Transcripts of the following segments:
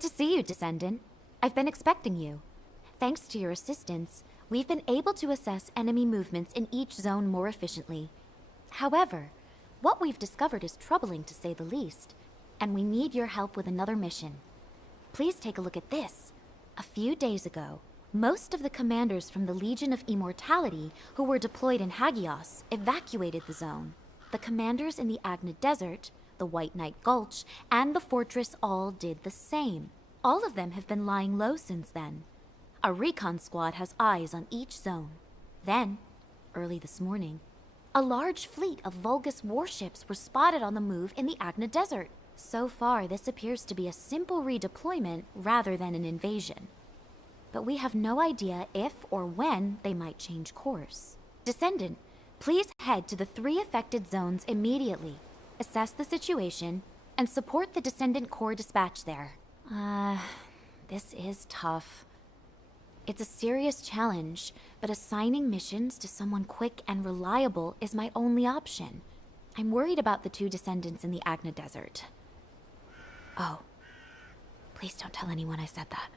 Good to see you, Descendant. I've been expecting you. Thanks to your assistance, we've been able to assess enemy movements in each zone more efficiently. However, what we've discovered is troubling to say the least, and we need your help with another mission. Please take a look at this. A few days ago, most of the commanders from the Legion of Immortality who were deployed in Hagios evacuated the zone. The commanders in the Agna Desert, the White Knight Gulch, and the fortress all did the same. All of them have been lying low since then. A recon squad has eyes on each zone. Then, early this morning, a large fleet of Vulgus warships were spotted on the move in the Agna Desert. So far, this appears to be a simple redeployment rather than an invasion. But we have no idea if or when they might change course. Descendant, please head to the 3 affected zones immediately. Assess the situation, and support the Descendant Corps dispatch there. This is tough. It's a serious challenge, but assigning missions to someone quick and reliable is my only option. I'm worried about the 2 Descendants in the Agna Desert. Oh, please don't tell anyone I said that.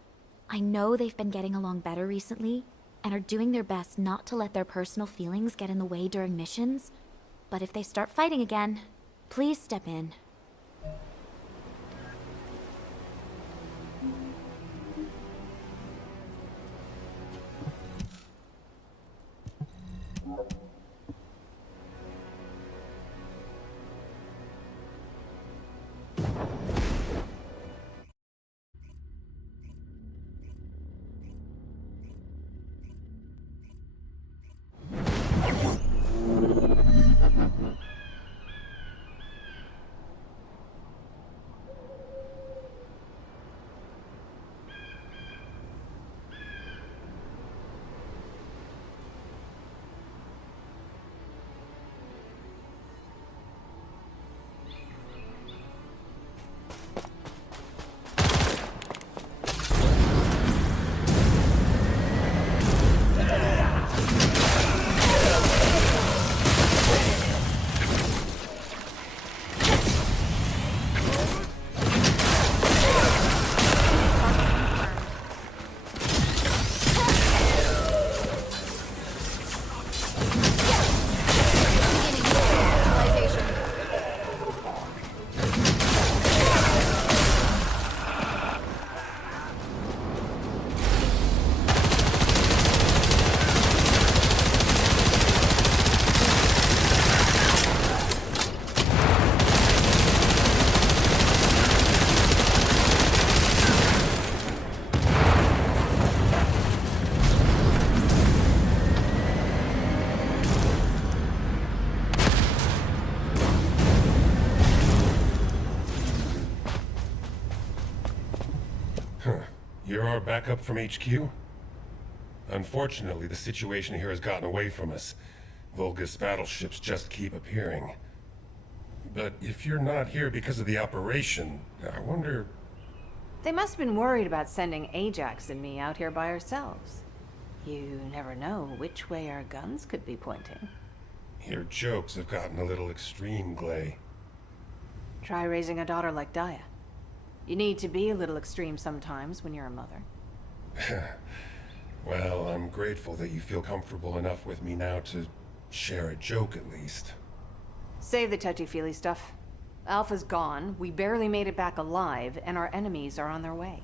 I know they've been getting along better recently, and are doing their best not to let their personal feelings get in the way during missions, but if they start fighting again, please step in. You're our backup from HQ? Unfortunately, the situation here has gotten away from us. Vulgus battleships just keep appearing. But if you're not here because of the operation, I wonder... They must have been worried about sending Ajax and me out here by ourselves. You never know which way our guns could be pointing. Your jokes have gotten a little extreme, Glay. Try raising a daughter like Daya. You need to be a little extreme sometimes when you're a mother. Well, I'm grateful that you feel comfortable enough with me now to share a joke at least. Save the touchy-feely stuff. Alpha's gone, we barely made it back alive, and our enemies are on their way.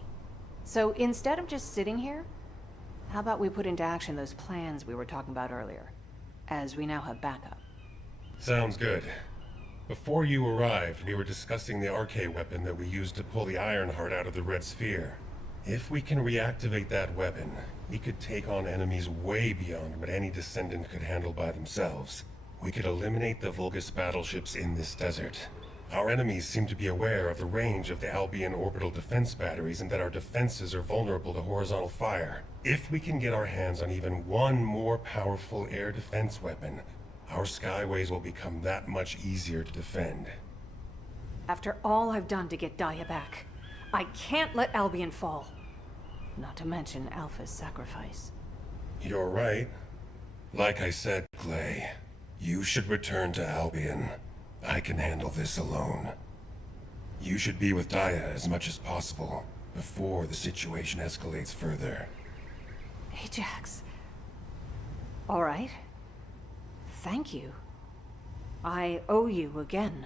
So instead of just sitting here, how about we put into action those plans we were talking about earlier, as we now have backup? Sounds good. Before you arrived, we were discussing the arcane weapon that we used to pull the Ironheart out of the Red Sphere. If we can reactivate that weapon, we could take on enemies way beyond what any Descendant could handle by themselves. We could eliminate the Vulgus battleships in this desert. Our enemies seem to be aware of the range of the Albion orbital defense batteries and that our defenses are vulnerable to horizontal fire. If we can get our hands on even one more powerful air defense weapon, our skyways will become that much easier to defend. After all I've done to get Daya back, I can't let Albion fall. Not to mention Alpha's sacrifice. You're right. Like I said, Clay, you should return to Albion. I can handle this alone. You should be with Daya as much as possible. before the situation escalates further. Ajax. All right. Thank you. I owe you again.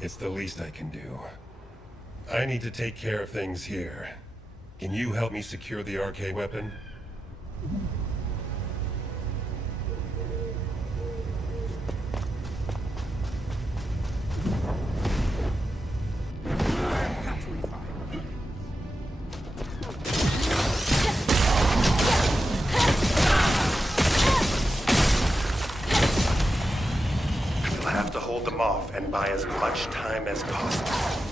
It's the least I can do. I need to take care of things here. Can you help me secure the RK weapon? You'll have to hold them off and buy as much time as possible.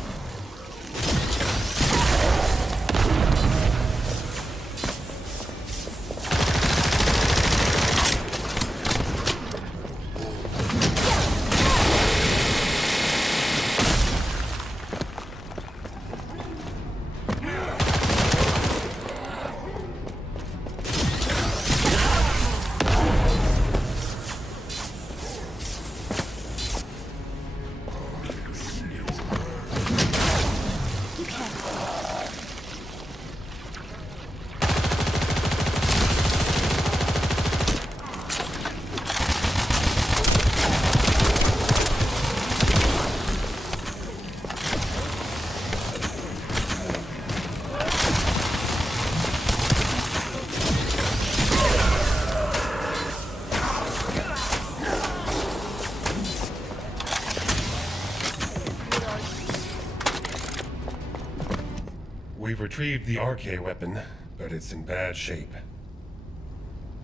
We've retrieved the RK weapon, but it's in bad shape.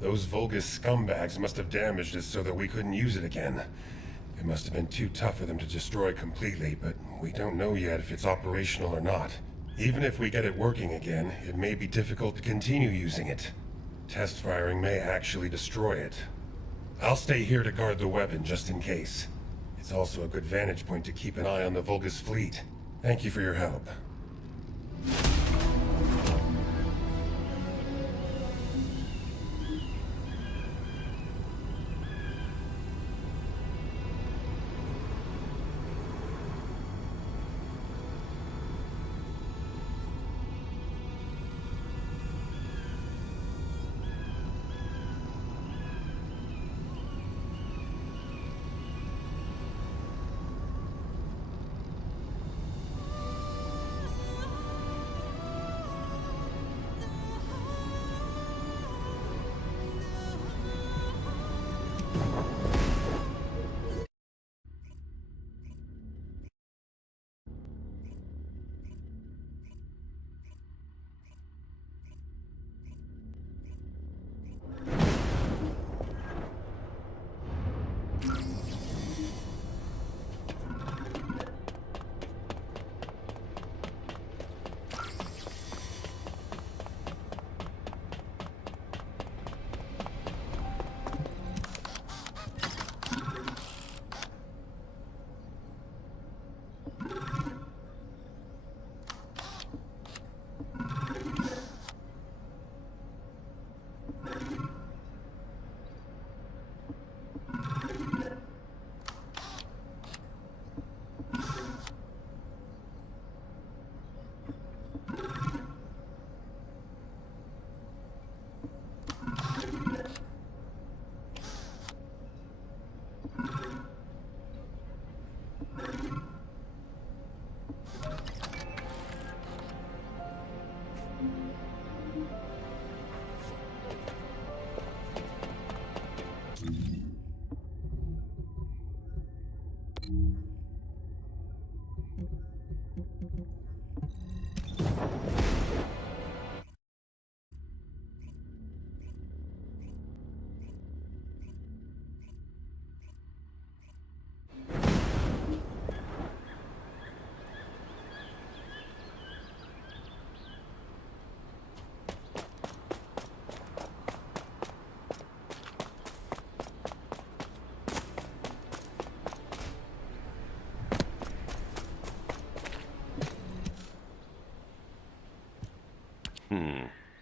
Those Vulgus scumbags must have damaged it so that we couldn't use it again. It must have been too tough for them to destroy completely, but we don't know yet if it's operational or not. Even if we get it working again, it may be difficult to continue using it. Test firing may actually destroy it. I'll stay here to guard the weapon just in case. It's also a good vantage point to keep an eye on the Vulgus fleet. Thank you for your help.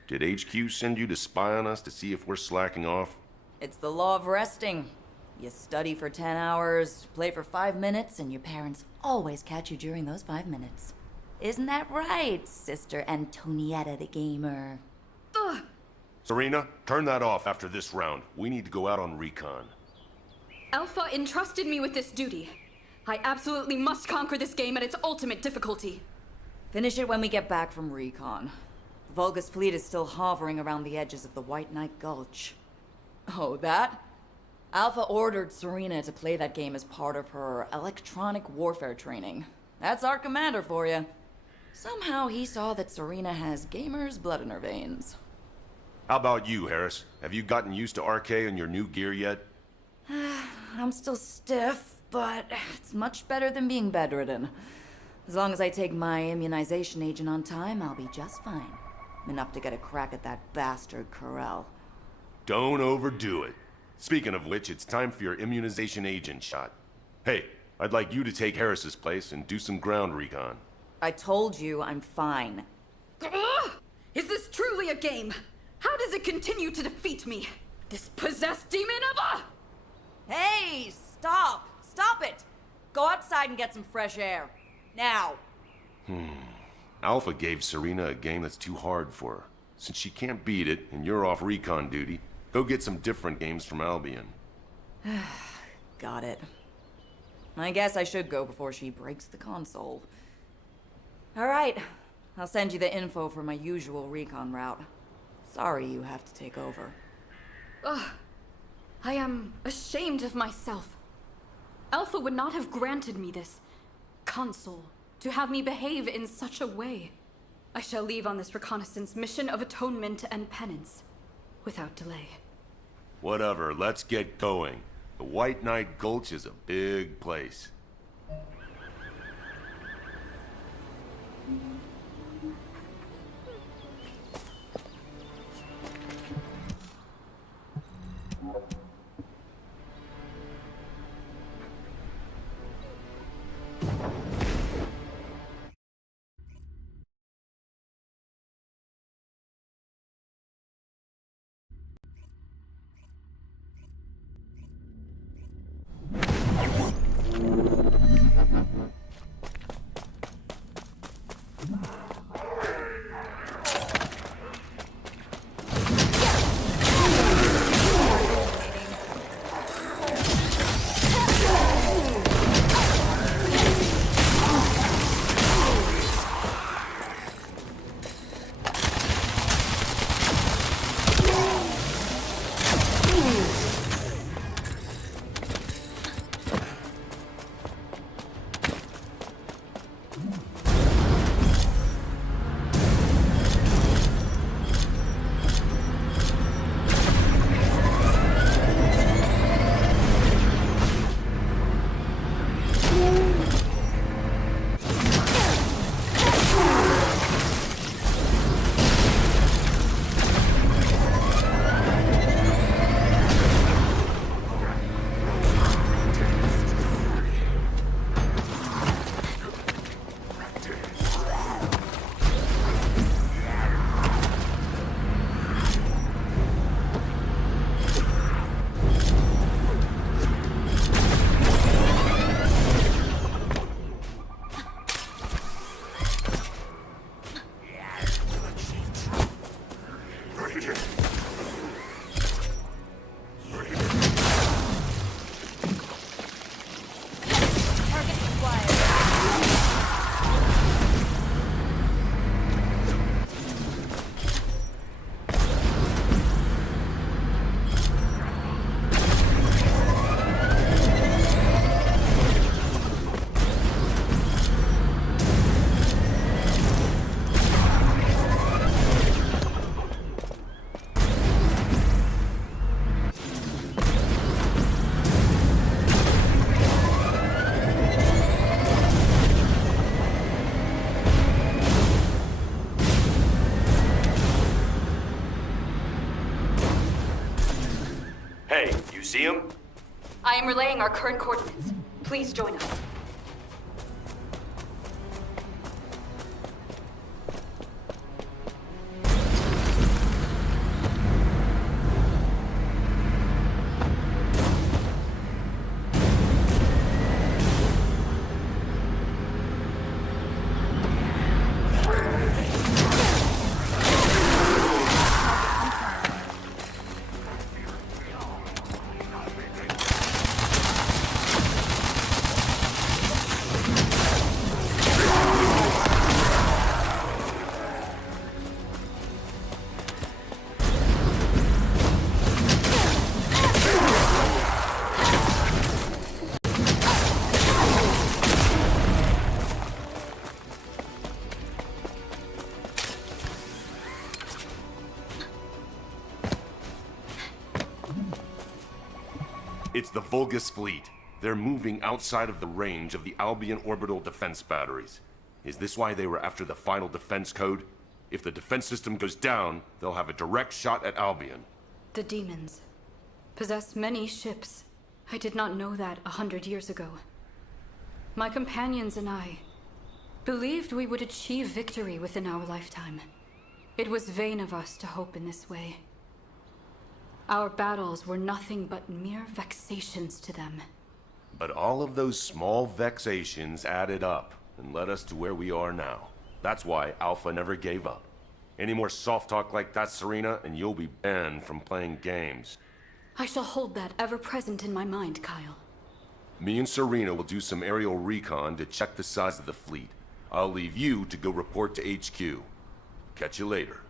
Did HQ send you to spy on us to see if we're slacking off? It's the law of resting. You study for 10 hours, play for 5 minutes, and your parents always catch you during those 5 minutes. Isn't that right, Sister Antonietta the Gamer? Ugh! Serena, turn that off after this round. We need to go out on recon. Alpha entrusted me with this duty. I absolutely must conquer this game at its ultimate difficulty. Finish it when we get back from recon. The Vulgus fleet is still hovering around the edges of the White Knight Gulch. Oh, that? Alpha ordered Serena to play that game as part of her electronic warfare training. That's our commander for you. Somehow he saw that Serena has gamer's blood in her veins. How about you, Harris? Have you gotten used to RK and your new gear yet? I'm still stiff, but it's much better than being bedridden. As long as I take my immunization agent on time, I'll be just fine. Enough to get a crack at that bastard Corell. Don't overdo it. Speaking of which, it's time for your immunization agent shot. Hey, I'd like you to take Harris's place and do some ground recon. I told you I'm fine. Ugh! Is this truly a game? How does it continue to defeat me? This possessed demon of a... Hey, stop! Stop it! Go outside and get some fresh air. Now! Alpha gave Serena a game that's too hard for her. Since she can't beat it, and you're off recon duty, go get some different games from Albion. Got it. I guess I should go before she breaks the console. Alright, I'll send you the info for my usual recon route. Sorry you have to take over. Ugh. I am ashamed of myself. Alpha would not have granted me this console to have me behave in such a way. I shall leave on this reconnaissance mission of atonement and penance without delay. Whatever, let's get going. The White Knight Gulch is a big place. Hey, you see him? I am relaying our current coordinates. Please join us. It's the Vulgus fleet. They're moving outside of the range of the Albion orbital defense batteries. Is this why they were after the final defense code? If the defense system goes down, they'll have a direct shot at Albion. The demons possess many ships. I did not know that 100 years ago. My companions and I believed we would achieve victory within our lifetime. It was vain of us to hope in this way. Our battles were nothing but mere vexations to them. But all of those small vexations added up and led us to where we are now. That's why Alpha never gave up. Any more soft talk like that, Serena, and you'll be banned from playing games. I shall hold that ever present in my mind, Kyle. Me and Serena will do some aerial recon to check the size of the fleet. I'll leave you to go report to HQ. Catch you later.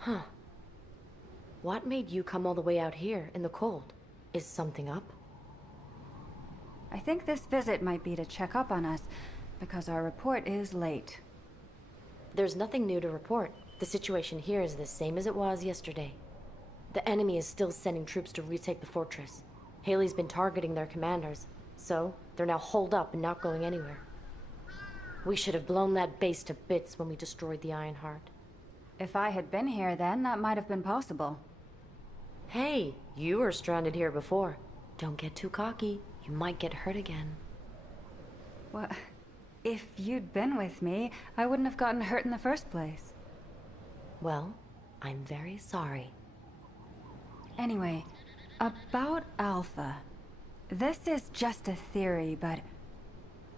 Huh. What made you come all the way out here in the cold? Is something up? I think this visit might be to check up on us, because our report is late. There's nothing new to report. The situation here is the same as it was yesterday. The enemy is still sending troops to retake the fortress. Haley's been targeting their commanders, so they're now holed up and not going anywhere. We should have blown that base to bits when we destroyed the Ironheart. If I had been here then, that might have been possible. Hey, you were stranded here before. Don't get too cocky. You might get hurt again. Well, if you'd been with me, I wouldn't have gotten hurt in the first place. Well, I'm very sorry. Anyway, about Alpha. This is just a theory, but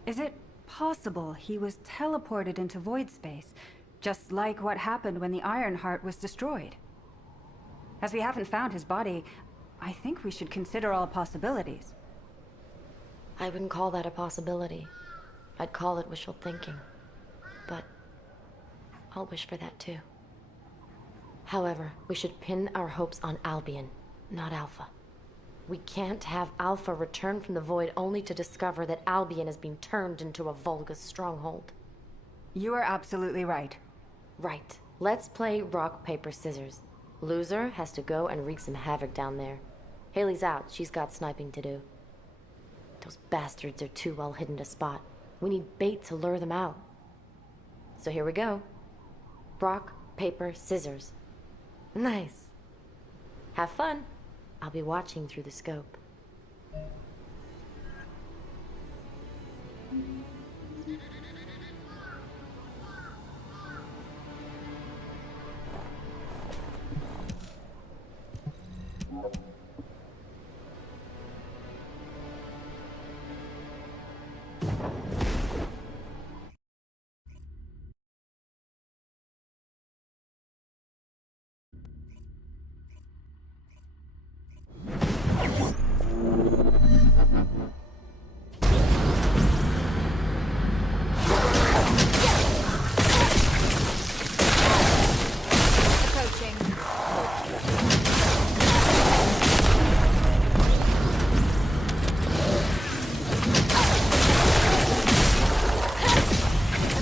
is it possible he was teleported into void space, just like what happened when the Ironheart was destroyed? As we haven't found his body, I think we should consider all possibilities. I wouldn't call that a possibility. I'd call it wishful thinking. But I'll wish for that too. However, we should pin our hopes on Albion, not Alpha. We can't have Alpha return from the void only to discover that Albion has been turned into a Vulgus stronghold. You are absolutely right. Right. Let's play rock, paper, scissors. Loser has to go and wreak some havoc down there. Haley's out. She's got sniping to do. Those bastards are too well hidden to spot. We need bait to lure them out. So here we go. Rock, paper, scissors. Nice. Have fun. I'll be watching through the scope.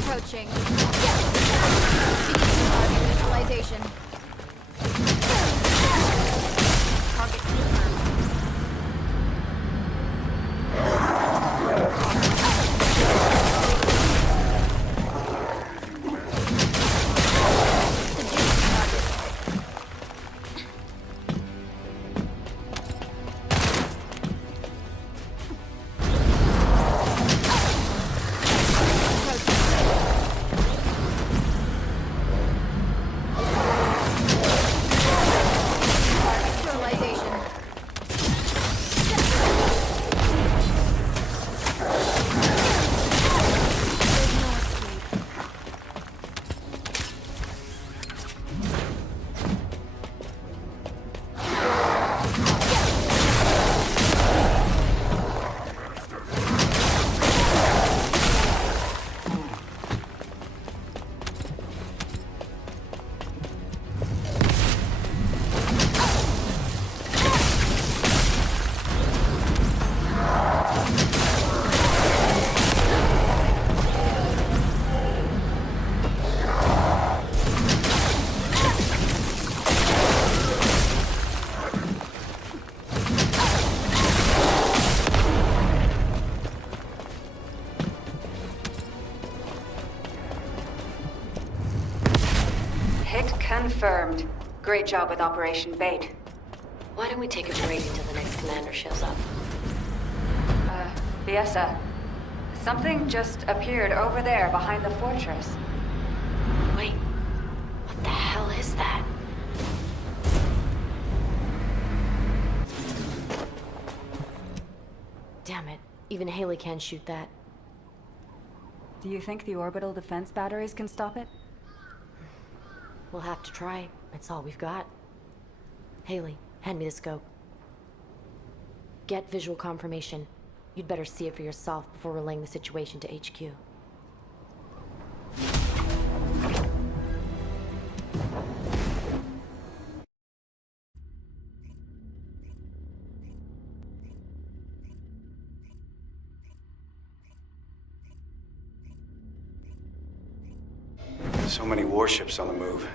Approaching. Target visualization. Target confirmed. Confirmed. Great job with Operation Bait. Why don't we take a break until the next commander shows up? Fiesa. Something just appeared over there behind the fortress. Wait, what the hell is that? Damn it, even Haley can't shoot that. Do you think the orbital defense batteries can stop it? We'll have to try. It's all we've got. Haley, hand me the scope. Get visual confirmation. You'd better see it for yourself before relaying the situation to HQ. So many warships on the move.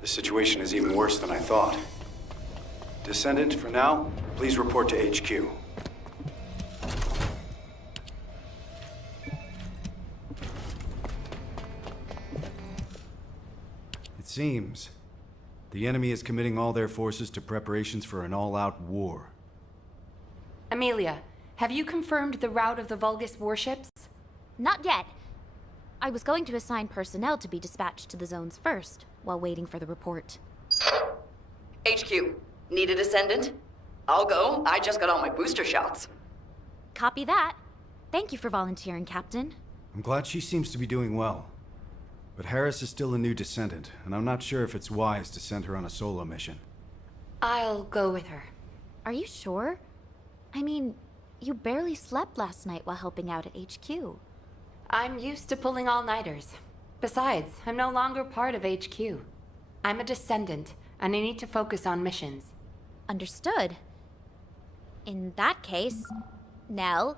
The situation is even worse than I thought. Haley, can you read me? Haley, can you read me? So many warships on the move. The situation is even worse than I thought. So many warships on the move. The situation is even worse than I thought. Haley, can you read me? So many warships on the move. The situation is even worse than I thought. Descendant, for now, please report to HQ. It seems the enemy is committing all their forces to preparations for an all-out war. Amelia, have you confirmed the route of the Vulgus warships? Not yet. I was going to assign personnel to be dispatched to the zones first, while waiting for the report. HQ, need a descendant? I'll go. I just got all my booster shots. Copy that. Thank you for volunteering, Captain. I'm glad she seems to be doing well. But Harris is still a new descendant, and I'm not sure if it's wise to send her on a solo mission. I'll go with her. Are you sure? I mean, you barely slept last night while helping out at HQ. I'm used to pulling all-nighters. Besides, I'm no longer part of HQ. I'm a descendant, and I need to focus on missions. Understood. In that case, Nell,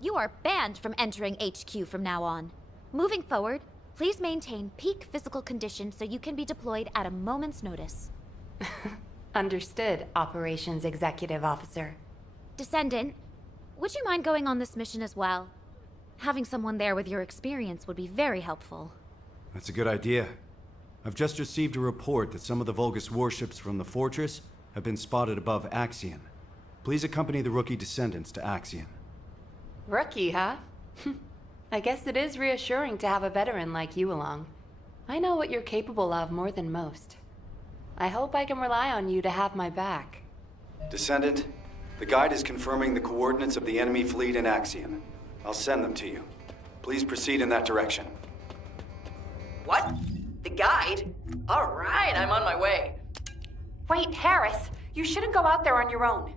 you are banned from entering HQ from now on. Moving forward, please maintain peak physical condition so you can be deployed at a moment's notice. Understood, Operations Executive Officer. Descendant, would you mind going on this mission as well? Having someone there with your experience would be very helpful. That's a good idea. I've just received a report that some of the Vulgus warships from the Fortress have been spotted above Axion. Please accompany the rookie descendants to Axion. Rookie, huh? I guess it is reassuring to have a veteran like you along. I know what you're capable of more than most. I hope I can rely on you to have my back. Descendant, the guide is confirming the coordinates of the enemy fleet in Axion. I'll send them to you. Please proceed in that direction. What? The guide? All right, I'm on my way. Wait, Harris! You shouldn't go out there on your own.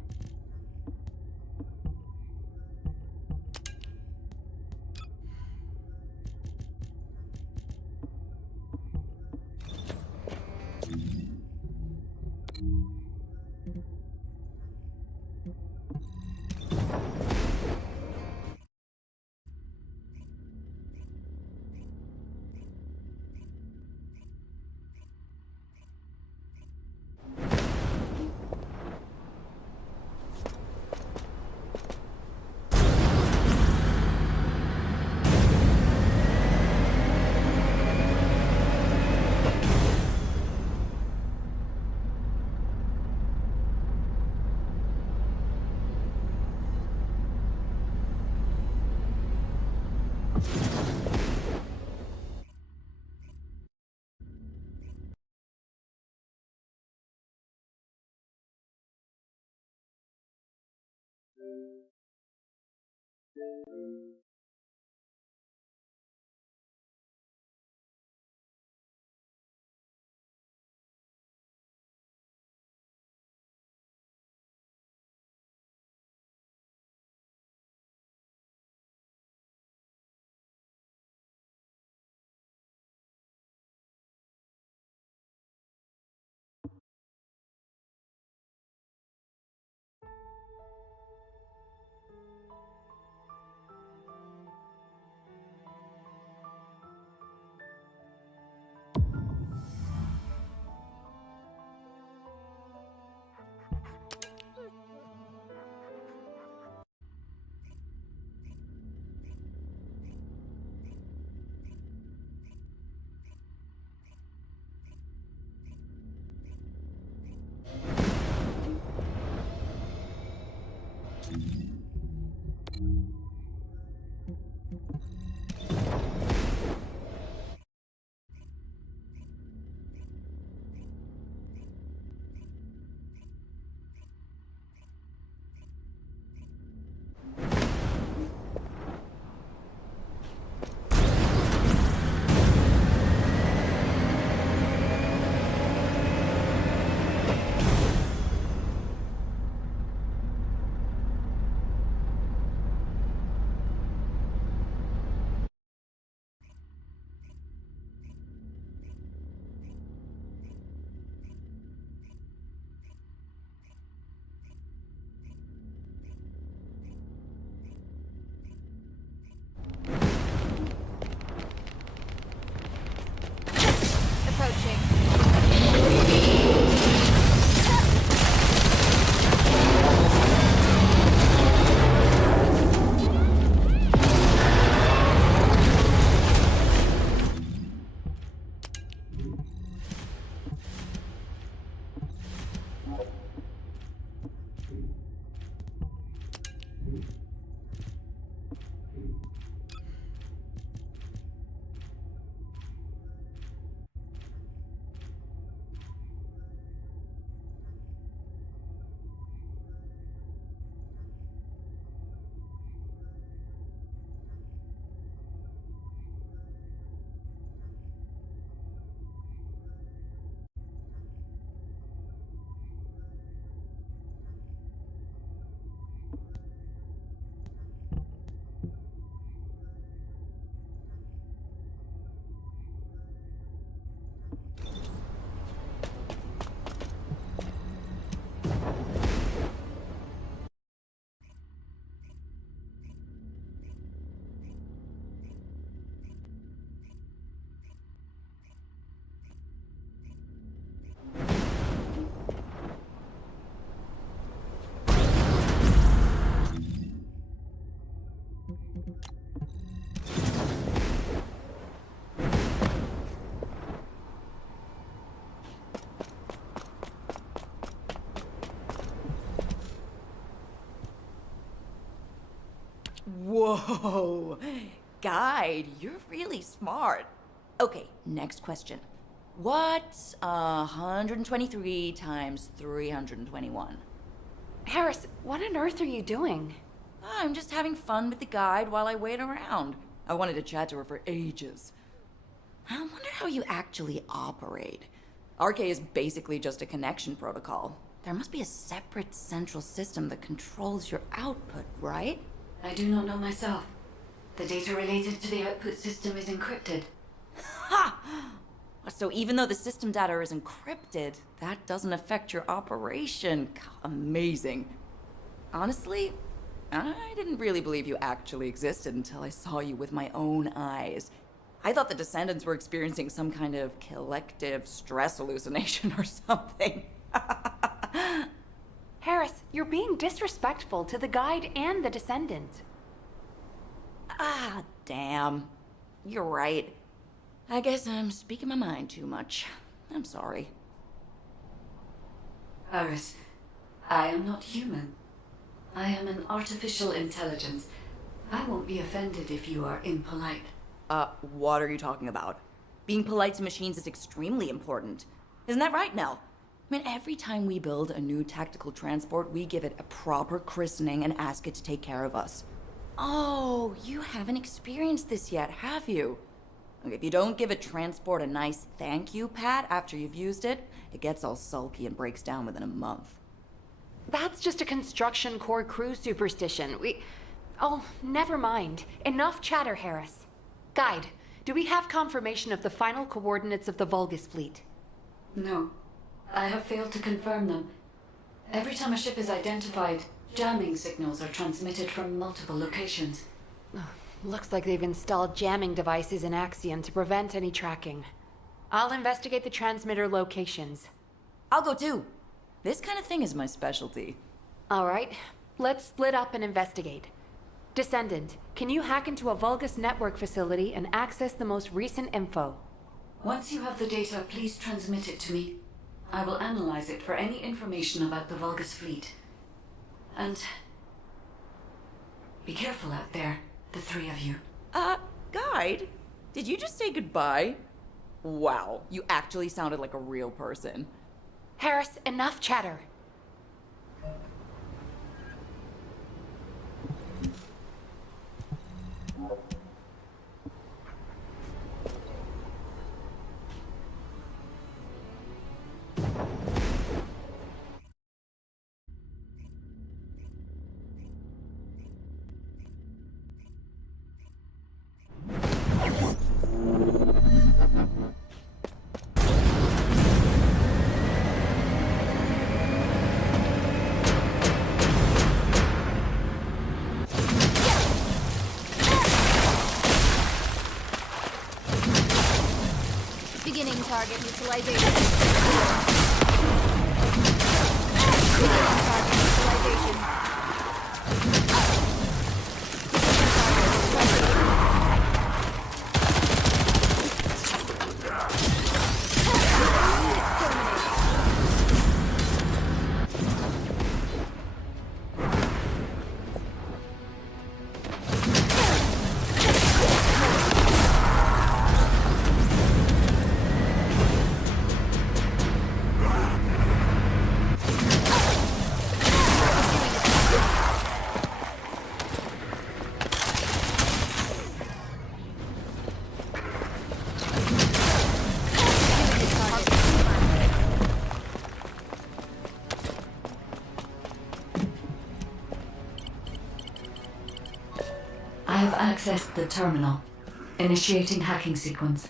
Whoa! Guide, you're really smart. Okay, next question. What's 123 times 321? Harris, what on earth are you doing? I'm just having fun with the guide while I wait around. I wanted to chat to her for ages. I wonder how you actually operate. RK is basically just a connection protocol. There must be a separate central system that controls your output, right? I do not know myself. The data related to the output system is encrypted. Ha! So even though the system data is encrypted, that doesn't affect your operation. Amazing. Honestly, I didn't really believe you actually existed until I saw you with my own eyes. I thought the Descendants were experiencing some kind of collective stress hallucination or something. Harris, you're being disrespectful to the guide and the Descendant. Ah, damn. You're right. I guess I'm speaking my mind too much. I'm sorry. Iris, I am not human. I am an artificial intelligence. I won't be offended if you are impolite. What are you talking about? Being polite to machines is extremely important. Isn't that right, Nell? I mean, every time we build a new tactical transport, we give it a proper christening and ask it to take care of us. Oh, you haven't experienced this yet, have you? If you don't give a transport a nice thank you pat after you've used it, it gets all sulky and breaks down within a month. That's just a construction core crew superstition. Oh, never mind. Enough chatter, Harris. Guide, do we have confirmation of the final coordinates of the Vulgus fleet? No, I have failed to confirm them. Every time a ship is identified, jamming signals are transmitted from multiple locations. Looks like they've installed jamming devices in Axion to prevent any tracking. I'll investigate the transmitter locations. I'll go too. This kind of thing is my specialty. All right, let's split up and investigate. Descendant, can you hack into a Vulgus network facility and access the most recent info? Once you have the data, please transmit it to me. I will analyze it for any information about the Vulgus fleet. And be careful out there, the three of you. Guide? Did you just say goodbye? Wow, you actually sounded like a real person. Harris, enough chatter. Beginning target neutralization. Beginning target neutralization. have accessed the terminal. Initiating hacking sequence.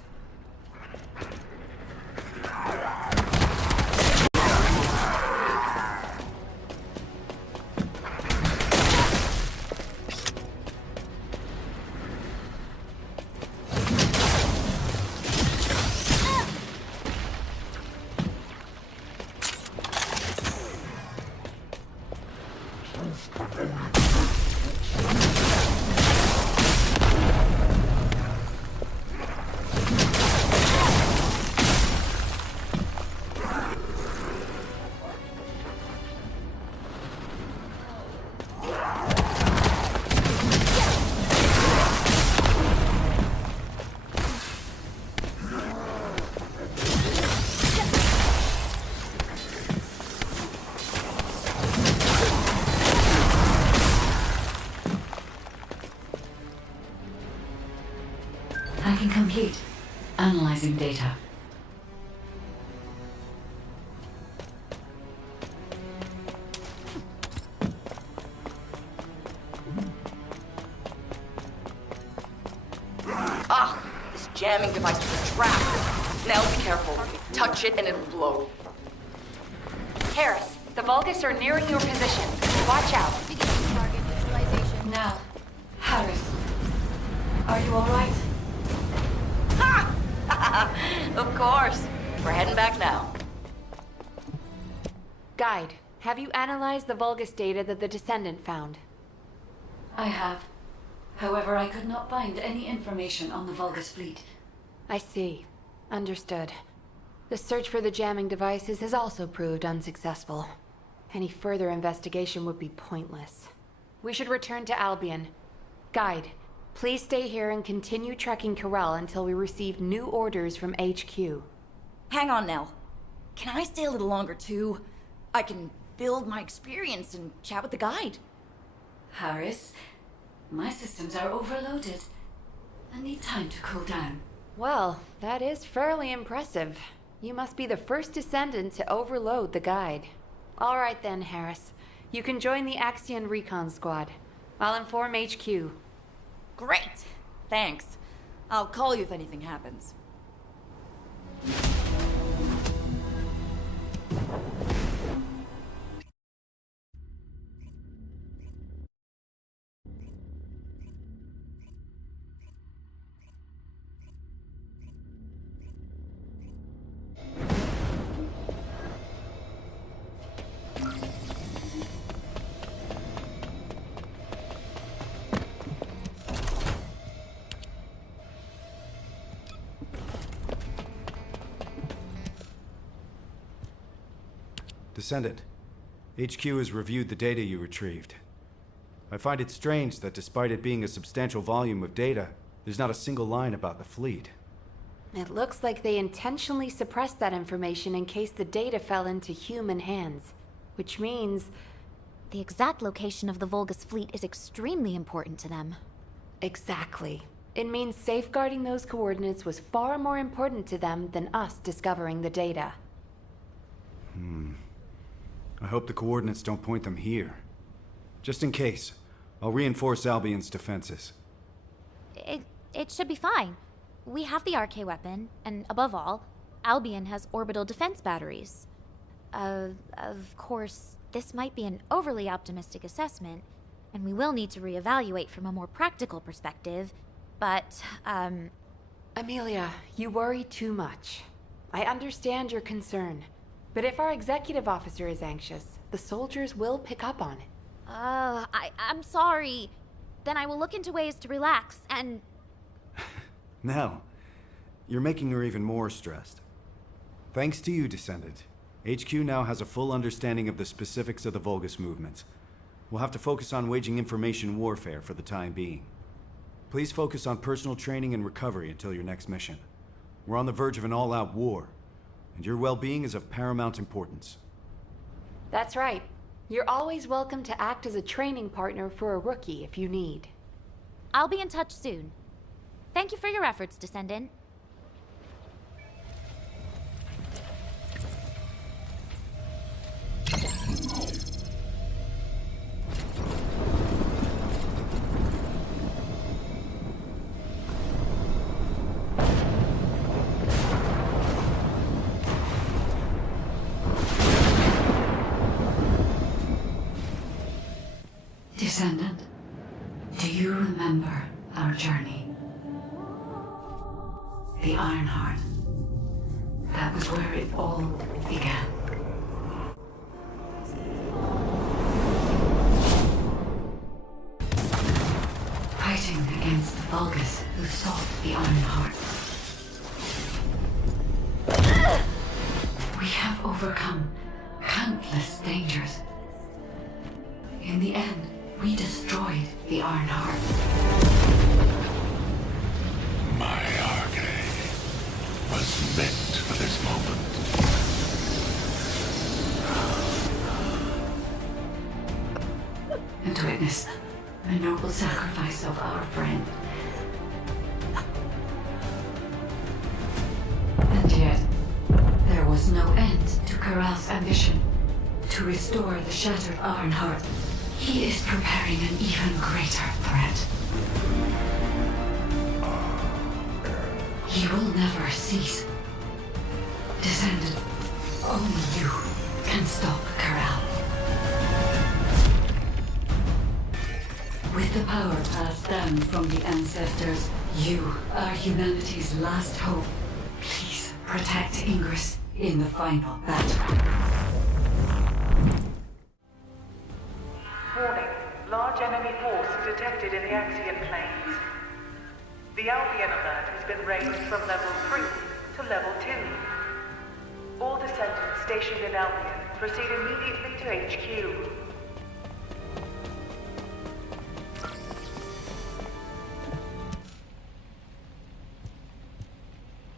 Hacking complete. Analyzing data. Ah! This jamming device was a trap. Now be careful. Touch it and it'll blow. Harris, the Vulgus are nearing your position. Watch out. Beginning target visualization. Now, Harris. Are you alright? Of course. We're heading back now. Guide, have you analyzed the Vulgus data that the Descendant found? I have. However, I could not find any information on the Vulgus fleet. I see. Understood. The search for the jamming devices has also proved unsuccessful. Any further investigation would be pointless. We should return to Albion. Guide, please stay here and continue trekking Corel until we receive new orders from HQ. Hang on now. Can I stay a little longer too? I can build my experience and chat with the guide. Harris, my systems are overloaded. I need time to cool down. Well, that is fairly impressive. You must be the first Descendant to overload the guide. All right then, Harris. You can join the Axion Recon Squad. I'll inform HQ. Great! Thanks. I'll call you if anything happens. Descendant, HQ has reviewed the data you retrieved. I find it strange that despite it being a substantial volume of data, there's not a single line about the fleet. It looks like they intentionally suppressed that information in case the data fell into human hands. Which means... The exact location of the Vulgus fleet is extremely important to them. Exactly. It means safeguarding those coordinates was far more important to them than us discovering the data. I hope the coordinates don't point them here. Just in case, I'll reinforce Albion's defenses. It should be fine. We have the RK weapon, and above all, Albion has orbital defense batteries. Of course, this might be an overly optimistic assessment, and we will need to reevaluate from a more practical perspective, but, Amelia, you worry too much. I understand your concern, but if our executive officer is anxious, the soldiers will pick up on it. I'm sorry. Then I will look into ways to relax, and... Now, you're making her even more stressed. Thanks to you, Descendant, HQ now has a full understanding of the specifics of the Vulgus movement. We'll have to focus on waging information warfare for the time being. Please focus on personal training and recovery until your next mission. We're on the verge of an all-out war, and your well-being is of paramount importance. That's right. You're always welcome to act as a training partner for a rookie if you need. I'll be in touch soon. Thank you for your efforts, Descendant. Descendant, do you remember our journey? The Ironheart. That was where it all began. Fighting against the Vulgus who sought the Ironheart. We have overcome countless dangers. In the end, we destroyed the Ironheart. My arcade was meant for this moment. And to witness the noble sacrifice of our friend. And yet, there was no end to Corral's ambition to restore the shattered Ironheart. He is preparing an even greater threat. He will never cease. Descendant, only you can stop Corral. With the power passed down from the ancestors, you are humanity's last hope. Please protect Ingress in the final battle. Warning. Large enemy force detected in the Axian plains. The Albion alert has been raised from level 3 to level 2. All descendants stationed in Albion proceed immediately to HQ.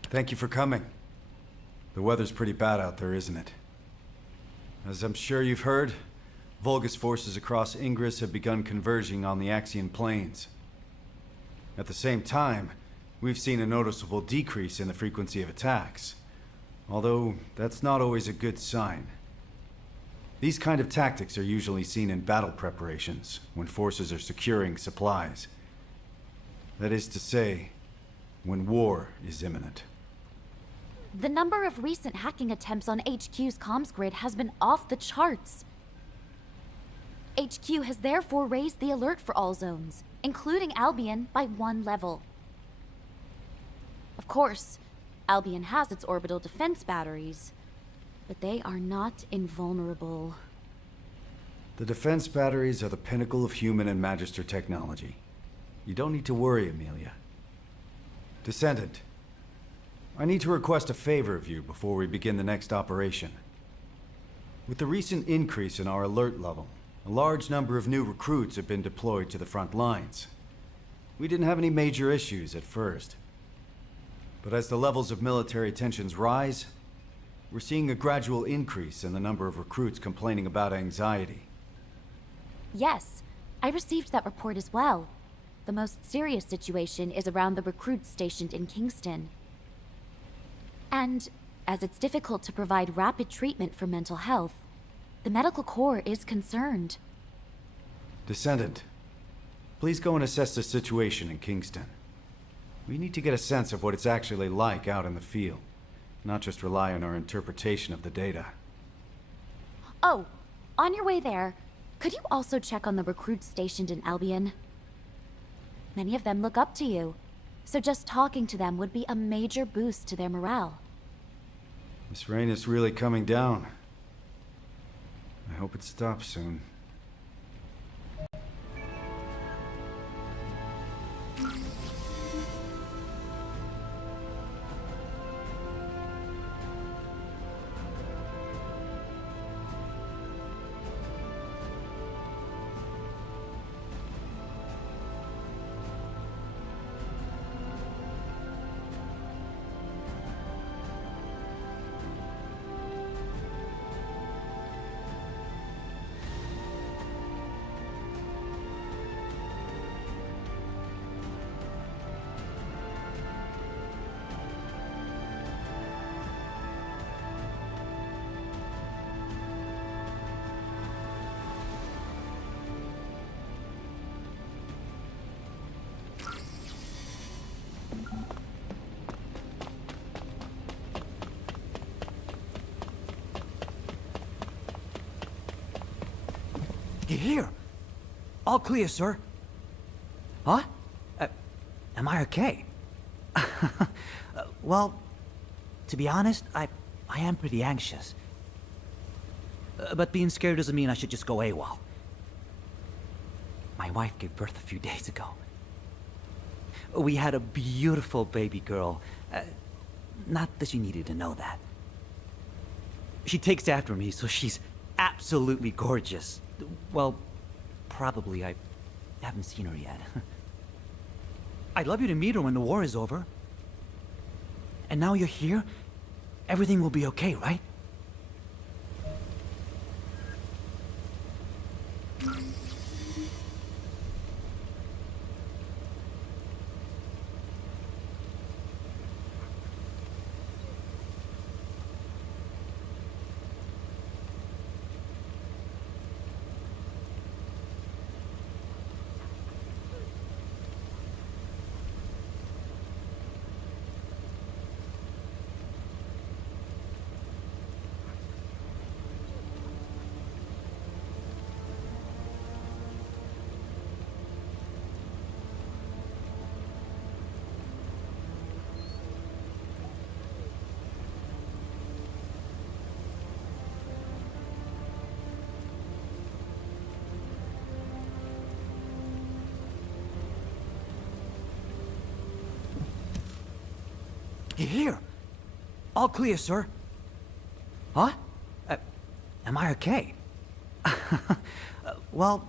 Thank you for coming. The weather's pretty bad out there, isn't it? As I'm sure you've heard, Vulgus forces across Ingress have begun converging on the Axian plains. At the same time, we've seen a noticeable decrease in the frequency of attacks. Although, that's not always a good sign. These kind of tactics are usually seen in battle preparations, when forces are securing supplies. That is to say, when war is imminent. The number of recent hacking attempts on HQ's comms grid has been off the charts. HQ has therefore raised the alert for all zones, including Albion, by 1 level. Of course, Albion has its orbital defense batteries, but they are not invulnerable. The defense batteries are the pinnacle of human and Magister technology. You don't need to worry, Amelia. Descendant, I need to request a favor of you before we begin the next operation. With the recent increase in our alert level, a large number of new recruits have been deployed to the front lines. We didn't have any major issues at first. But as the levels of military tensions rise, we're seeing a gradual increase in the number of recruits complaining about anxiety. Yes, I received that report as well. The most serious situation is around the recruits stationed in Kingston. And as it's difficult to provide rapid treatment for mental health, the medical corps is concerned. Descendant, please go and assess the situation in Kingston. We need to get a sense of what it's actually like out in the field, not just rely on our interpretation of the data. Oh, on your way there, could you also check on the recruits stationed in Albion? Many of them look up to you, so just talking to them would be a major boost to their morale. This rain is really coming down. I hope it stops soon. Here! All clear, sir. Huh? Am I okay? Well, to be honest, I am pretty anxious. But being scared doesn't mean I should just go AWOL. My wife gave birth a few days ago. We had a beautiful baby girl. Not that she needed to know that. She takes after me, so she's absolutely gorgeous. Well, probably. I haven't seen her yet. I'd love you to meet her when the war is over. And now you're here, everything will be okay, right? You're here. All clear, sir. Huh? Am I okay? Well,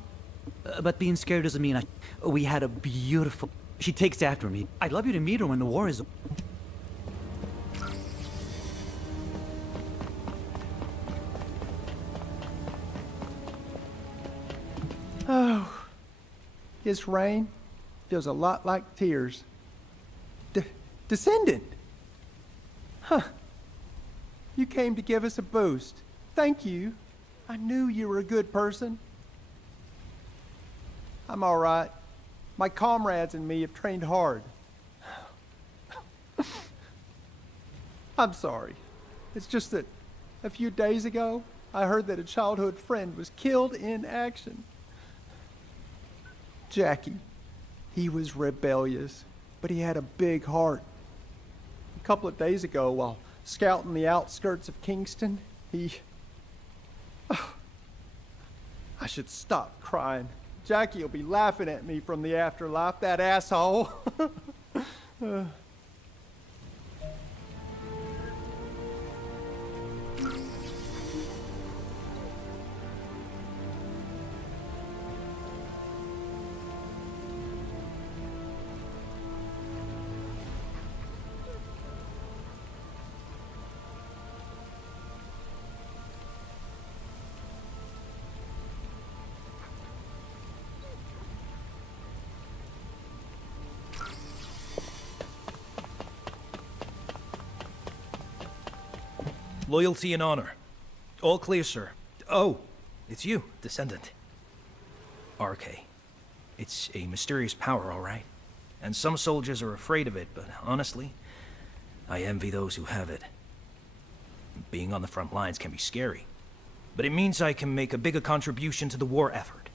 but being scared doesn't mean we had a beautiful... She takes after me. I'd love you to meet her when the war is... Oh, this rain feels a lot like tears. Descendant! Huh. You came to give us a boost. Thank you. I knew you were a good person. I'm all right. My comrades and me have trained hard. I'm sorry. It's just that a few days ago, I heard that a childhood friend was killed in action. Jackie. He was rebellious, but he had a big heart. A couple of days ago, while scouting the outskirts of Kingston, he... Oh, I should stop crying. Jackie will be laughing at me from the afterlife, that asshole. Loyalty and honor. All clear, sir. Oh, it's you, Descendant. RK. It's a mysterious power, all right. And some soldiers are afraid of it, but honestly, I envy those who have it. Being on the front lines can be scary, but it means I can make a bigger contribution to the war effort.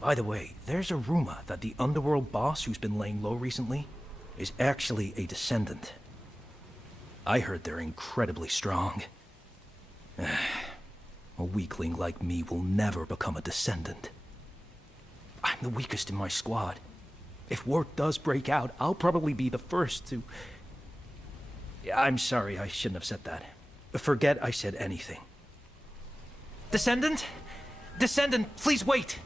By the way, there's a rumor that the underworld boss who's been laying low recently is actually a Descendant. I heard they're incredibly strong. A weakling like me will never become a Descendant. I'm the weakest in my squad. If war does break out, I'll probably be the first to... I'm sorry, I shouldn't have said that. Forget I said anything. Descendant? Descendant, please wait!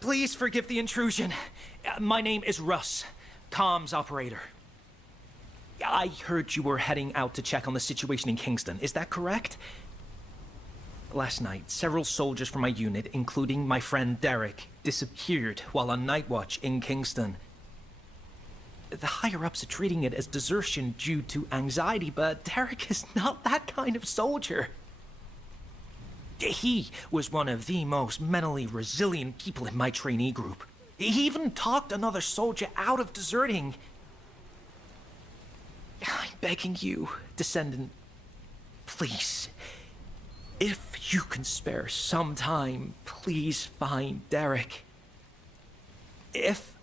Please forgive the intrusion. My name is Russ, comms operator. I heard you were heading out to check on the situation in Kingston. Is that correct? Last night, several soldiers from my unit, including my friend Derek, disappeared while on night watch in Kingston. The higher-ups are treating it as desertion due to anxiety, but Derek is not that kind of soldier. He was one of the most mentally resilient people in my trainee group. He even talked another soldier out of deserting. begging you, Descendant, please. If you can spare some time, please find Derek. If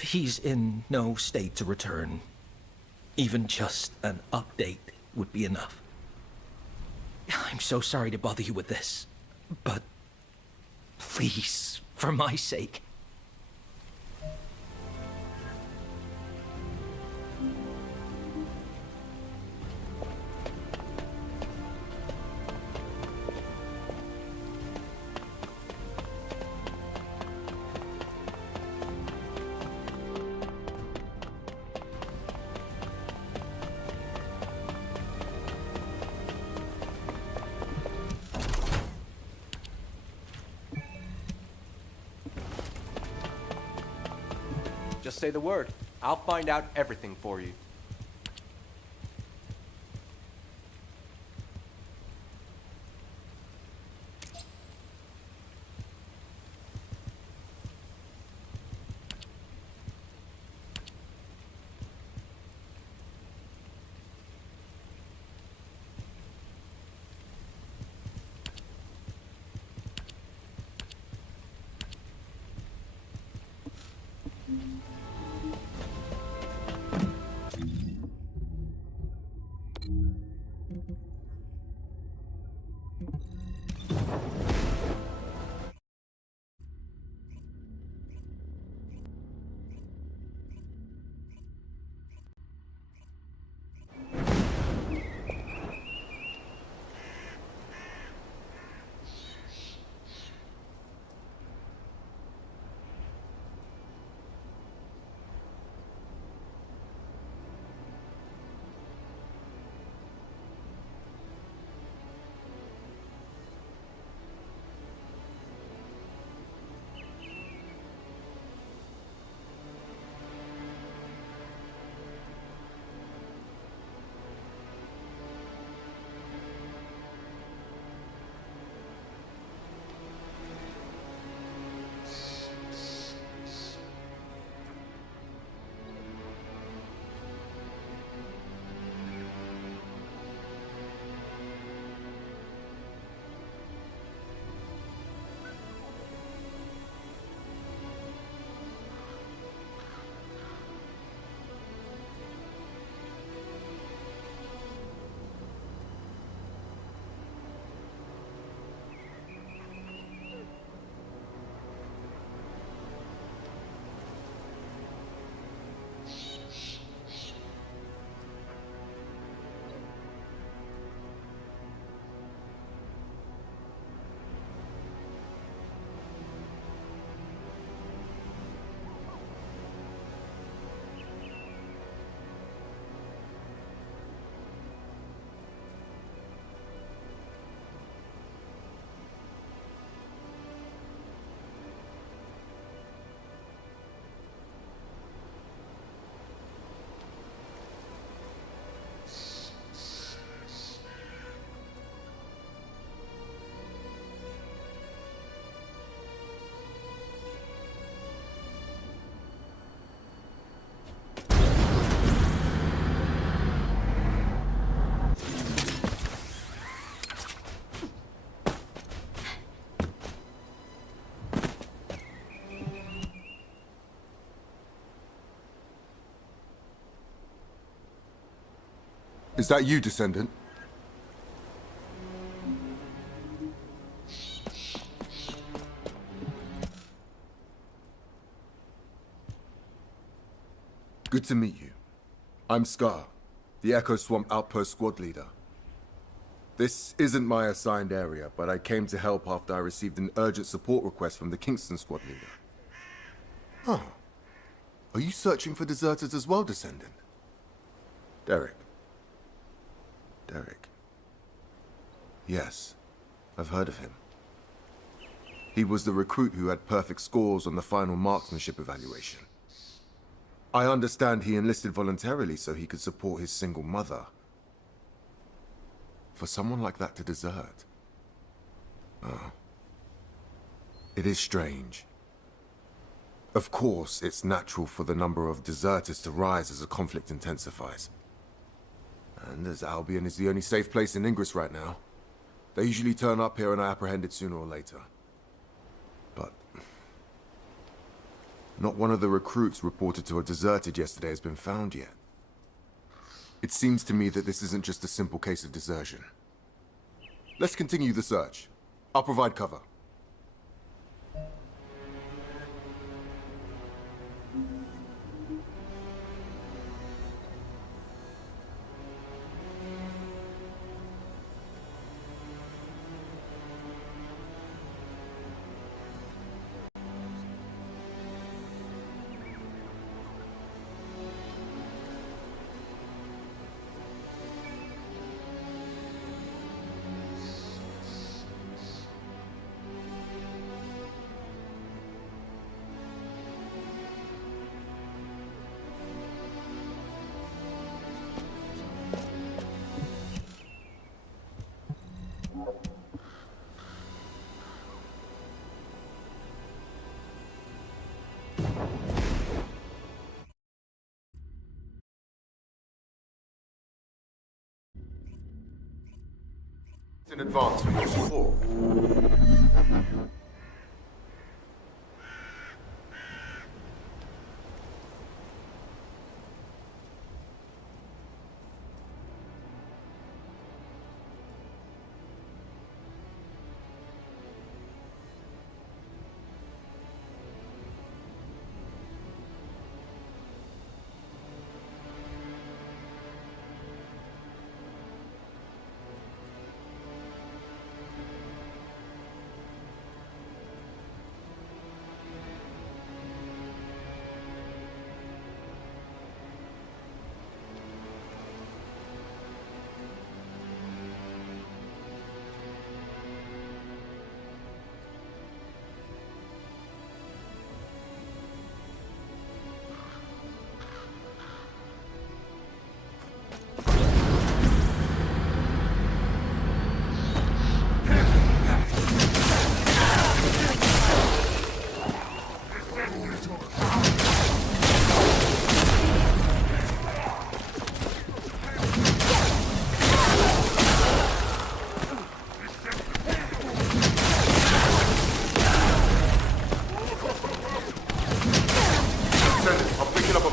he's in no state to return, even just an update would be enough. I'm so sorry to bother you with this, but please, for my sake. Just say the word. I'll find out everything for you. Is that you, Descendant? Good to meet you. I'm Scar, the Echo Swamp Outpost Squad Leader. This isn't my assigned area, but I came to help after I received an urgent support request from the Kingston Squad Leader. Huh. Are you searching for deserters as well, Descendant? Derek. Yes, I've heard of him. He was the recruit who had perfect scores on the final marksmanship evaluation. I understand he enlisted voluntarily so he could support his single mother. For someone like that to desert. Oh. It is strange. Of course, it's natural for the number of deserters to rise as the conflict intensifies. And as Albion is the only safe place in Ingress right now, they usually turn up here and are apprehended sooner or later. But not one of the recruits reported to have deserted yesterday has been found yet. It seems to me that this isn't just a simple case of desertion. Let's continue the search. I'll provide cover. In advance for your support.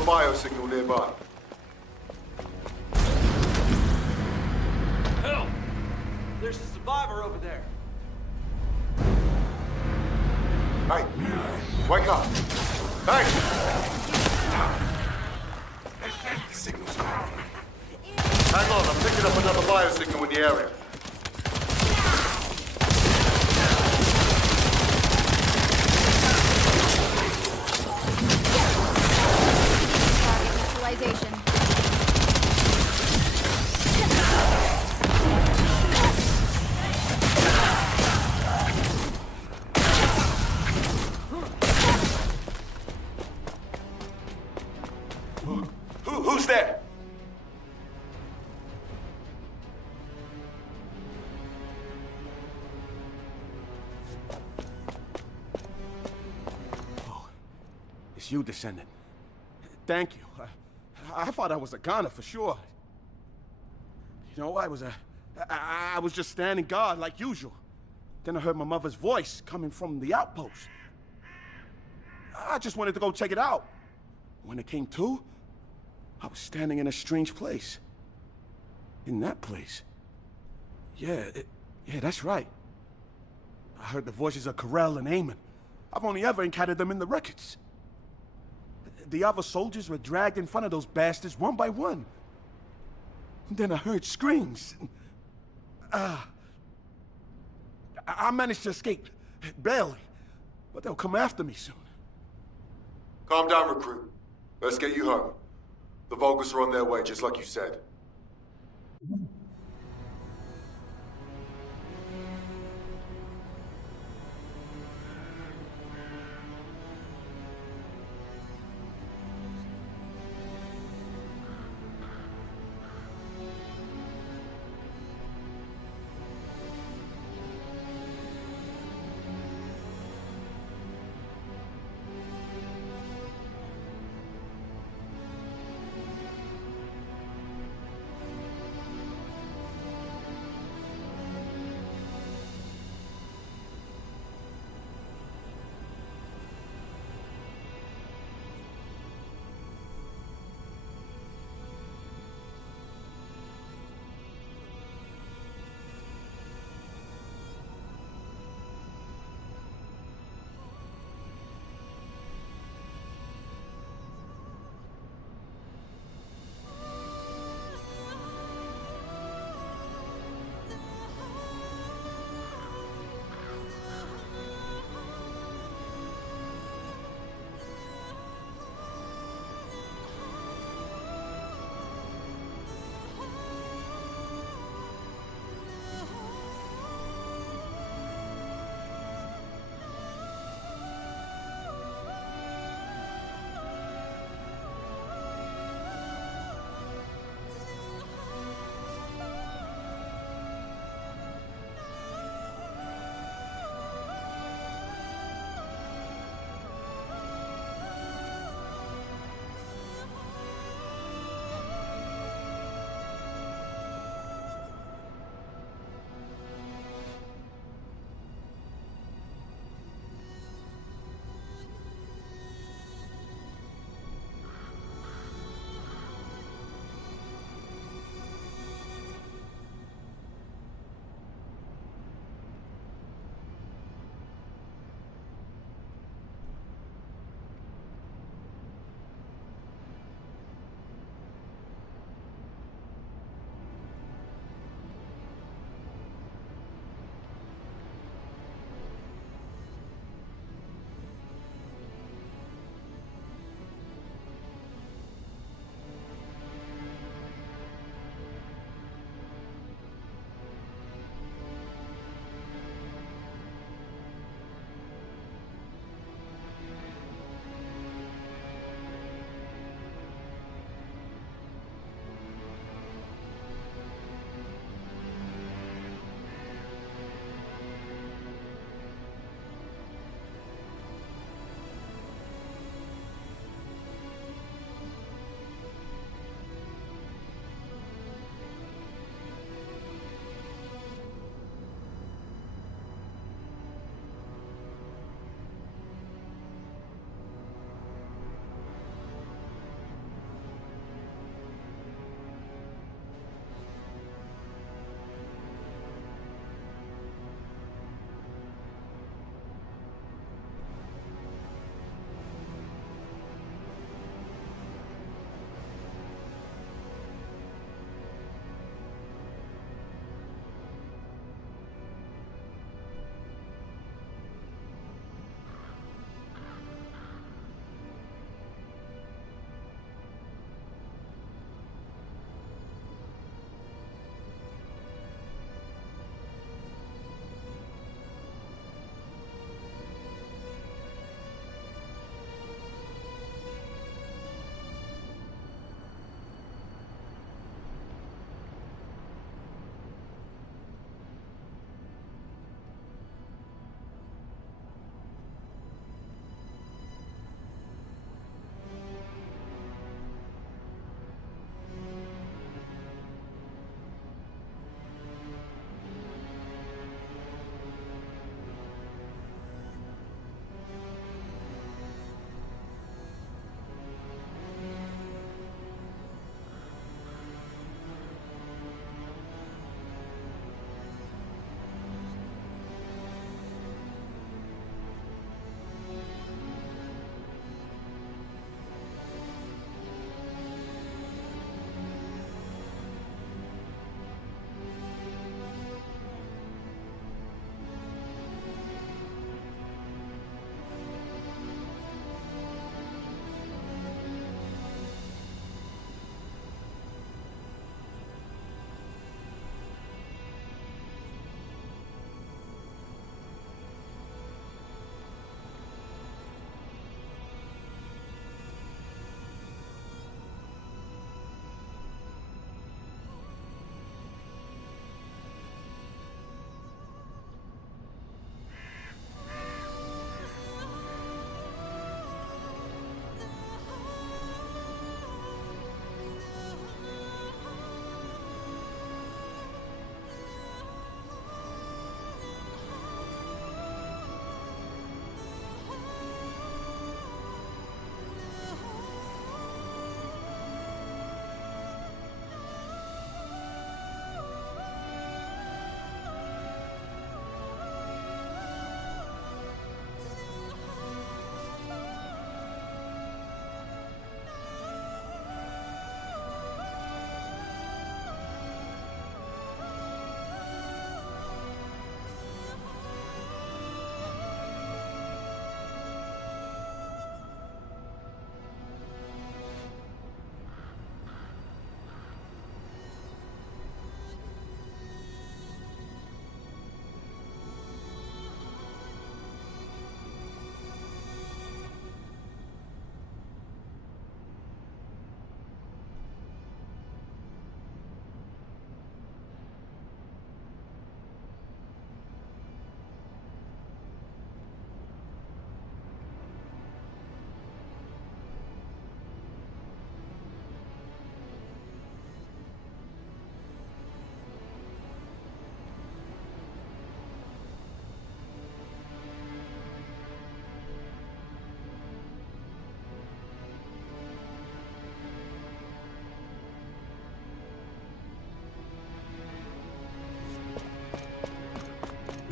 Biosignal nearby. Help! There's a survivor over there. Hey, wake up. Hey! The signal's gone. Hang on, I'm picking up another biosignal in the area. Who's there? Oh, it's you, Descendant. Thank you. I thought I was a goner for sure. You know, I was just standing guard like usual. Then I heard my mother's voice coming from the outpost. I just wanted to go check it out. When it came to, I was standing in a strange place. In that place. Yeah, that's right. I heard the voices of Corell and Eamon. I've only ever encountered them in the records. The other soldiers were dragged in front of those bastards one by one. And then I heard screams. I managed to escape, barely. But they'll come after me soon. Calm down, recruit. Let's get you home. The Vulgus are on their way, just like you said.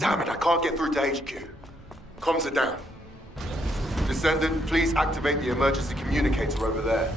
Damn it, I can't get through to HQ. Comms are down. Descendant, please activate the emergency communicator over there.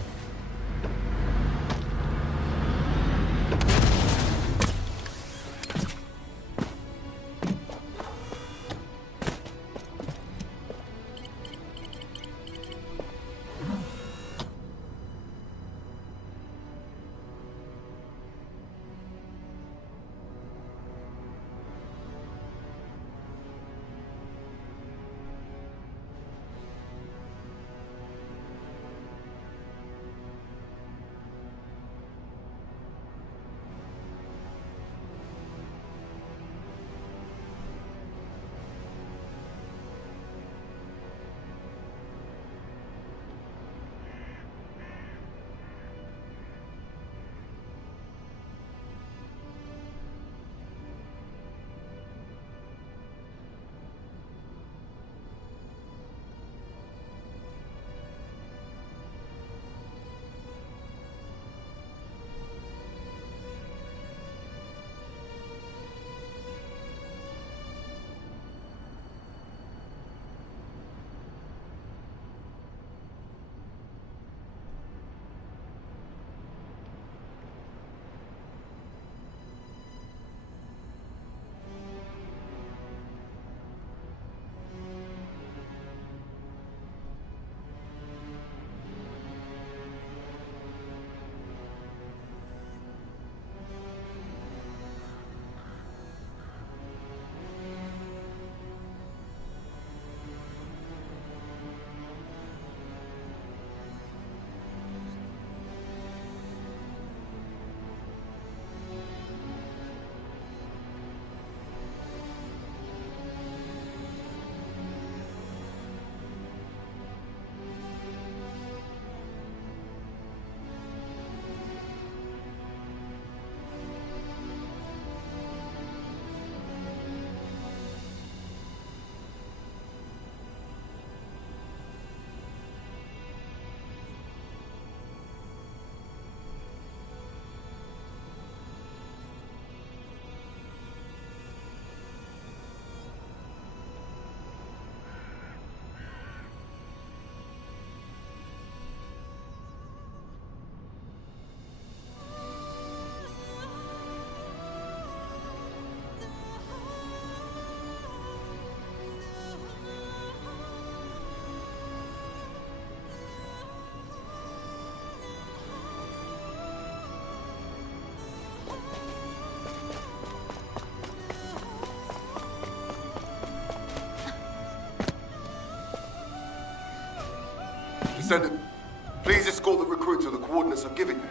Descendant, please escort the recruit to the coordinates I'm giving you.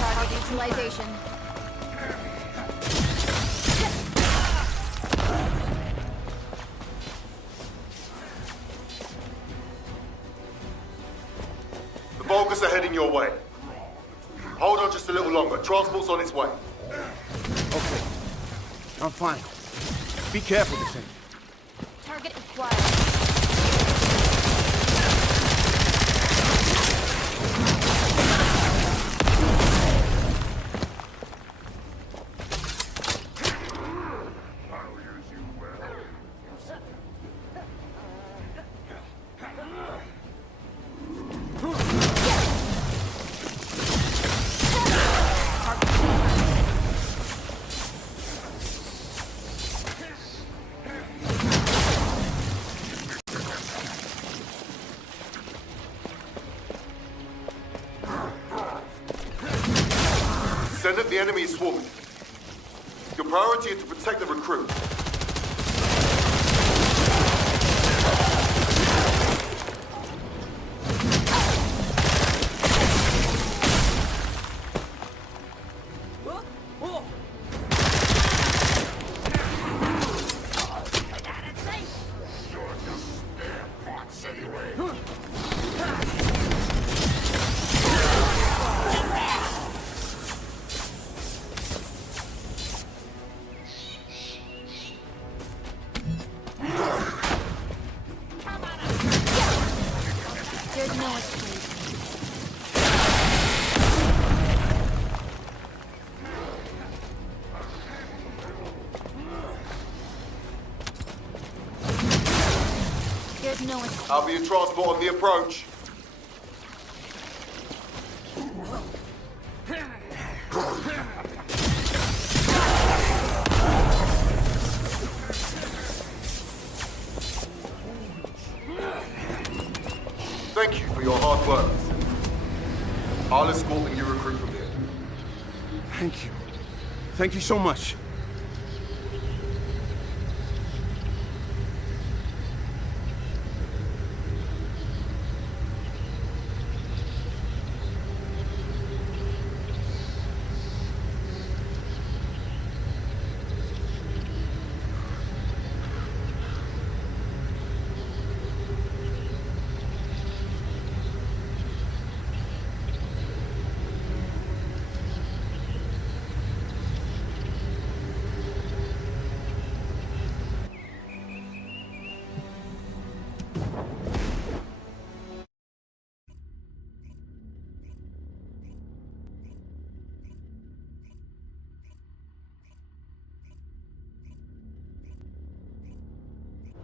Target utilization. The Vulgus are heading your way. Hold on just a little longer. Transport's on its way. Okay. I'm fine. Be careful, Descendant. Target acquired. Descendant, the enemy is swarming. Your priority is to protect the recruit. There's no escape. Albion transport on the approach. Thank you for your hard work. I'll escort the new recruit from here. Thank you. Thank you so much.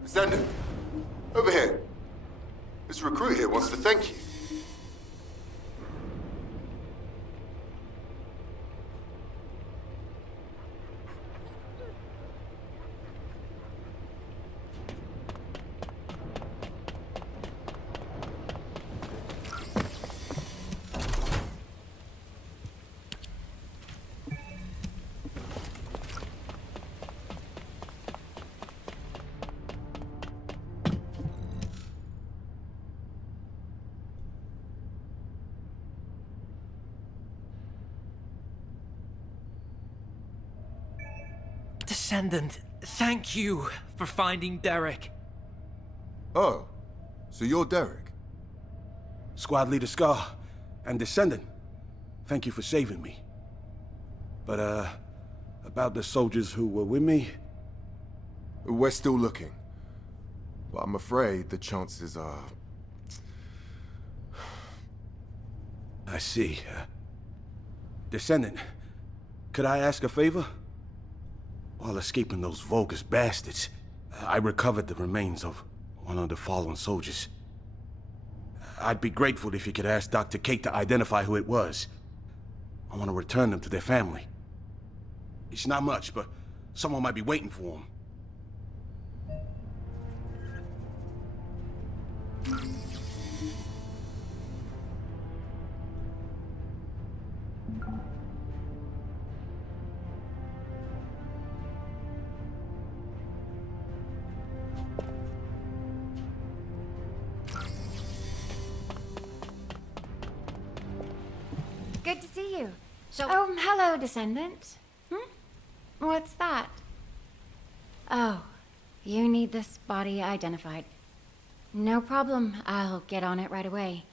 Descendant, over here. This recruit here wants to thank you. Descendant, thank you for finding Derek. Oh, so you're Derek? Squad Leader Scar and Descendant, thank you for saving me. But, about the soldiers who were with me? We're still looking. But I'm afraid the chances are... I see. Descendant, could I ask a favor? While escaping those Vulgus bastards, I recovered the remains of one of the fallen soldiers. I'd be grateful if you could ask Dr. Kate to identify who it was. I want to return them to their family. It's not much, but someone might be waiting for them. Good to see you. Oh, hello, Descendant. What's that? Oh, you need this body identified. No problem. I'll get on it right away.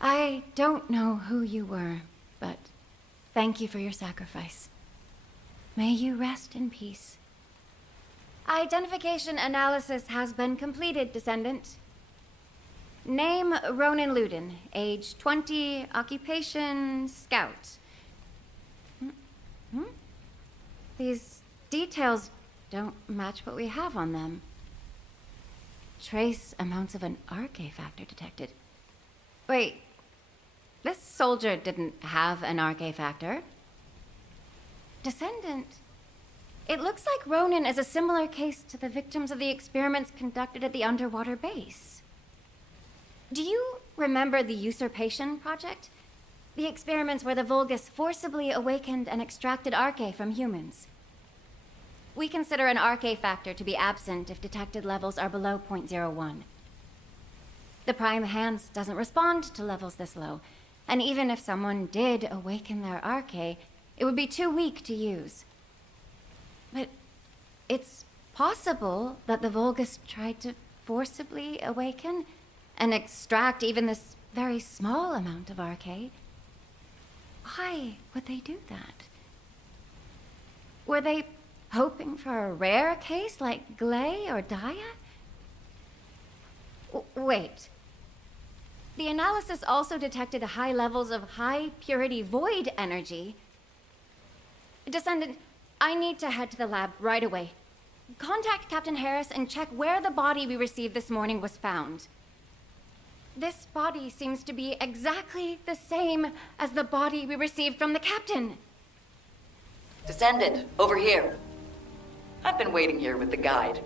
I don't know who you were, but thank you for your sacrifice. May you rest in peace. Identification analysis has been completed, Descendant. Name Ronan Luden, age 20, occupation scout. These details don't match what we have on them. Trace amounts of an RK factor detected. Wait, this soldier didn't have an RK factor. Descendant. It looks like Ronan is a similar case to the victims of the experiments conducted at the underwater base. Do you remember the Usurpation Project? The experiments where the Vulgus forcibly awakened and extracted RK from humans. We consider an RK factor to be absent if detected levels are below 0.01. The Prime Hands doesn't respond to levels this low, and even if someone did awaken their RK, it would be too weak to use. But it's possible that the Vulgus tried to forcibly awaken and extract even this very small amount of RK. Why would they do that? Were they hoping for a rare case like Glay or Daya? Wait. The analysis also detected high levels of high-purity void energy. Descendant, I need to head to the lab right away. Contact Captain Harris and check where the body we received this morning was found. This body seems to be exactly the same as the body we received from the captain. Descendant, over here. I've been waiting here with the guide.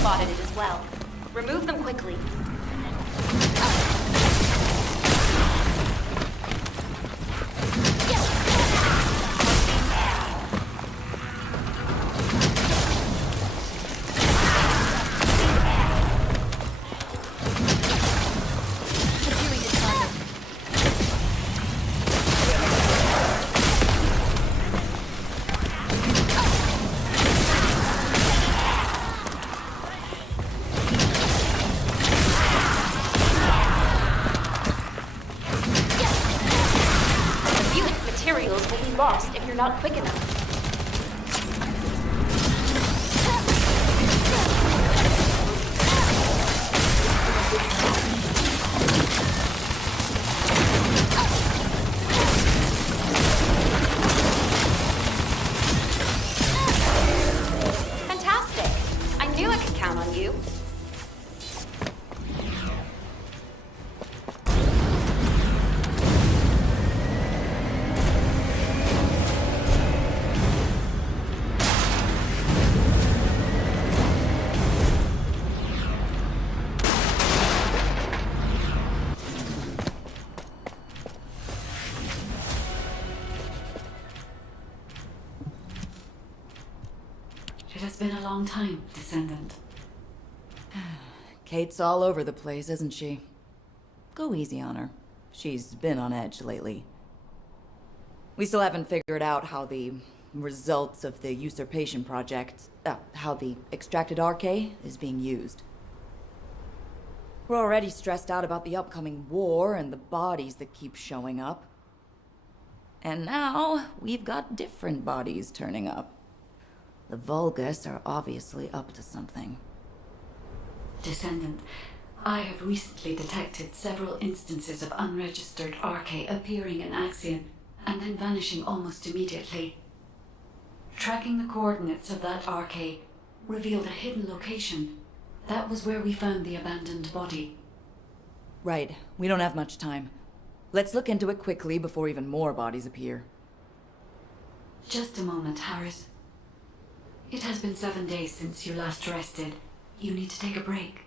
Spotted it as well. Remove them quickly. Lost if you're not quick enough. Fantastic. I knew I could count on you. It has been a long time, Descendant. Kate's all over the place, isn't she? Go easy on her. She's been on edge lately. We still haven't figured out how the results of the usurpation project, how the extracted RK is being used. We're already stressed out about the upcoming war and the bodies that keep showing up. And now, we've got different bodies turning up. The Vulgus are obviously up to something. Descendant, I have recently detected several instances of unregistered RK appearing in Axion and then vanishing almost immediately. Tracking the coordinates of that arcade revealed a hidden location. That was where we found the abandoned body. Right. We don't have much time. Let's look into it quickly before even more bodies appear. Just a moment, Harris. It has been 7 days since you last rested. You need to take a break.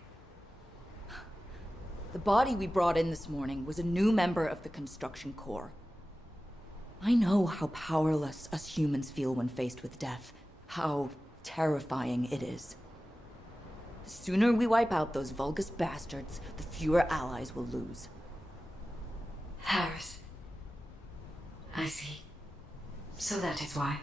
The body we brought in this morning was a new member of the Construction Corps. I know how powerless us humans feel when faced with death. How terrifying it is. The sooner we wipe out those Vulgus bastards, the fewer allies we'll lose. Harris. I see. So that is why.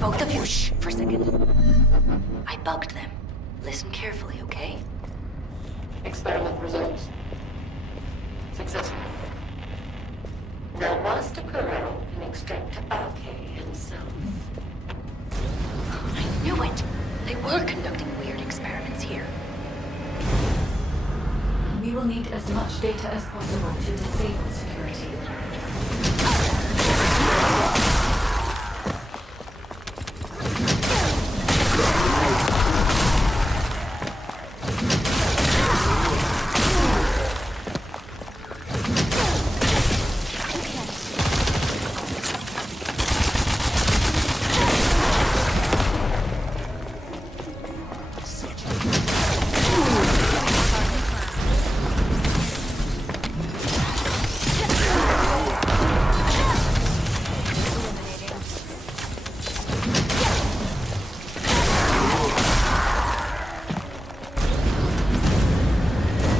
Both of you, shh, for a second. I bugged them. Listen carefully, okay? Experiment results. Successful. Now Master Corral can extract RK himself. I knew it! They were conducting weird experiments here. We will need as much data as possible to disable security.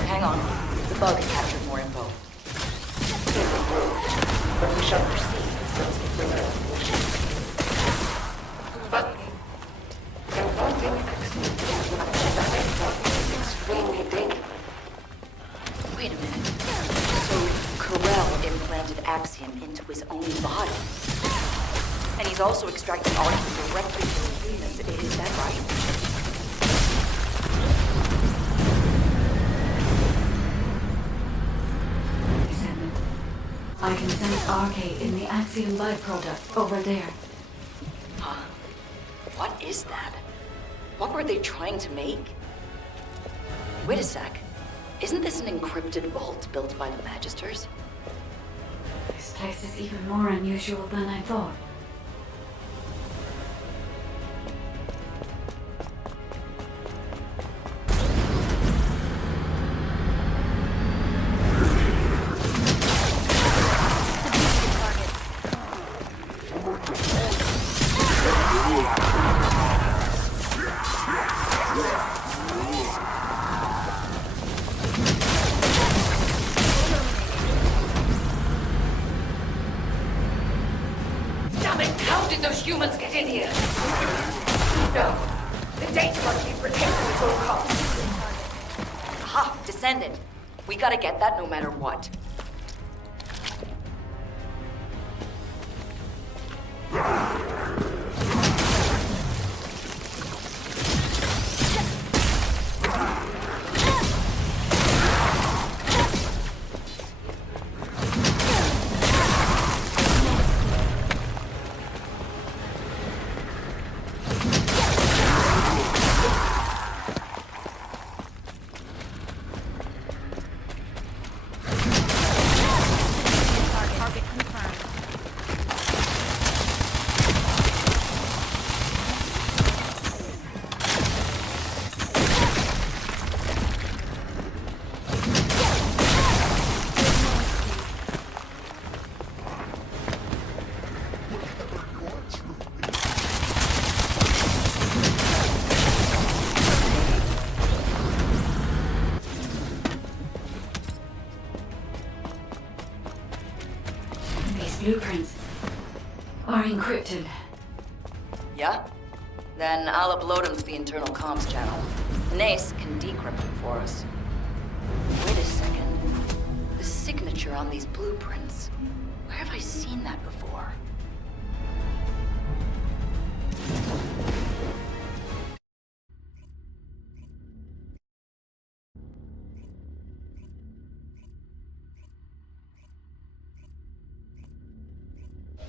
Hang on. The bug captured more info. But we shall proceed since the But converting Axiom is extremely dangerous. Wait a minute. So, Corell implanted Axiom into his own body. And he's also extracting art directly from Venus. Is that right? Descendant. I can sense RK in the Axiom byproduct over there. Huh? What is that? What were they trying to make? Wait a sec. Isn't this an encrypted vault built by the Magisters? This place is even more unusual than I thought. Damn it! How did those humans get in here? No. The data must be protected at all costs. Aha! Descendant. We gotta get that no matter what. Target confirmed. These blueprints are encrypted. Yeah? Then I'll upload them to the internal comms channel. Nace can decrypt them for us. Wait a second. The signature on these blueprints. Where have I seen that before?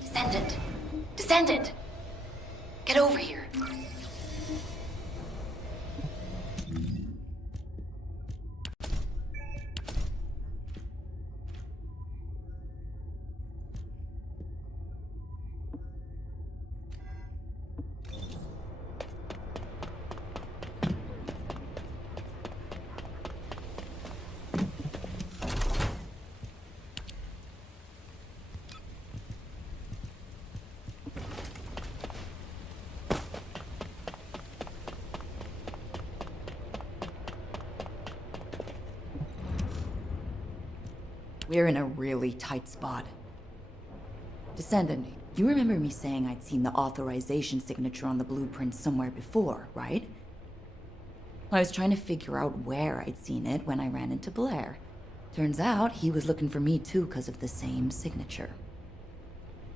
Descendant! Descendant! Get over here. We're in a really tight spot. Descendant, you remember me saying I'd seen the authorization signature on the blueprint somewhere before, right? I was trying to figure out where I'd seen it when I ran into Blair. Turns out he was looking for me too because of the same signature.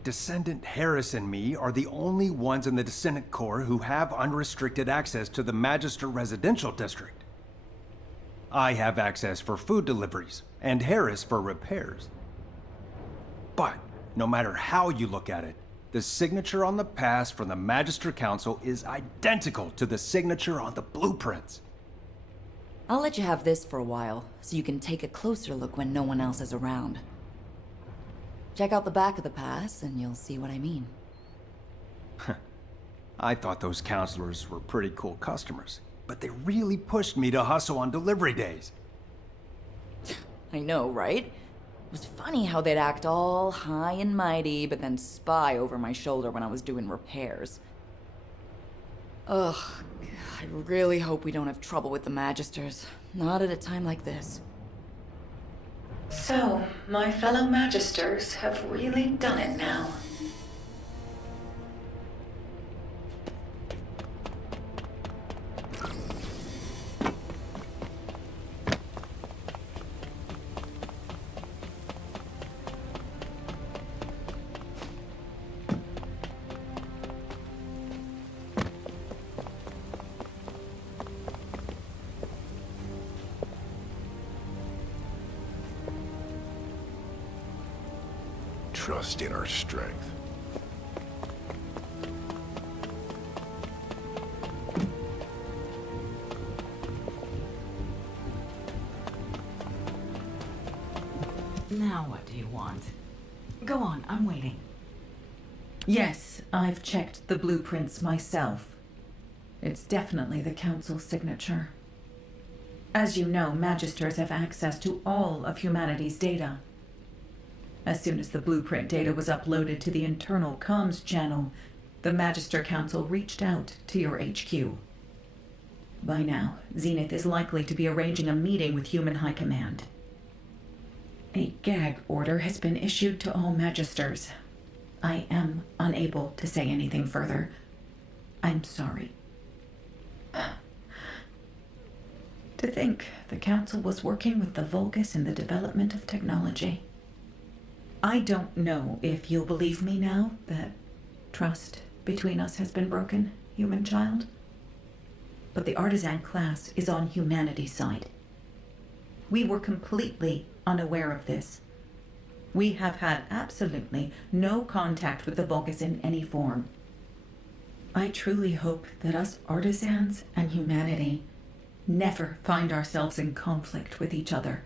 Descendant Harris and me are the only ones in the Descendant Corps who have unrestricted access to the Magister Residential District. I have access for food deliveries, and Harris for repairs. But, no matter how you look at it, the signature on the pass from the Magister Council is identical to the signature on the blueprints. I'll let you have this for a while, so you can take a closer look when no one else is around. Check out the back of the pass, and you'll see what I mean. I thought those counselors were pretty cool customers, but they really pushed me to hustle on delivery days. I know, right? It was funny how they'd act all high and mighty, but then spy over my shoulder when I was doing repairs. Ugh, I really hope we don't have trouble with the Magisters. Not at a time like this. So, my fellow Magisters have really done it now. Trust in our strength. Now what do you want? Go on, I'm waiting. Yes, I've checked the blueprints myself. It's definitely the Council's signature. As you know, Magisters have access to all of humanity's data. As soon as the blueprint data was uploaded to the internal comms channel, the Magister Council reached out to your HQ. By now, Zenith is likely to be arranging a meeting with Human High Command. A gag order has been issued to all Magisters. I am unable to say anything further. I'm sorry. To think the Council was working with the Vulgus in the development of technology. I don't know if you'll believe me now that trust between us has been broken, human child. But the artisan class is on humanity's side. We were completely unaware of this. We have had absolutely no contact with the Vulgus in any form. I truly hope that us artisans and humanity never find ourselves in conflict with each other.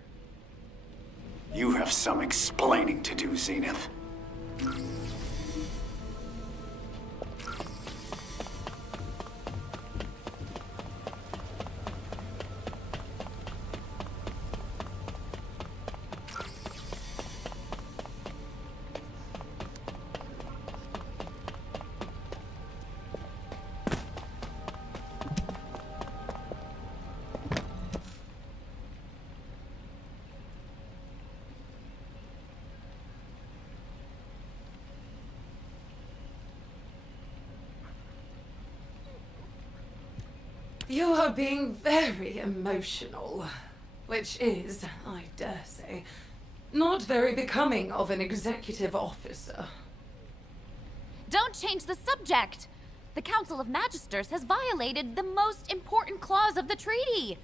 You have some explaining to do, Zenith. You are being very emotional, which is, I dare say, not very becoming of an executive officer. Don't change the subject! The Council of Magisters has violated the most important clause of the treaty!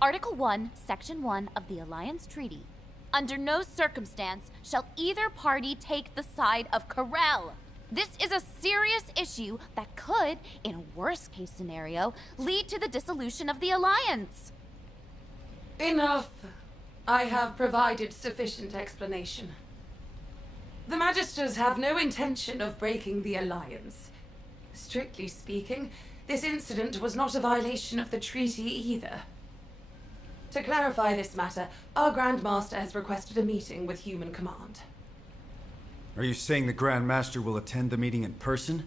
Article 1, Section 1 of the Alliance Treaty. Under no circumstance shall either party take the side of Corel. This is a serious issue that could, in a worst-case scenario, lead to the dissolution of the Alliance. Enough. I have provided sufficient explanation. The Magisters have no intention of breaking the Alliance. Strictly speaking, this incident was not a violation of the treaty either. To clarify this matter, our Grand Master has requested a meeting with Human Command. Are you saying the Grand Master will attend the meeting in person?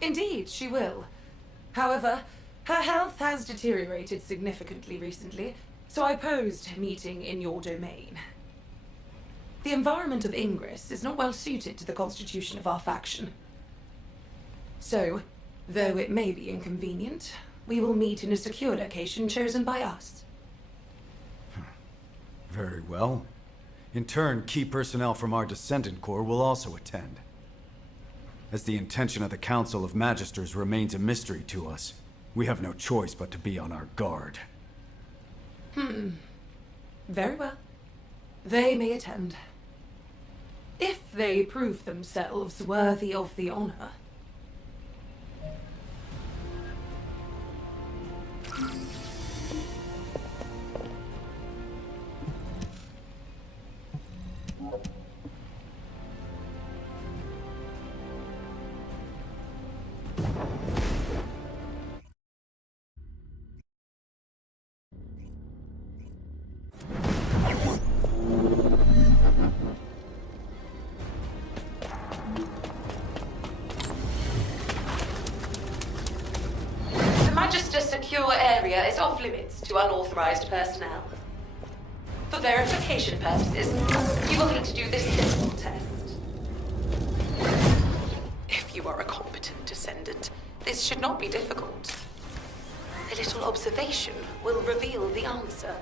Indeed, she will. However, her health has deteriorated significantly recently, so I posed meeting in your domain. The environment of Ingress is not well suited to the constitution of our faction. So, though it may be inconvenient, we will meet in a secure location chosen by us. Very well. In turn, key personnel from our Descendant Corps will also attend. As the intention of the Council of Magisters remains a mystery to us, we have no choice but to be on our guard. Very well. They may attend. If they prove themselves worthy of the honor. The Magister secure area is off limits to unauthorized personnel. For verification purposes, you will need to do this simple test. If you are a competent Descendant, this should not be difficult. A little observation will reveal the answer.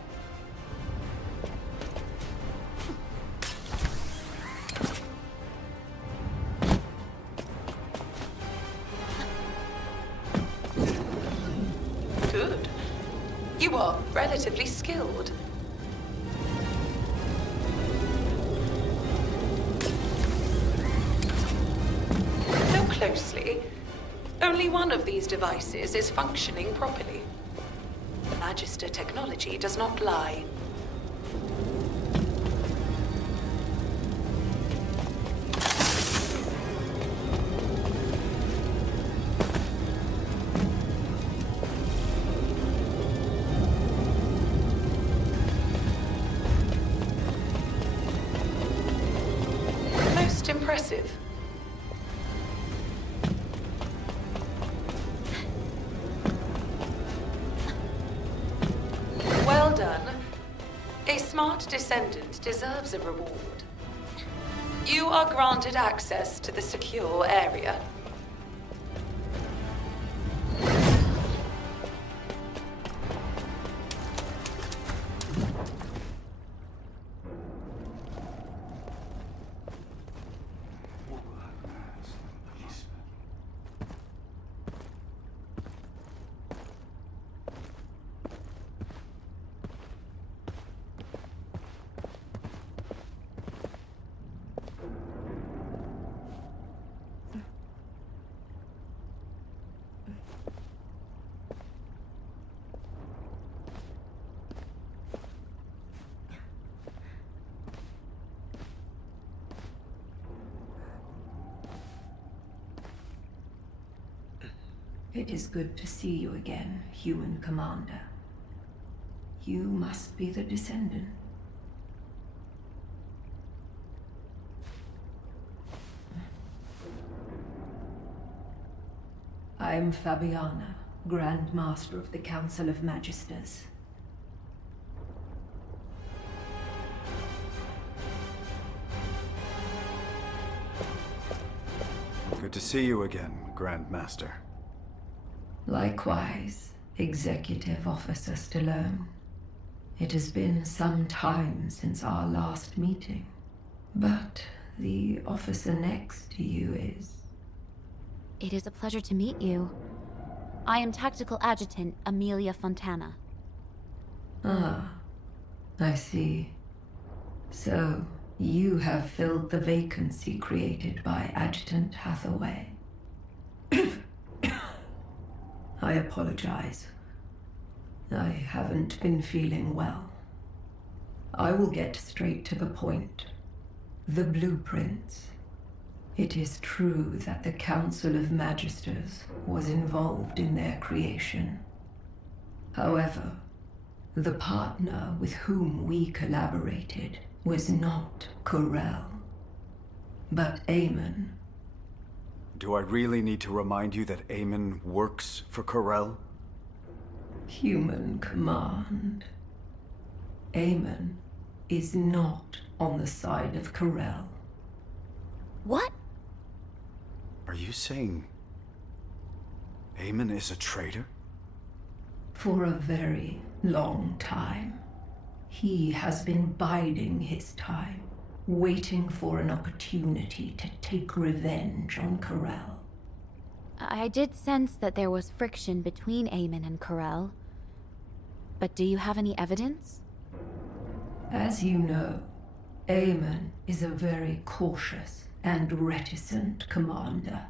Good. You are relatively skilled. Look closely. Only one of these devices is functioning properly. Magister technology does not lie. Most impressive. Well done. A smart Descendant deserves a reward. You are granted access to the secure area. It is good to see you again, human commander. You must be the Descendant. I am Fabiana, Grand Master of the Council of Magisters. Good to see you again, Grand Master. Likewise, Executive Officer Stallone. It has been some time since our last meeting, but the officer next to you is... It is a pleasure to meet you. I am Tactical Adjutant Amelia Fontana. Ah, I see. So, you have filled the vacancy created by Adjutant Hathaway. I apologize. I haven't been feeling well. I will get straight to the point. The blueprints. It is true that the Council of Magisters was involved in their creation. However, the partner with whom we collaborated was not Corel, but Eamon. Do I really need to remind you that Eamon works for Corel? Human command. Eamon is not on the side of Corel. What? Are you saying Eamon is a traitor? For a very long time, he has been biding his time, waiting for an opportunity to take revenge on Corel. I did sense that there was friction between Eamon and Corel. But do you have any evidence? As you know, Eamon is a very cautious and reticent commander.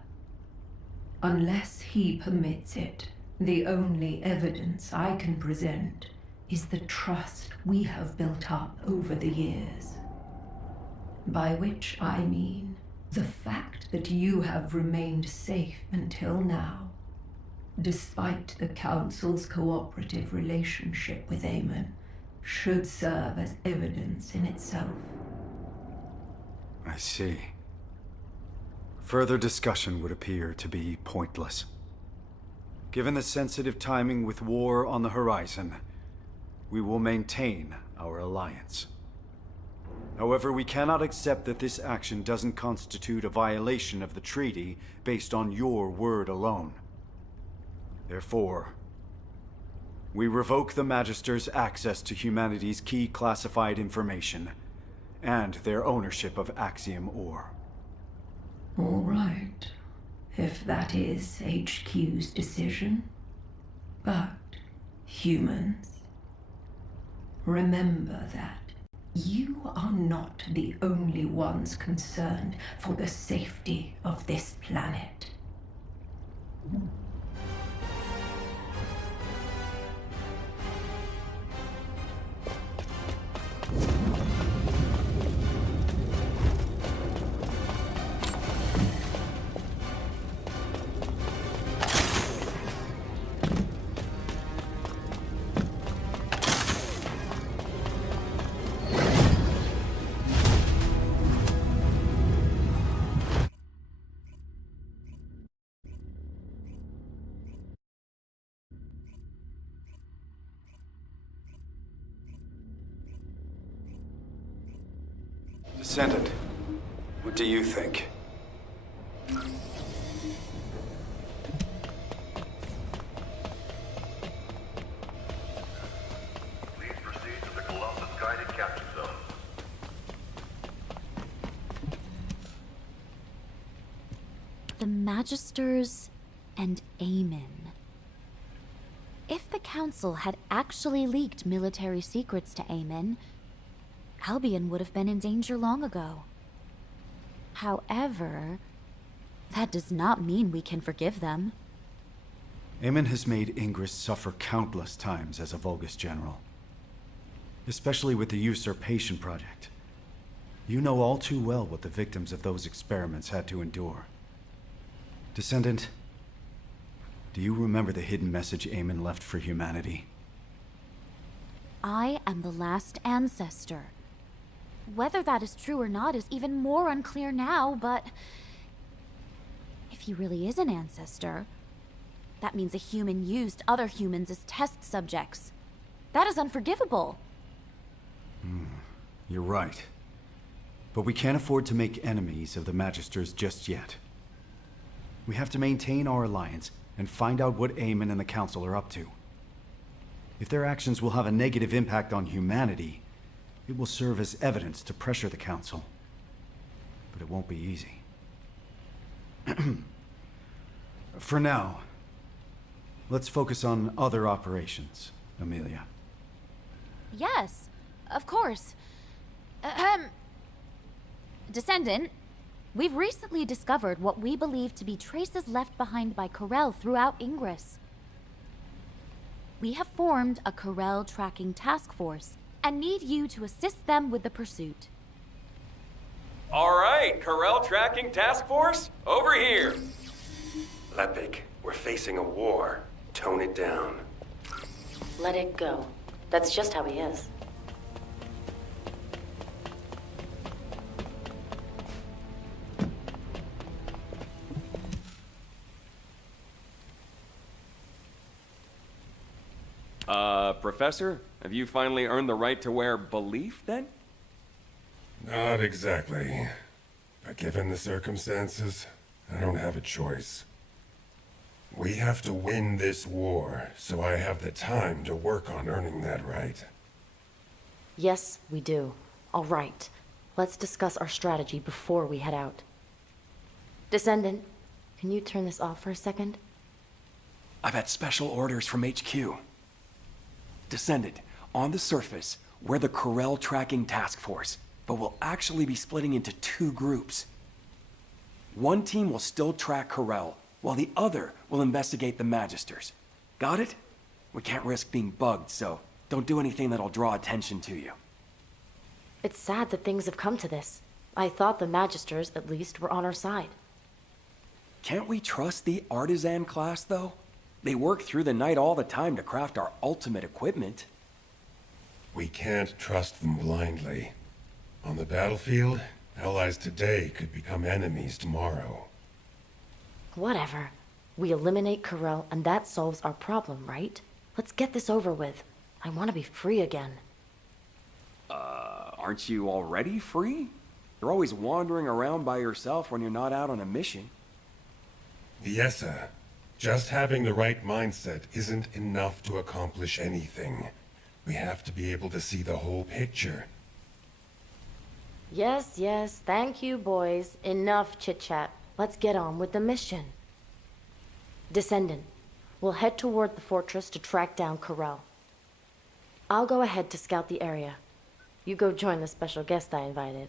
Unless he permits it, the only evidence I can present is the trust we have built up over the years. By which I mean the fact that you have remained safe until now, despite the Council's cooperative relationship with Eamon, should serve as evidence in itself. I see. Further discussion would appear to be pointless. Given the sensitive timing with war on the horizon, we will maintain our alliance. However, we cannot accept that this action doesn't constitute a violation of the treaty based on your word alone. Therefore, we revoke the Magister's access to humanity's key classified information and their ownership of Axiom ore. All right, if that is HQ's decision. But, humans, remember that you are not the only ones concerned for the safety of this planet. Descendant, what do you think? Please proceed to the Colossus guided capture zone. The Magisters and Eamon. If the Council had actually leaked military secrets to Eamon, Albion would have been in danger long ago. However, that does not mean we can forgive them. Eamon has made Ingress suffer countless times as a Vulgus general. Especially with the Usurpation Project. You know all too well what the victims of those experiments had to endure. Descendant, do you remember the hidden message Eamon left for humanity? I am the last ancestor. Whether that is true or not is even more unclear now, but if he really is an ancestor, that means a human used other humans as test subjects. That is unforgivable. You're right. But we can't afford to make enemies of the Magisters just yet. We have to maintain our alliance and find out what Eamon and the Council are up to. If their actions will have a negative impact on humanity, it will serve as evidence to pressure the Council. But it won't be easy. For now, let's focus on other operations, Amelia. Yes, of course. Descendant, we've recently discovered what we believe to be traces left behind by Corel throughout Ingress. We have formed a Corel tracking task force and need you to assist them with the pursuit. All right, Corel Tracking Task Force, over here. Lepik, we're facing a war. Tone it down. Let it go. That's just how he is. Professor, have you finally earned the right to wear belief, then? Not exactly. But given the circumstances, I don't have a choice. We have to win this war, so I have the time to work on earning that right. Yes, we do. All right. Let's discuss our strategy before we head out. Descendant, can you turn this off for a second? I've had special orders from HQ. Descendant, on the surface, we're the Corel Tracking Task Force, but we'll actually be splitting into 2 groups. One team will still track Corel, while the other will investigate the Magisters. Got it? We can't risk being bugged, so don't do anything that'll draw attention to you. It's sad that things have come to this. I thought the Magisters, at least, were on our side. Can't we trust the Artisan class, though? They work through the night all the time to craft our ultimate equipment. We can't trust them blindly. On the battlefield, allies today could become enemies tomorrow. Whatever. We eliminate Corel, and that solves our problem, right? Let's get this over with. I want to be free again. Aren't you already free? You're always wandering around by yourself when you're not out on a mission. Viessa, just having the right mindset isn't enough to accomplish anything. We have to be able to see the whole picture. Yes, yes, thank you, boys. Enough chit-chat. Let's get on with the mission. Descendant, we'll head toward the fortress to track down Corel. I'll go ahead to scout the area. You go join the special guest I invited.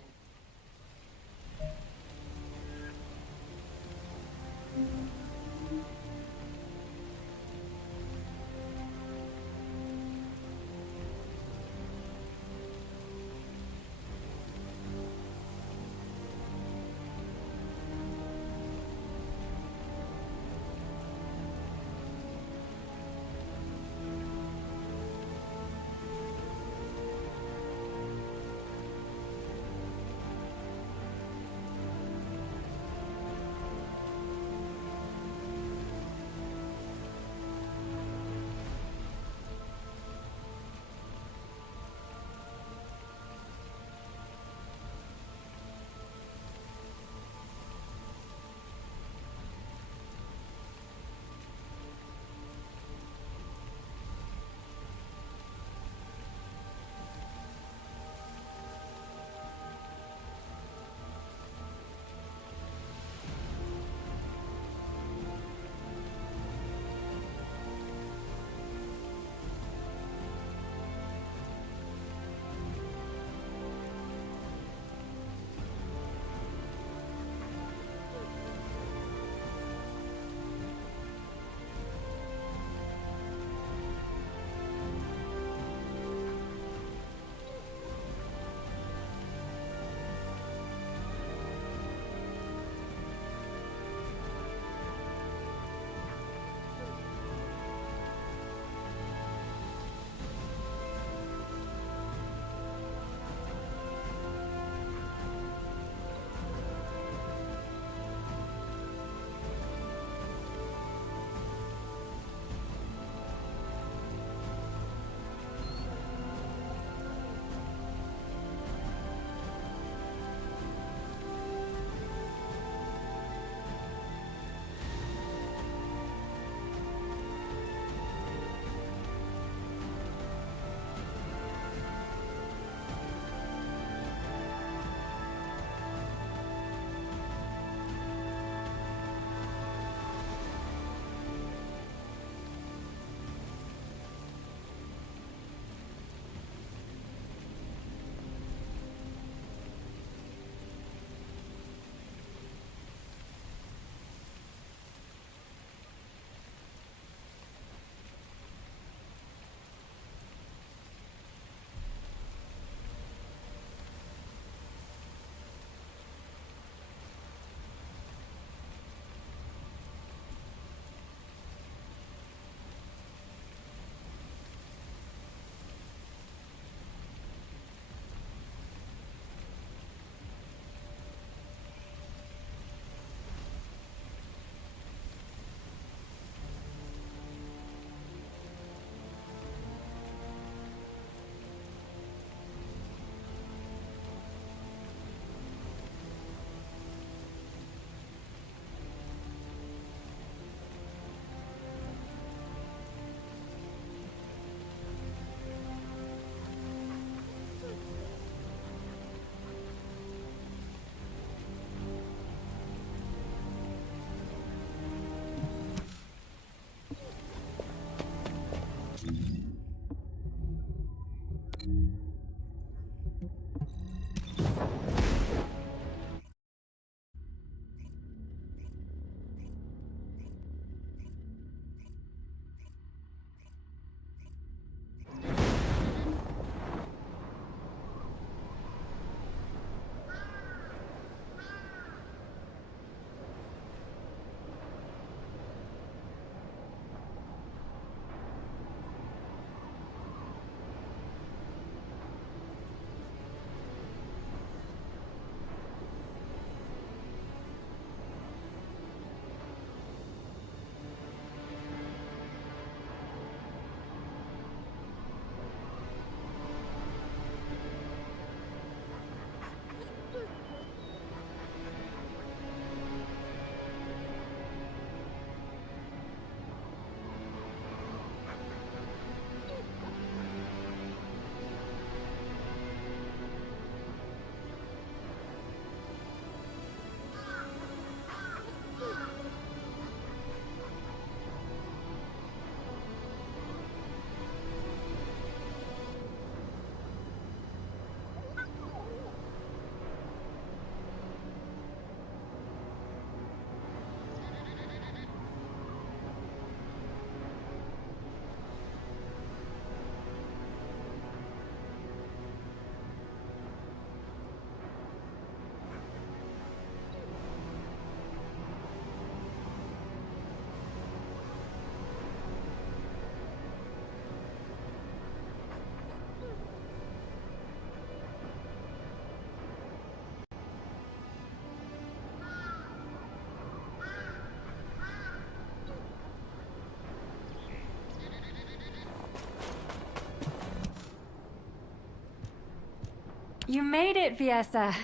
You made it, Viesa.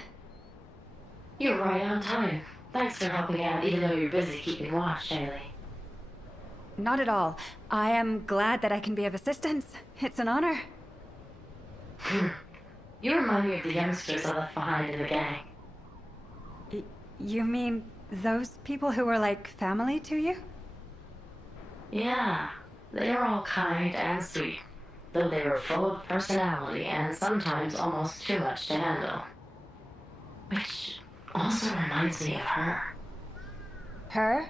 You're right on time. Thanks for helping out, even though you're busy keeping watch, Haley. Not at all. I am glad that I can be of assistance. It's an honor. You remind me of the youngsters I left behind in the gang. You mean those people who were like family to you? Yeah, they were all kind and sweet, though they were full of personality and sometimes almost too much to handle. Which also reminds me of her. Her?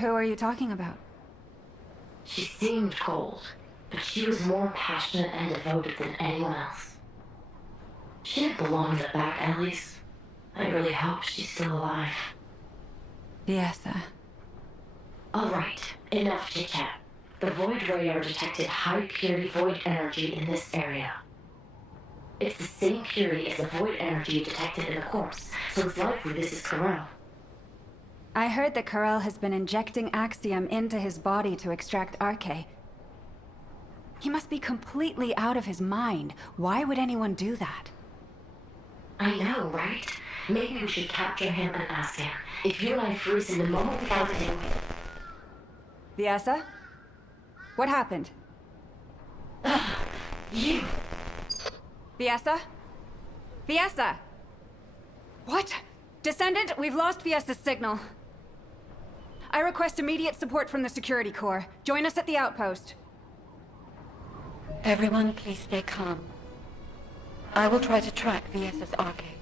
Who are you talking about? She seemed cold, but she was more passionate and devoted than anyone else. She didn't belong in the back alleys. I really hope she's still alive. Viesa. All right, enough chit-chat. The Void Radar detected high-purity void energy in this area. It's the same purity as the void energy detected in the corpse, so it's likely this is Corel. I heard that Corel has been injecting Axiom into his body to extract Arche. He must be completely out of his mind. Why would anyone do that? I know, right? Maybe we should capture him and ask him. If you and I freeze him the moment we found him... Viesa? What happened? You! Viesa? Viesa! What? Descendant, we've lost Viesa's signal. I request immediate support from the Security Corps. Join us at the outpost. Everyone, please stay calm. I will try to track Viesa's Arche.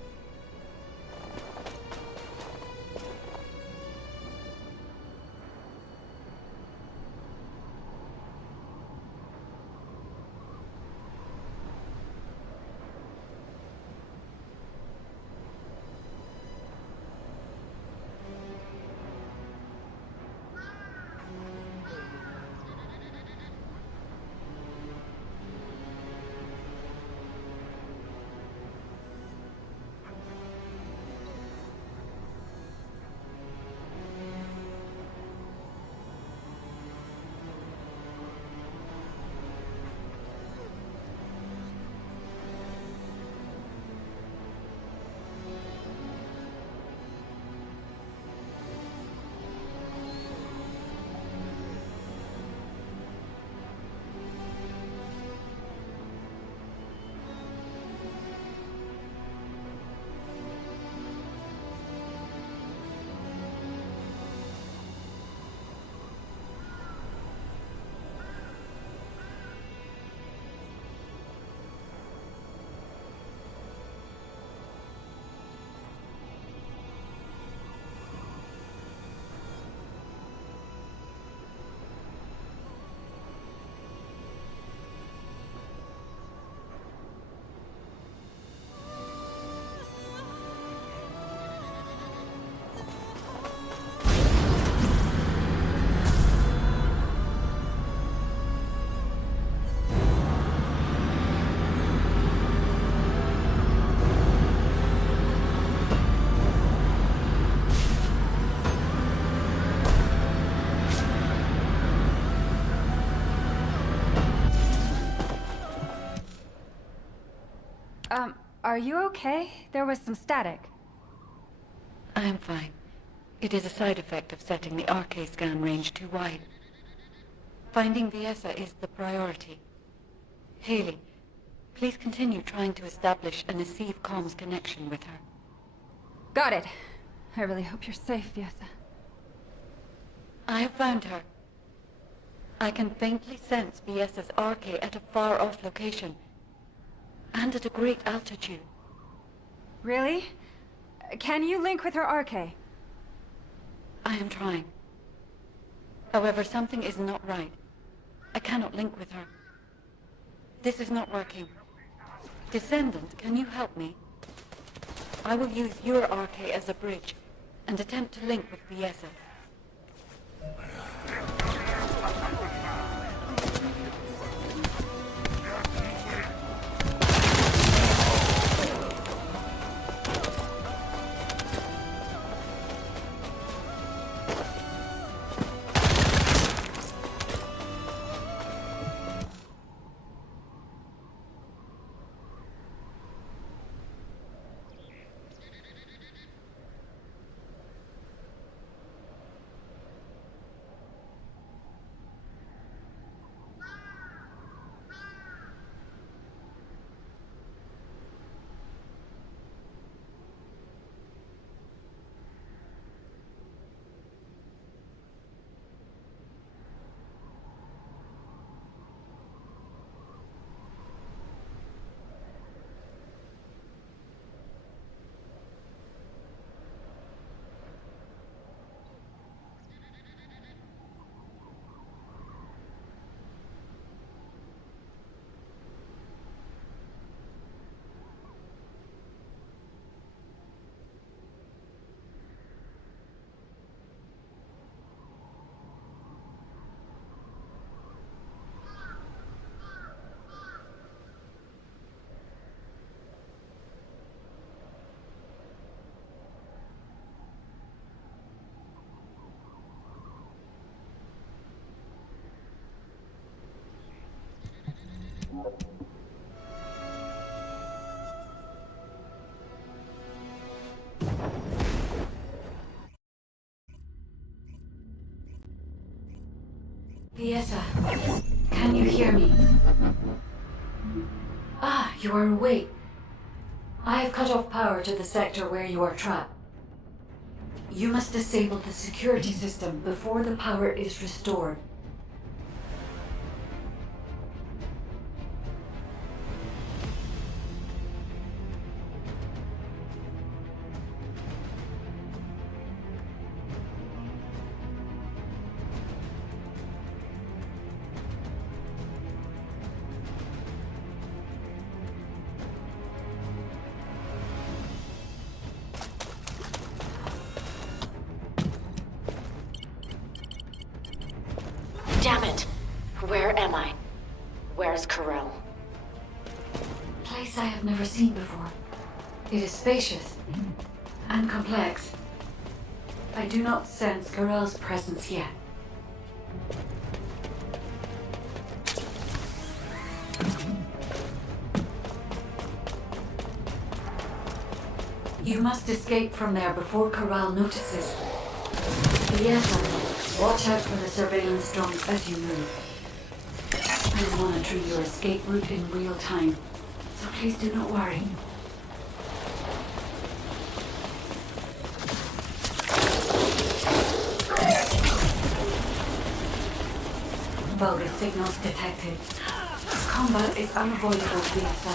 Are you okay? There was some static. I am fine. It is a side effect of setting the Arche scan range too wide. Finding Viesa is the priority. Haley, please continue trying to establish a Nasiv comms connection with her. Got it. I really hope you're safe, Viesa. I have found her. I can faintly sense Viesa's Arche at a far-off location. And at a great altitude. Really? Can you link with her Arche? I am trying. However, something is not right. I cannot link with her. This is not working. Descendant, can you help me? I will use your Arche as a bridge and attempt to link with Viesa. Fiesa, can you hear me? Ah, you are awake. I have cut off power to the sector where you are trapped. You must disable the security system before the power is restored. Damn it! Where am I? Where's Corell? A place I have never seen before. It is spacious and complex. I do not sense Corell's presence yet. You must escape from there before Corell notices. Yes, watch out for the surveillance drones as you move. I'm monitoring your escape route in real time, so please do not worry. Vulgar signals detected. Combat is unavoidable, Fiesa.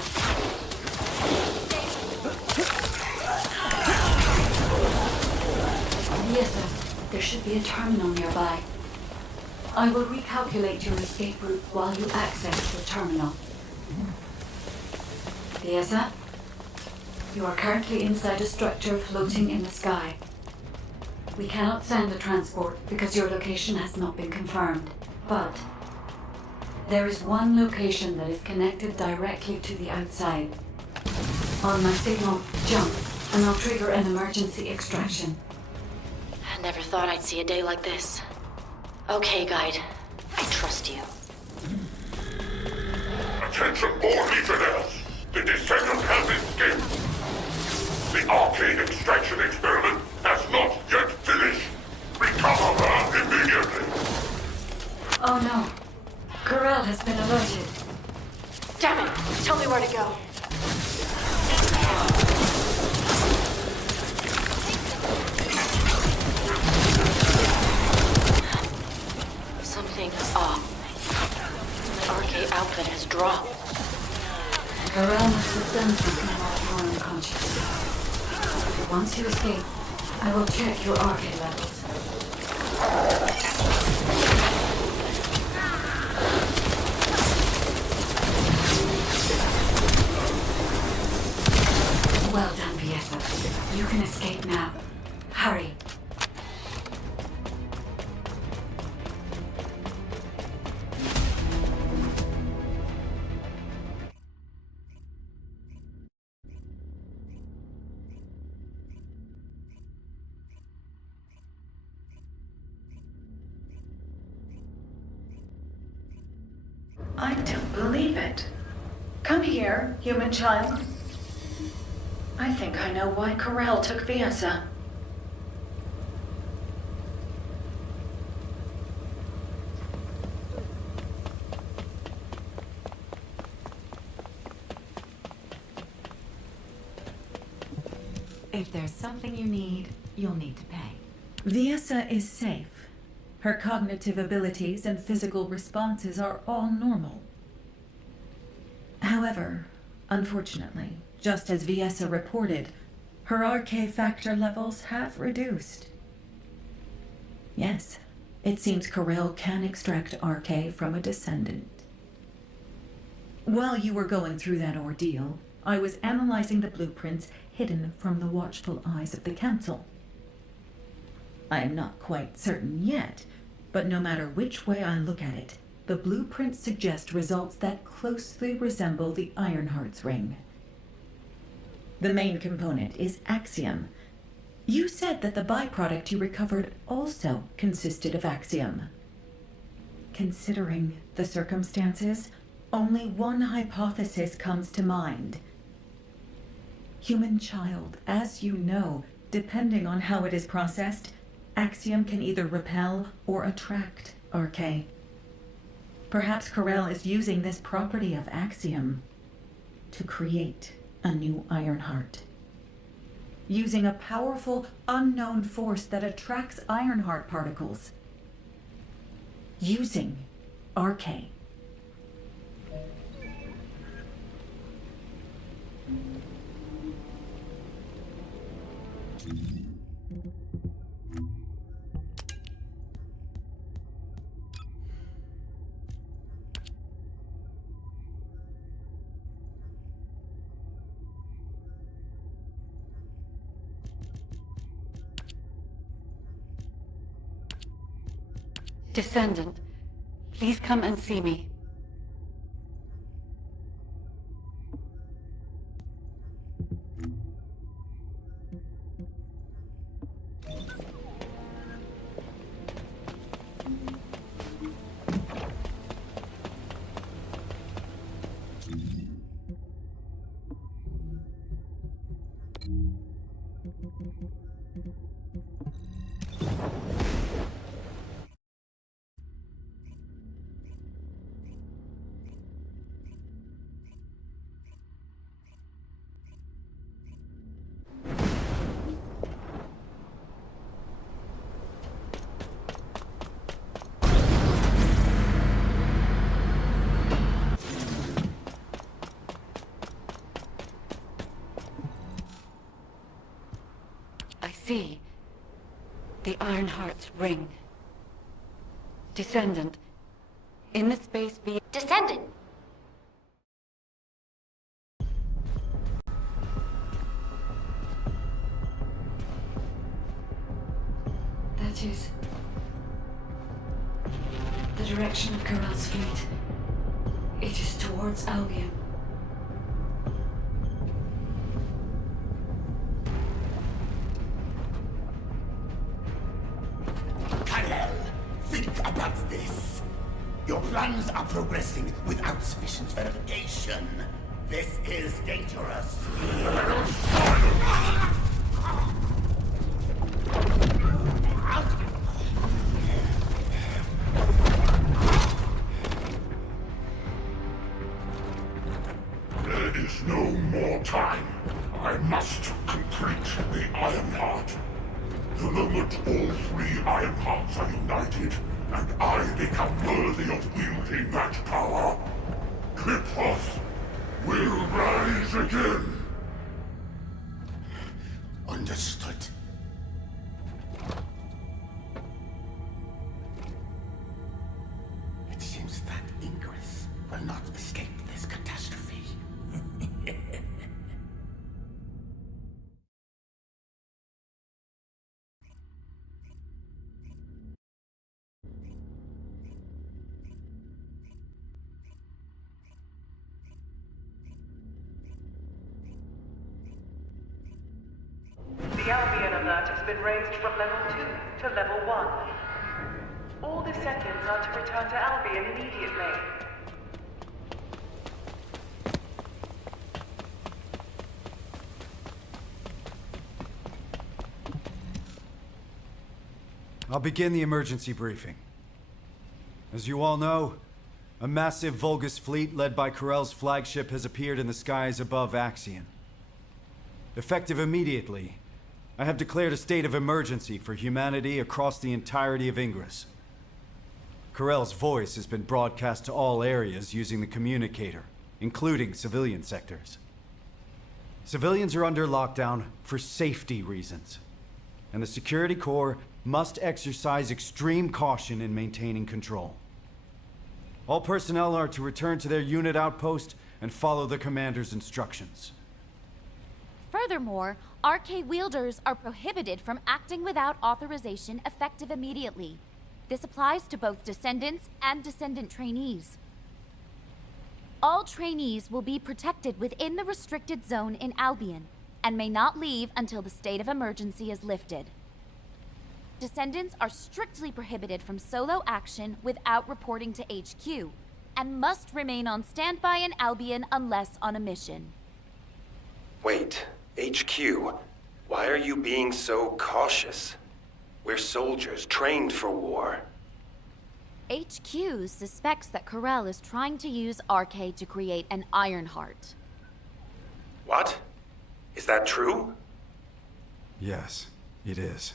Yes, sir. There should be a terminal nearby. I will recalculate your escape route while you access the terminal. Fiesa, you are currently inside a structure floating in the sky. We cannot send a transport because your location has not been confirmed. But there is one location that is connected directly to the outside. On my signal, jump, and I'll trigger an emergency extraction. I never thought I'd see a day like this. Okay, Guide. I trust you. Attention all Legionnaires! The Descendant has escaped! The arcade extraction experiment has not yet finished! Recover her immediately! Oh no. Corell has been alerted. Damn it! Tell me where to go. Something's off. My RK outfit has dropped. Corell must have done something while you were unconscious. But once you escape, I will check your RK levels. Well done, Fiesa. You can escape now. Hurry. I don't believe it. Come here, human child. I think I know why Corell took Fiesa. If there's something you need, you'll need to pay. Fiesa is safe. Her cognitive abilities and physical responses are all normal. However, unfortunately, just as Fiesa reported, her RK factor levels have reduced. Yes, it seems Corell can extract RK from a descendant. While you were going through that ordeal, I was analyzing the blueprints hidden from the watchful eyes of the Council. I am not quite certain yet, but no matter which way I look at it, the blueprints suggest results that closely resemble the Ironheart's ring. The main component is Axiom. You said that the byproduct you recovered also consisted of Axiom. Considering the circumstances, only one hypothesis comes to mind. Human child, as you know, depending on how it is processed, Axiom can either repel or attract RK. Perhaps Corel is using this property of Axiom to create a new Ironheart. Using a powerful, unknown force that attracts Ironheart particles. Using RK. Descendant, please come and see me. I see. The Ironheart's ring. Descendant, in the space via... Descendant! That is the direction of Corel's fleet. It is towards Albion. Kal-El, think about this. Your plans are progressing without sufficient verification. This is dangerous. There is no more time. I must complete the Ironheart. The moment all three Ironhearts are united, and I become worthy of wielding that power, Cliphoth will rise again. Understood. It seems that Ingress will not escape this catastrophe. The Albion alert has been raised from level 2 to level 1. All descendants are to return to Albion immediately. I'll begin the emergency briefing. As you all know, a massive Vulgus fleet led by Corel's flagship has appeared in the skies above Axion. Effective immediately, I have declared a state of emergency for humanity across the entirety of Ingress. Corel's voice has been broadcast to all areas using the communicator, including civilian sectors. Civilians are under lockdown for safety reasons, and the Security Corps must exercise extreme caution in maintaining control. All personnel are to return to their unit outpost and follow the commander's instructions. Furthermore, RK wielders are prohibited from acting without authorization effective immediately. This applies to both descendants and descendant trainees. All trainees will be protected within the restricted zone in Albion and may not leave until the state of emergency is lifted. Descendants are strictly prohibited from solo action without reporting to HQ and must remain on standby in Albion unless on a mission. Wait, HQ? Why are you being so cautious? We're soldiers trained for war. HQ suspects that Corel is trying to use RK to create an Ironheart. What? Is that true? Yes, it is.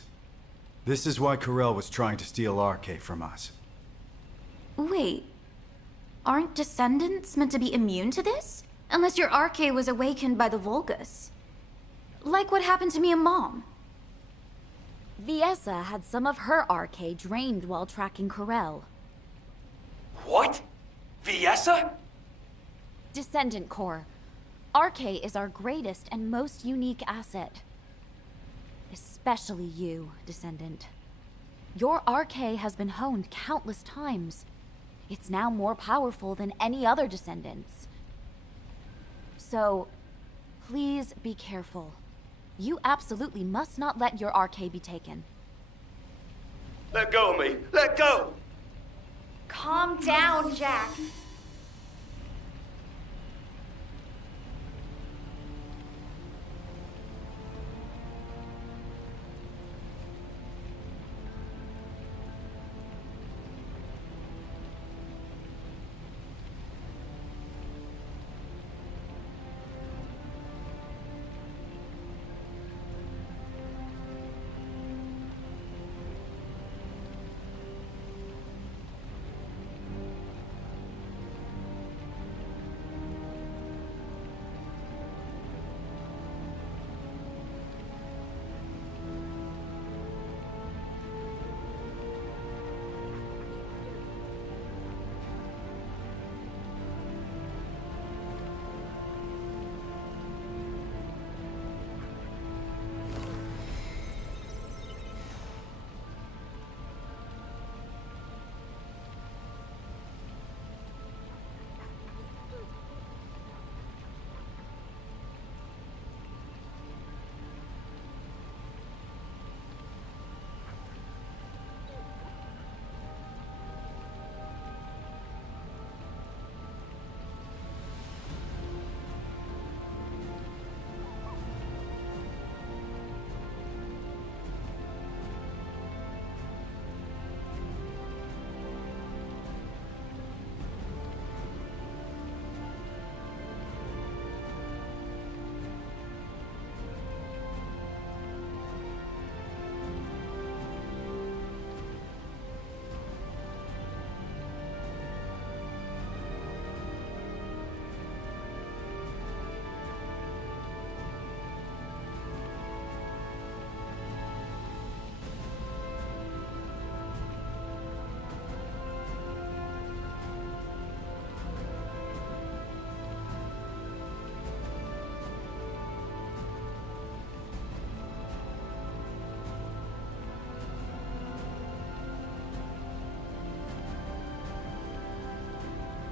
This is why Corel was trying to steal RK from us. Wait, aren't Descendants meant to be immune to this? Unless your RK was awakened by the Vulgus. Like what happened to me and Mom. Viessa had some of her RK drained while tracking Corel. What? Viessa? Descendant Core. RK is our greatest and most unique asset. Especially you, Descendant. Your RK has been honed countless times. It's now more powerful than any other Descendants. So, please be careful. You absolutely must not let your RK be taken. Let go of me! Let go! Calm down, Jack.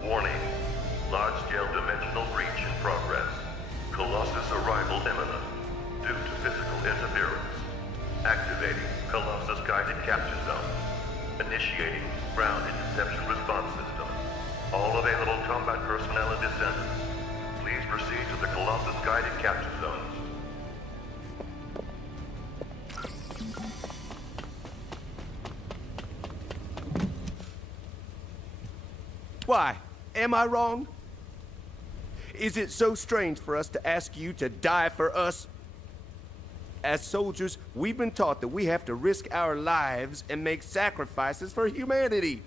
Warning. Large-scale dimensional breach in progress. Colossus arrival imminent. Due to physical interference. Activating Colossus guided capture zone. Initiating ground interception response system. All available combat personnel and descendants. Please proceed to the Colossus guided capture zones. Why? Am I wrong? Is it so strange for us to ask you to die for us? As soldiers, we've been taught that we have to risk our lives and make sacrifices for humanity.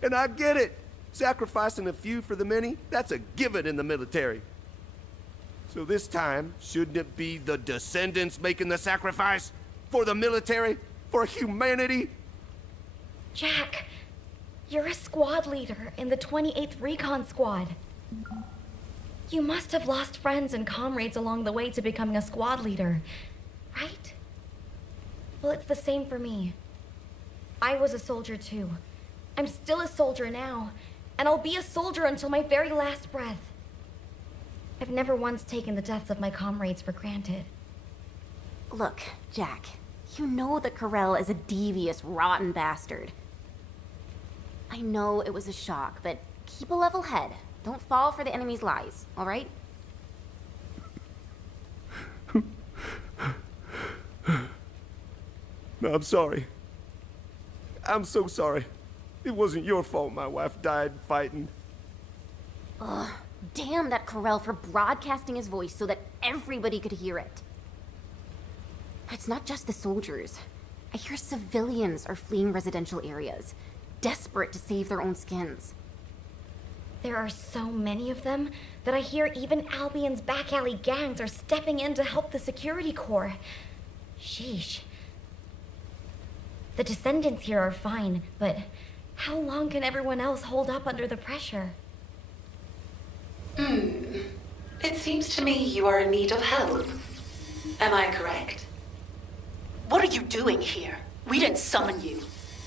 And I get it. Sacrificing a few for the many, that's a given in the military. So this time, shouldn't it be the Descendants making the sacrifice? For the military? For humanity? Jack, you're a squad leader in the 28th Recon Squad. You must have lost friends and comrades along the way to becoming a squad leader, right? Well, it's the same for me. I was a soldier too. I'm still a soldier now, and I'll be a soldier until my very last breath. I've never once taken the deaths of my comrades for granted. Look, Jack, you know that Corel is a devious, rotten bastard. I know it was a shock, but keep a level head. Don't fall for the enemy's lies, all right? No, I'm sorry. I'm so sorry. It wasn't your fault my wife died fighting. Ugh, damn that Corell for broadcasting his voice so that everybody could hear it. It's not just the soldiers. I hear civilians are fleeing residential areas, desperate to save their own skins. There are so many of them that I hear even Albion's back alley gangs are stepping in to help the security corps. Sheesh. The Descendants here are fine, but how long can everyone else hold up under the pressure? It seems to me you are in need of help. Am I correct? What are you doing here? We didn't summon you.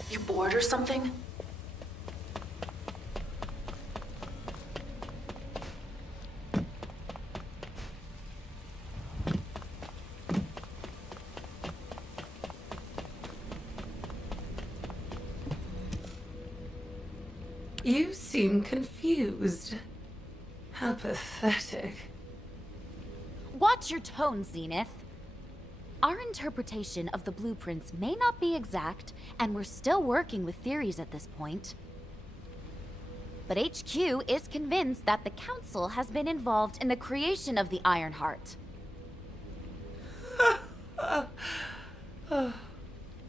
You bored or something? You seem confused. How pathetic. Watch your tone, Zenith. Our interpretation of the blueprints may not be exact, and we're still working with theories at this point. But HQ is convinced that the Council has been involved in the creation of the Ironheart.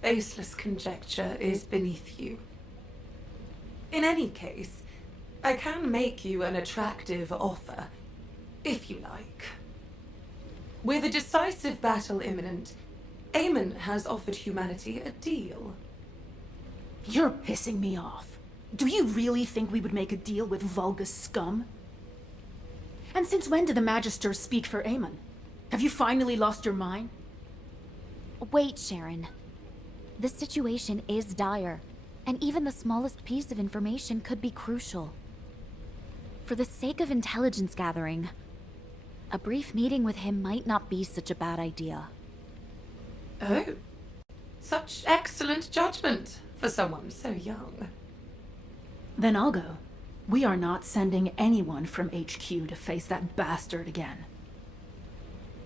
Baseless conjecture is beneath you. In any case, I can make you an attractive offer, if you like. With a decisive battle imminent, Eamon has offered humanity a deal. You're pissing me off. Do you really think we would make a deal with Vulgus scum? And since when did the Magisters speak for Eamon? Have you finally lost your mind? Wait, Sharon. The situation is dire, and even the smallest piece of information could be crucial. For the sake of intelligence gathering, a brief meeting with him might not be such a bad idea. Oh, such excellent judgment for someone so young. Then I'll go. We are not sending anyone from HQ to face that bastard again.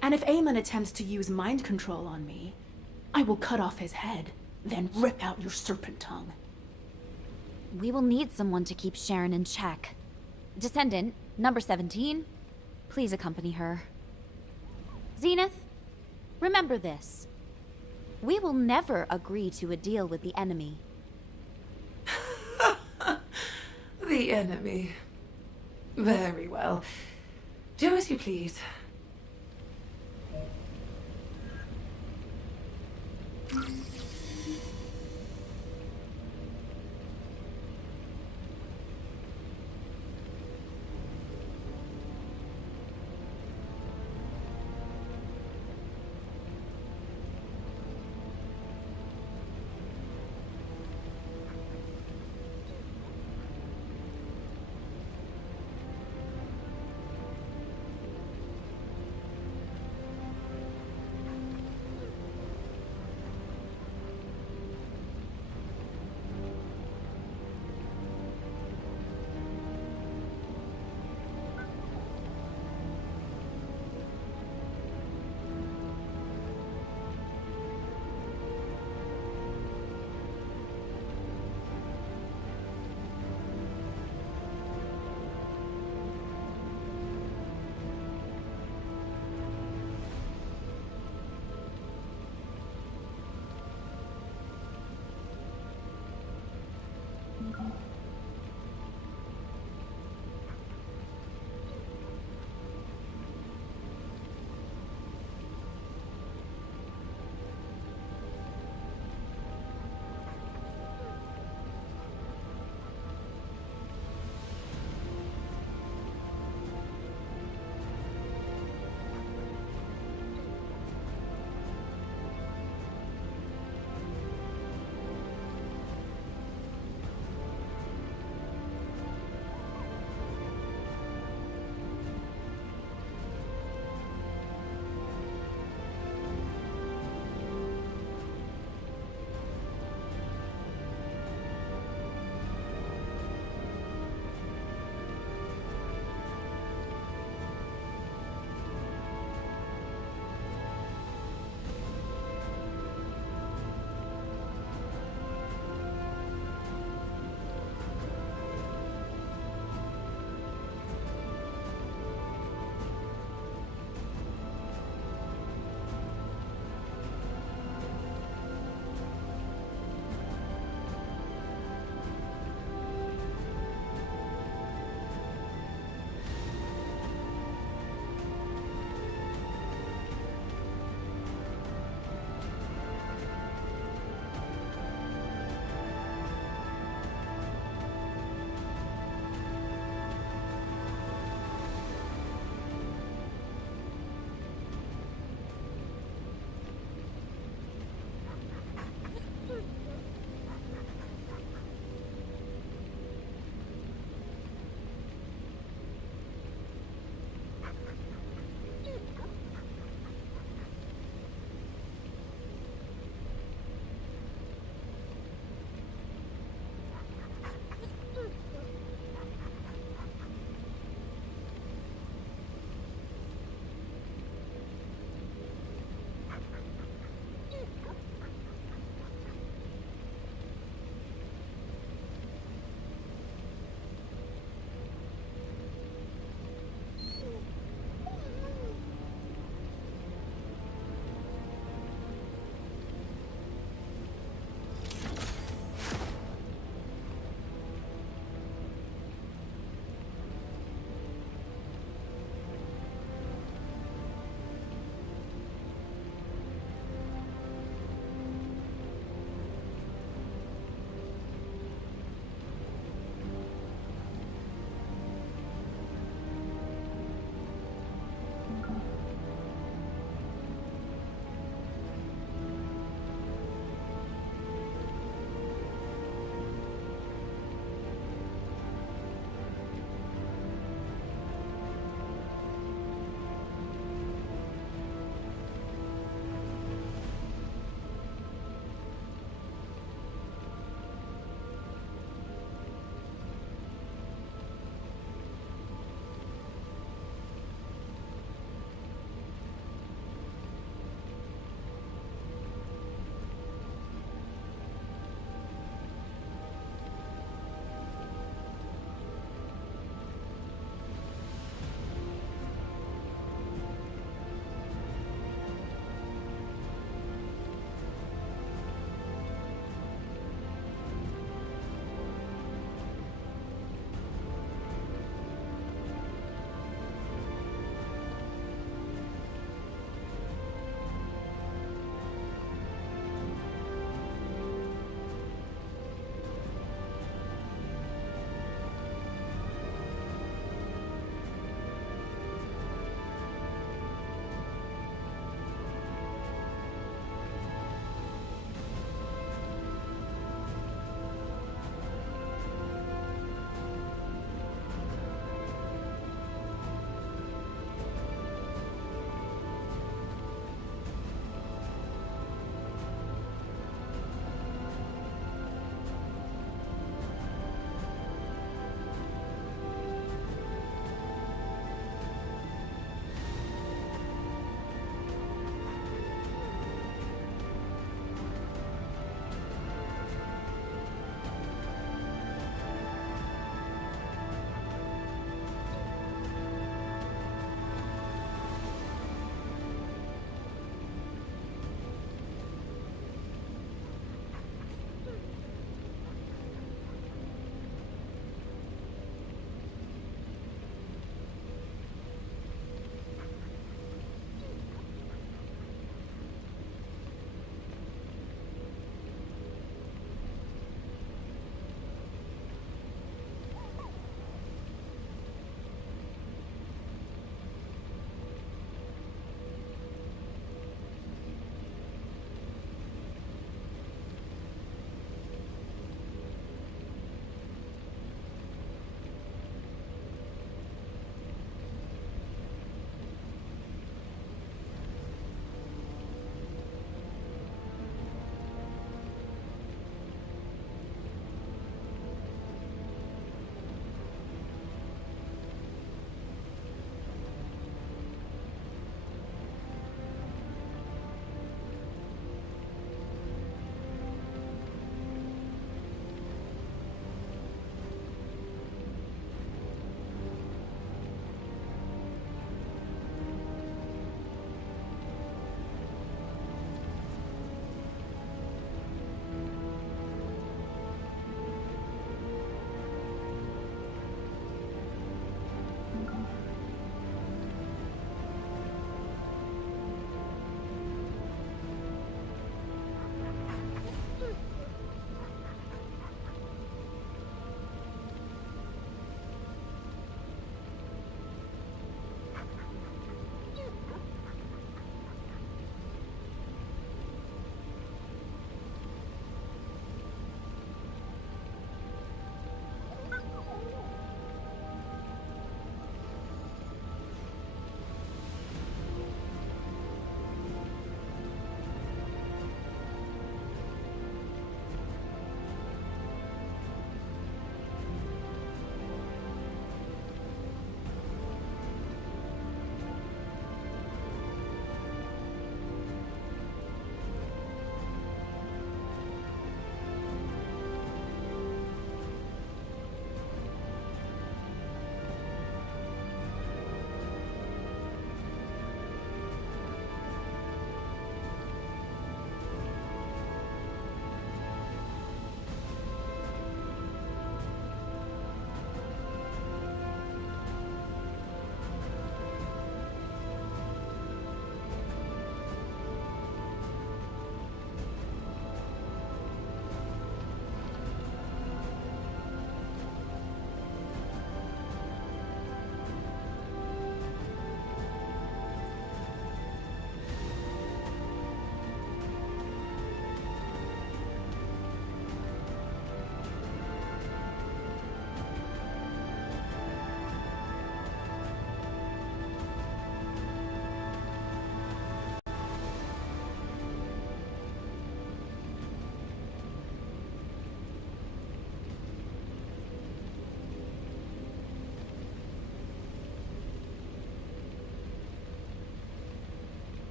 And if Eamon attempts to use mind control on me, I will cut off his head, then rip out your serpent tongue. We will need someone to keep Sharon in check. Descendant, number 17, please accompany her. Zenith, remember this. We will never agree to a deal with the enemy. The enemy. Very well. Do as you please.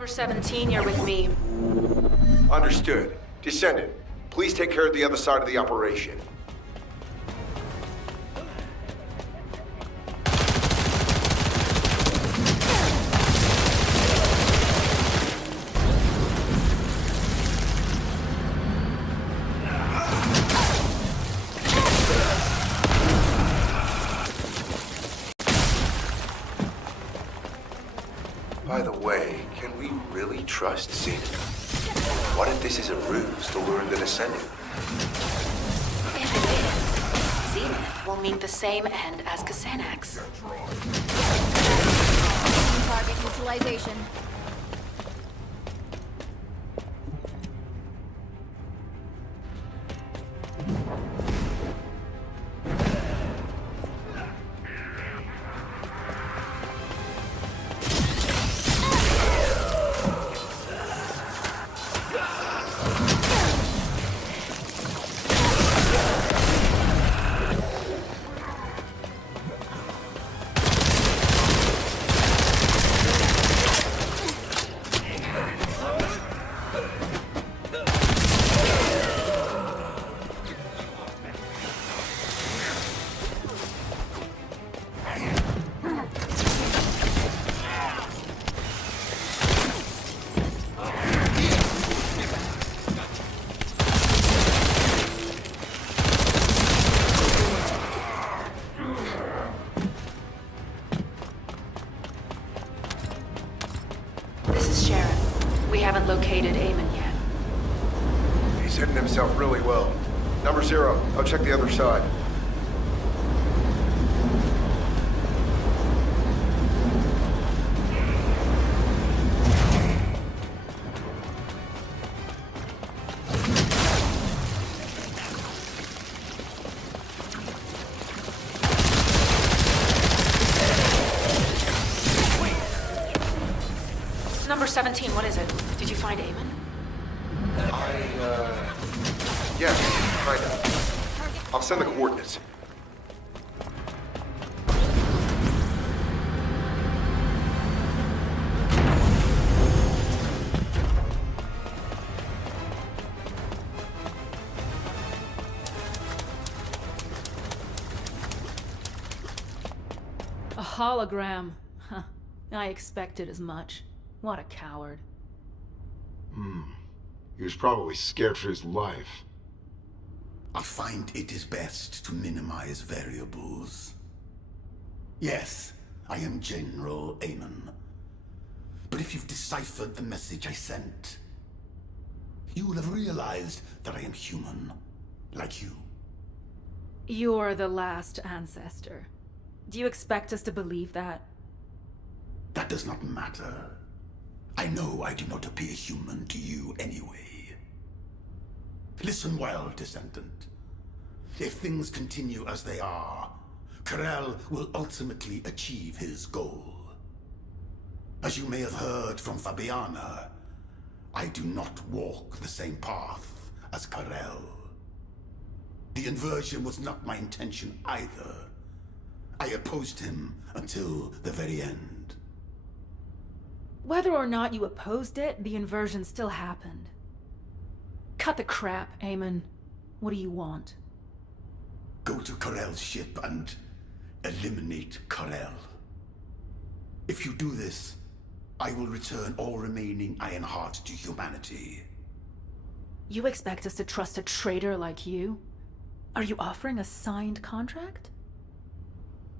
Number 17, you're with me. Understood. Descendant, please take care of the other side of the operation. By the way, can we really trust Zenith? What if this is a ruse to lure the Descendant? If it is, Zenith will meet the same end as Kasanax. Target neutralization. Located Eamon yet. He's hidden himself really well. Number 0, I'll check the other side. Number 17, what is it? Did you find Eamon? Yeah, kinda. I'll send the coordinates. A hologram. Huh. I expected as much. What a coward. He was probably scared for his life. I find it is best to minimize variables. Yes, I am General Eamon. But if you've deciphered the message I sent, you will have realized that I am human, like you. You're the last ancestor. Do you expect us to believe that? That does not matter. I know I do not appear human to you anyway. Listen well, Descendant. If things continue as they are, Karel will ultimately achieve his goal. As you may have heard from Fabiana, I do not walk the same path as Karel. The inversion was not my intention either. I opposed him until the very end. Whether or not you opposed it, the inversion still happened. Cut the crap, Eamon. What do you want? Go to Karel's ship and eliminate Karel. If you do this, I will return all remaining Ironheart to humanity. You expect us to trust a traitor like you? Are you offering a signed contract?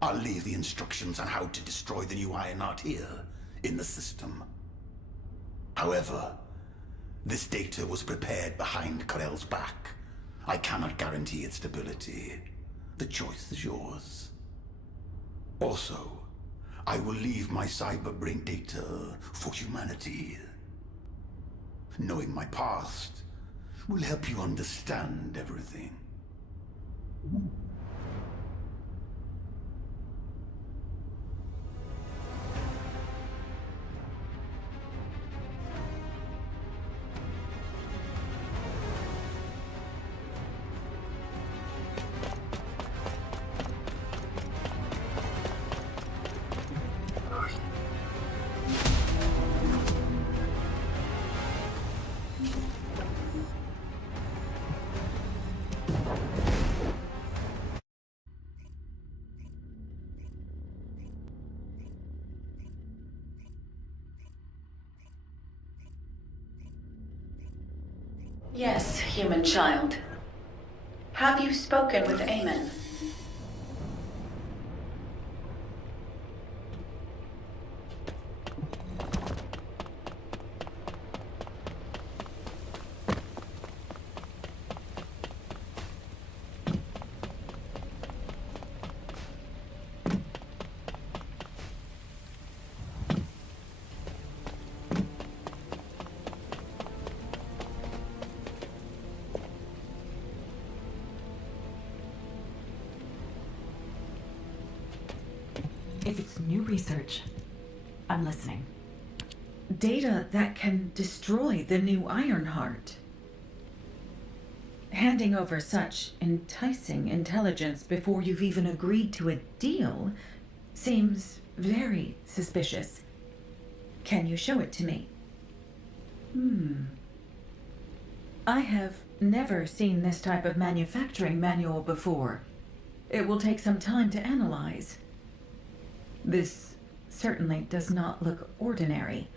I'll leave the instructions on how to destroy the new Ironheart here, in the system. However, this data was prepared behind Karel's back. I cannot guarantee its stability. The choice is yours. Also, I will leave my cyberbrain data for humanity. Knowing my past will help you understand everything. Yes, human child. Have you spoken with Eamon? If it's new research, I'm listening. Data that can destroy the new Ironheart. Handing over such enticing intelligence before you've even agreed to a deal seems very suspicious. Can you show it to me? I have never seen this type of manufacturing manual before. It will take some time to analyze. This certainly does not look ordinary.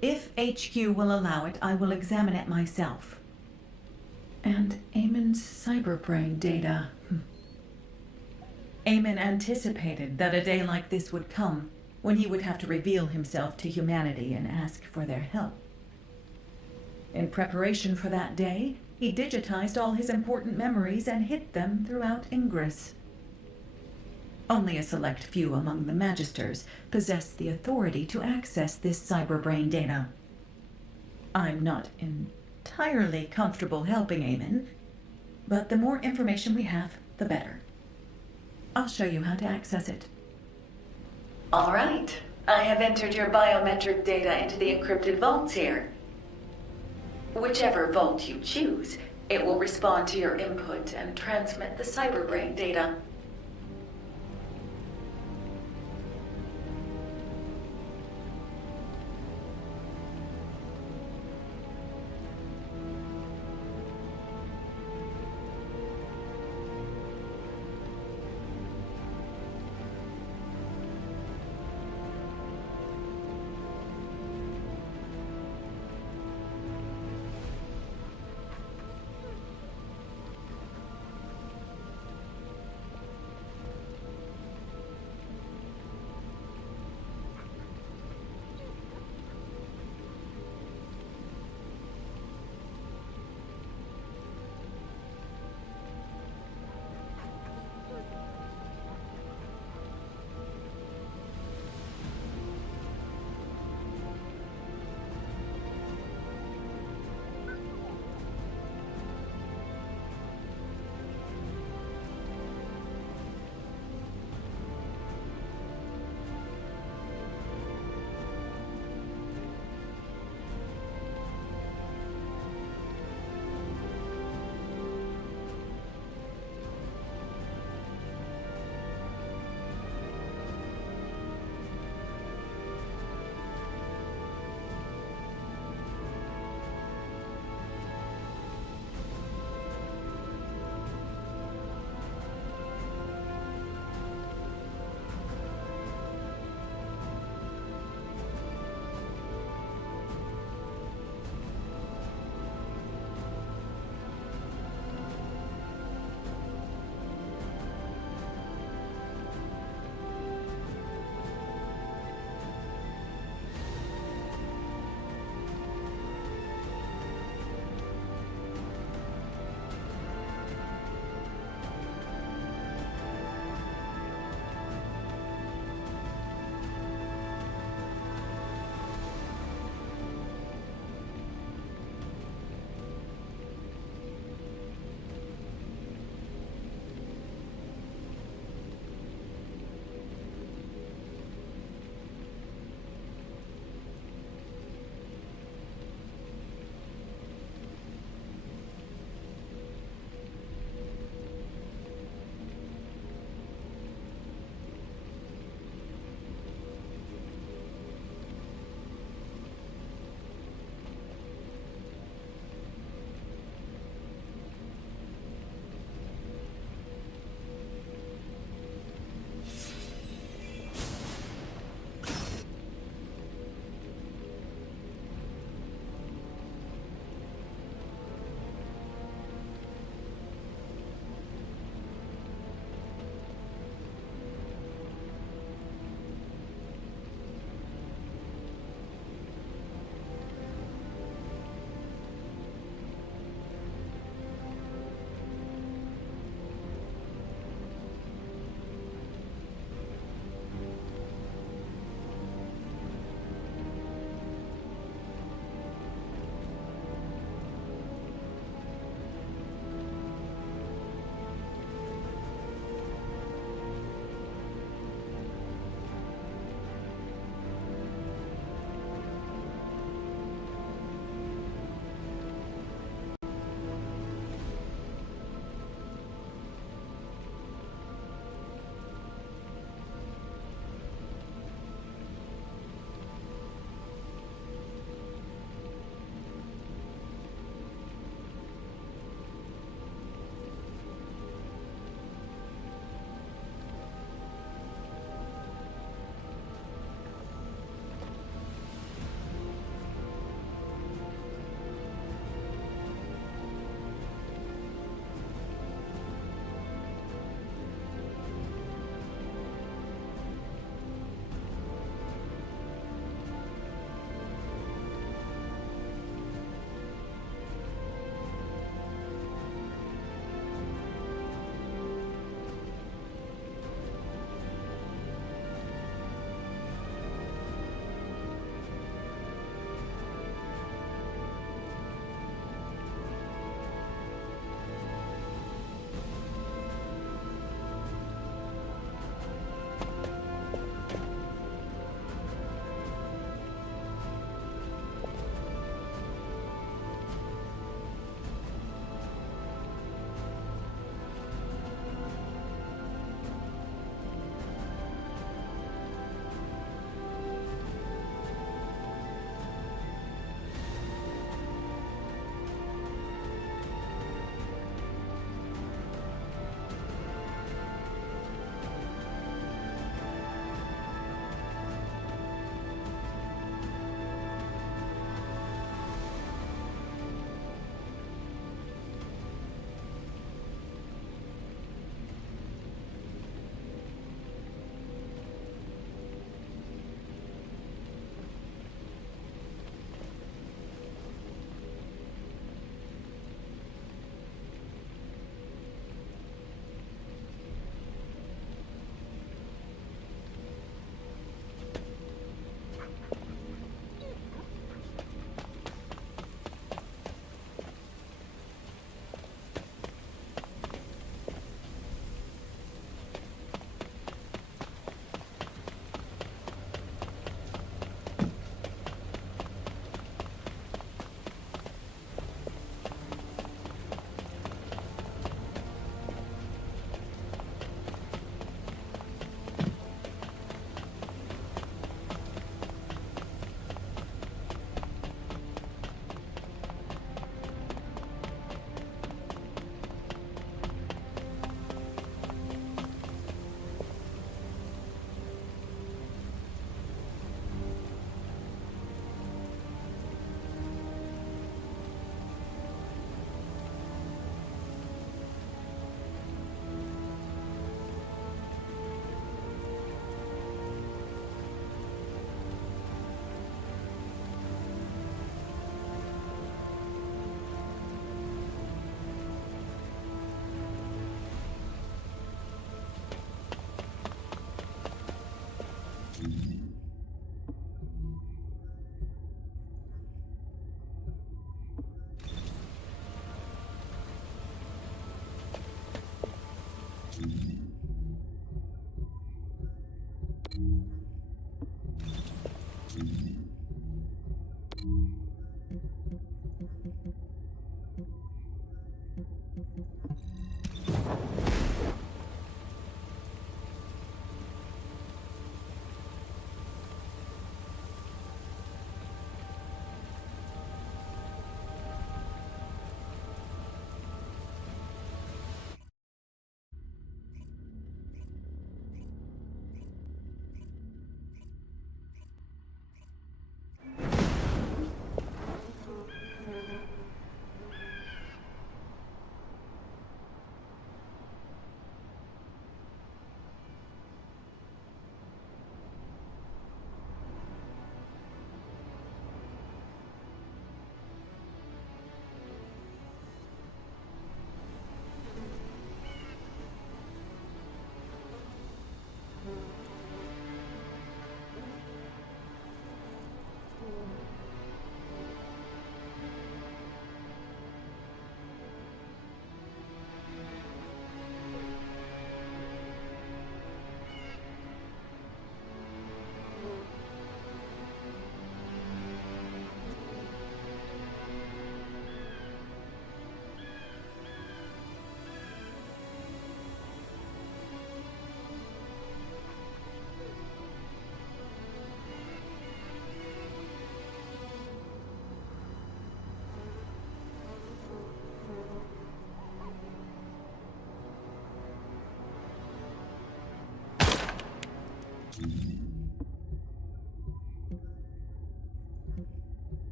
If HQ will allow it, I will examine it myself. And Eamon's cyberbrain data. Eamon anticipated that a day like this would come, when he would have to reveal himself to humanity and ask for their help. In preparation for that day, he digitized all his important memories and hid them throughout Ingress. Only a select few among the Magisters possess the authority to access this cyberbrain data. I'm not entirely comfortable helping Eamon, but the more information we have, the better. I'll show you how to access it. All right. I have entered your biometric data into the encrypted vaults here. Whichever vault you choose, it will respond to your input and transmit the cyberbrain data.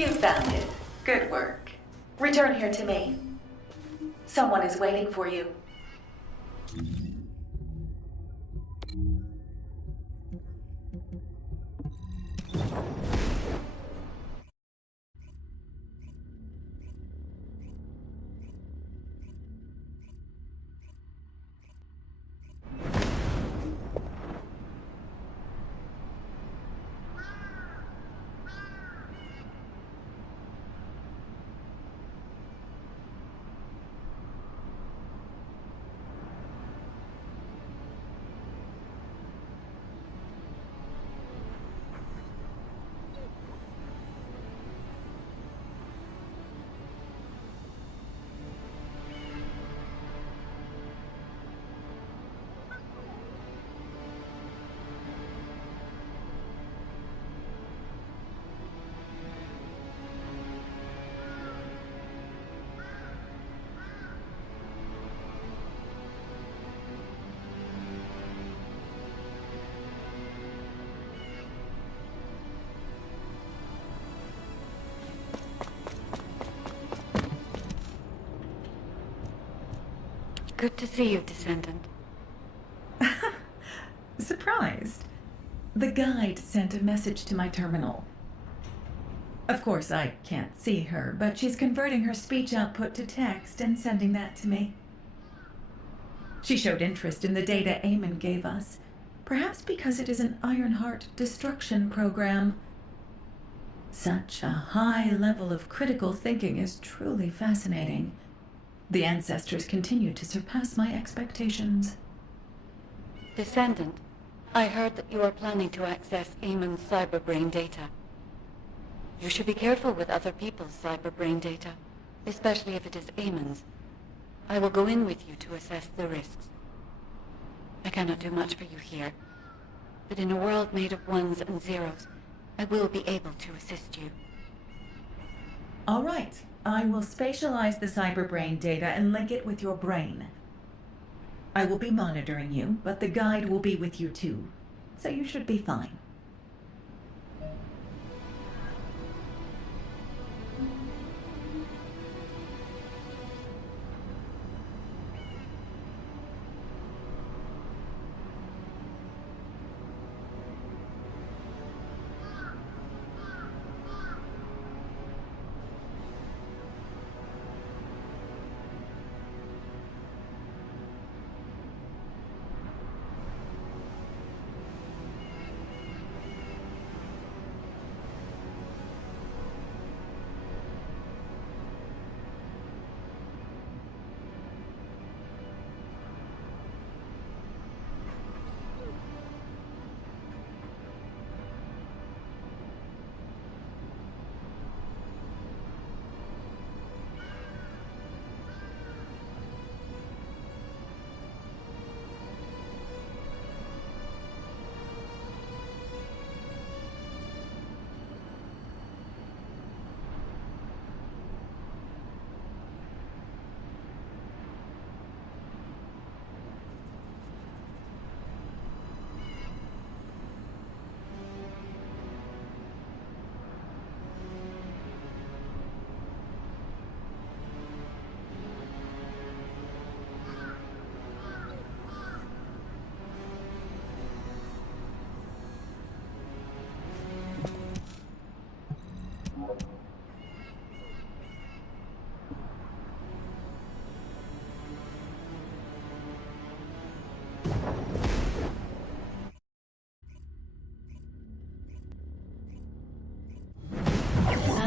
You found it. Good work. Return here to me. Someone is waiting for you. Good to see you, Descendant. Surprised. The guide sent a message to my terminal. Of course, I can't see her, but she's converting her speech output to text and sending that to me. She showed interest in the data Eamon gave us, perhaps because it is an Ironheart destruction program. Such a high level of critical thinking is truly fascinating. The ancestors continue to surpass my expectations. Descendant, I heard that you are planning to access Eamon's cyberbrain data. You should be careful with other people's cyberbrain data, especially if it is Eamon's. I will go in with you to assess the risks. I cannot do much for you here, but in a world made of ones and zeros, I will be able to assist you. All right. I will spatialize the cyberbrain data and link it with your brain. I will be monitoring you, but the guide will be with you too, so you should be fine.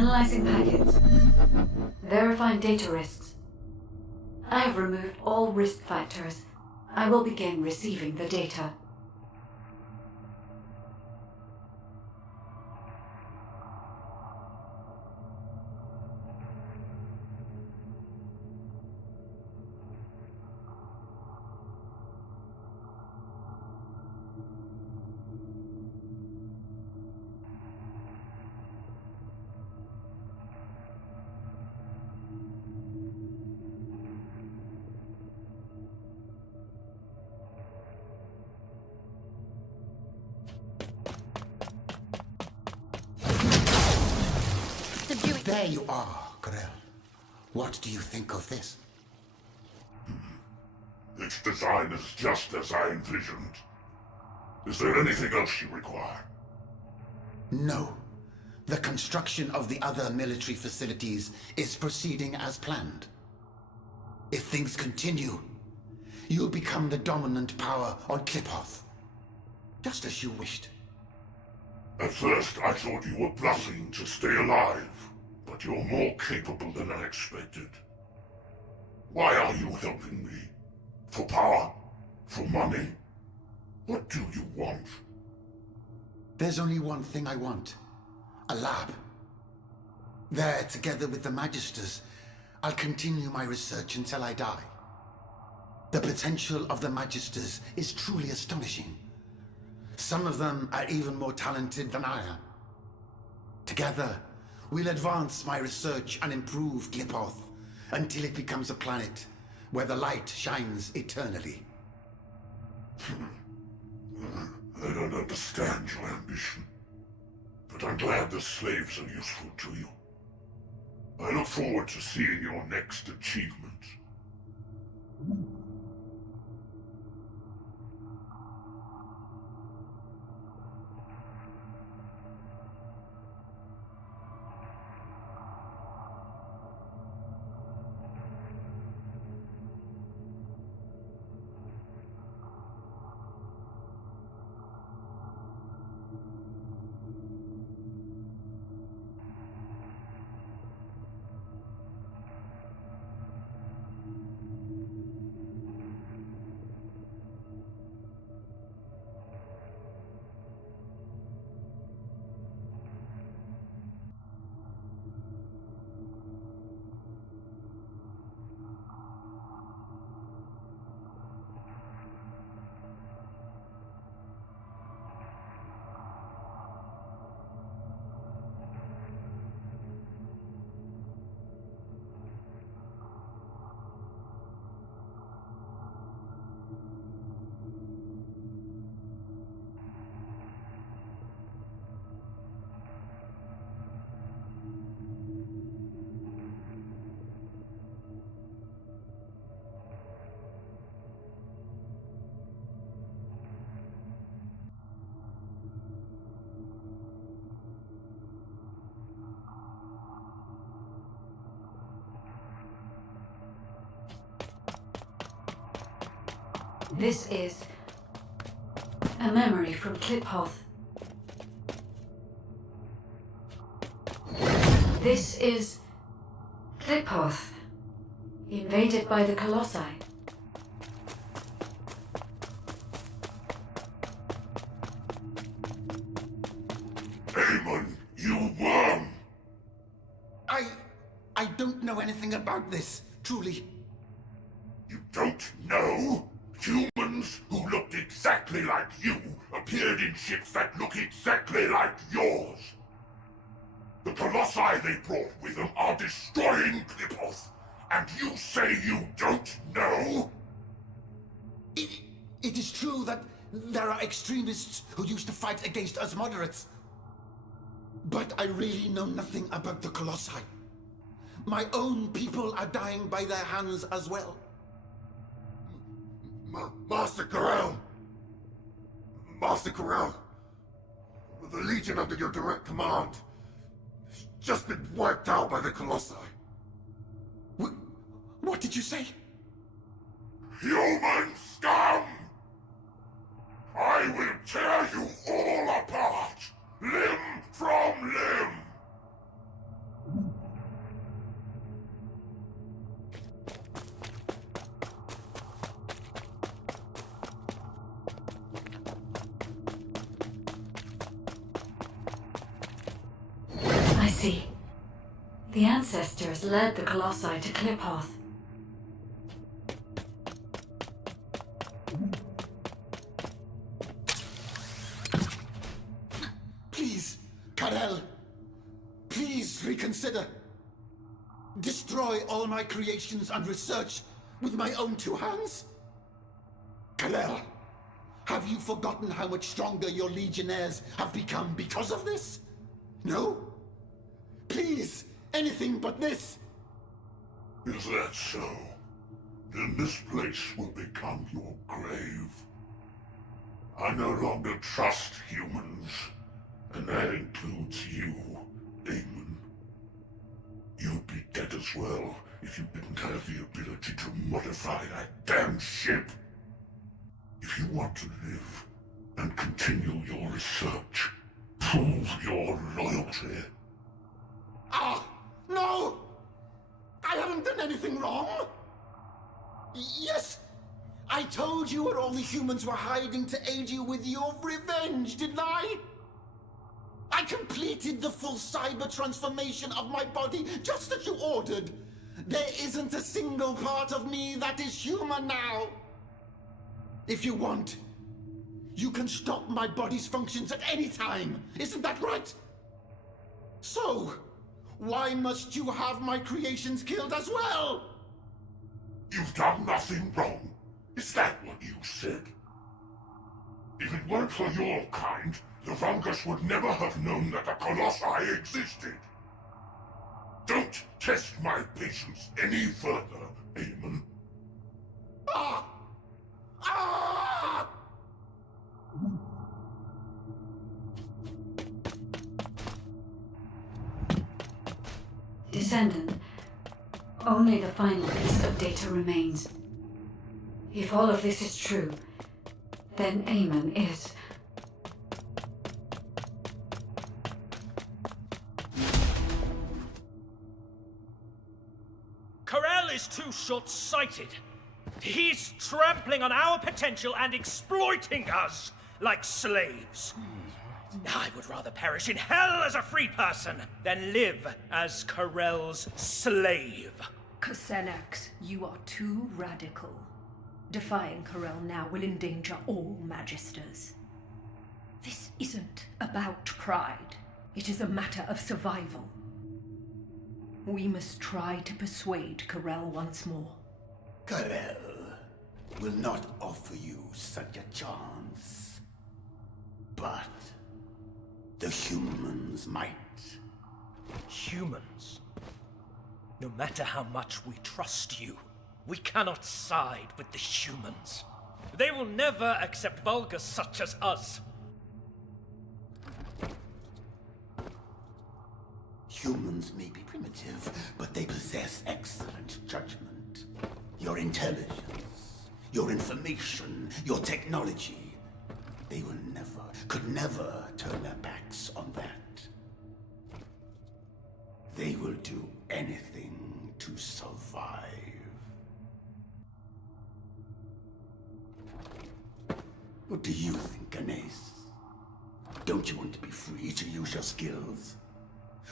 Analyzing packets. Verifying data risks. I have removed all risk factors. I will begin receiving the data. There you are, Corel. What do you think of this? Its design is just as I envisioned. Is there anything else you require? No. The construction of the other military facilities is proceeding as planned. If things continue, you'll become the dominant power on Kliphoth. Just as you wished. At first, I thought you were bluffing to stay alive, but you're more capable than I expected. Why are you helping me? For power? For money? What do you want? There's only one thing I want. A lab. There, together with the Magisters, I'll continue my research until I die. The potential of the Magisters is truly astonishing. Some of them are even more talented than I am. Together, we'll advance my research and improve Kliphoth until it becomes a planet where the light shines eternally. I don't understand your ambition, but I'm glad the slaves are useful to you. I look forward to seeing your next achievement. This is a memory from Kliphoth. This is Kliphoth, invaded by the Colossi. Aemon, you worm! I don't know anything about this, truly. You don't know? Humans who looked exactly like you appeared in ships that look exactly like yours. The Colossi they brought with them are destroying Kliphoth, and you say you don't know? It is true that there are extremists who used to fight against us moderates. But I really know nothing about the Colossi. My own people are dying by their hands as well. Master Corel! Master Corel! The Legion under your direct command has just been wiped out by the Colossi. What did you say? Human scum! I will tear you all apart, limb from limb! see. The ancestors led the Colossi to Kliphoth. Please, Karel. Please reconsider. Destroy all my creations and research with my own two hands? Karel, have you forgotten how much stronger your legionnaires have become because of this? No? Please, anything but this. Is that so? Then this place will become your grave. I no longer trust humans, and that includes you, Damon. You'd be dead as well if you didn't have the ability to modify that damn ship. If you want to live and continue your research, prove your loyalty. Ah! No! I haven't done anything wrong! Yes! I told you where all the humans were hiding to aid you with your revenge, didn't I? I completed the full cyber transformation of my body just as you ordered. There isn't a single part of me that is human now. If you want, you can stop my body's functions at any time. Isn't that right? So, why must you have my creations killed as well? You've done nothing wrong. Is that what you said? If it weren't for your kind, the Vulgus would never have known that the Colossi existed. Don't test my patience any further, Eamon. Ah! Ah! Descendant, only the final piece of data remains. If all of this is true, then Eamon is... Karel is too short-sighted. He's trampling on our potential and exploiting us like slaves. I would rather perish in hell as a free person than live as Karel's slave. Kusenax, you are too radical. Defying Karel now will endanger all Magisters. This isn't about pride. It is a matter of survival. We must try to persuade Karel once more. Karel will not offer you such a chance. But the humans might. Humans? No matter how much we trust you, we cannot side with the humans. They will never accept Vulgus such as us. Humans may be primitive, but they possess excellent judgment. Your intelligence, your information, your technology. They will never, could never turn their backs on that. They will do anything to survive. What do you think, Ganesh? Don't you want to be free to use your skills?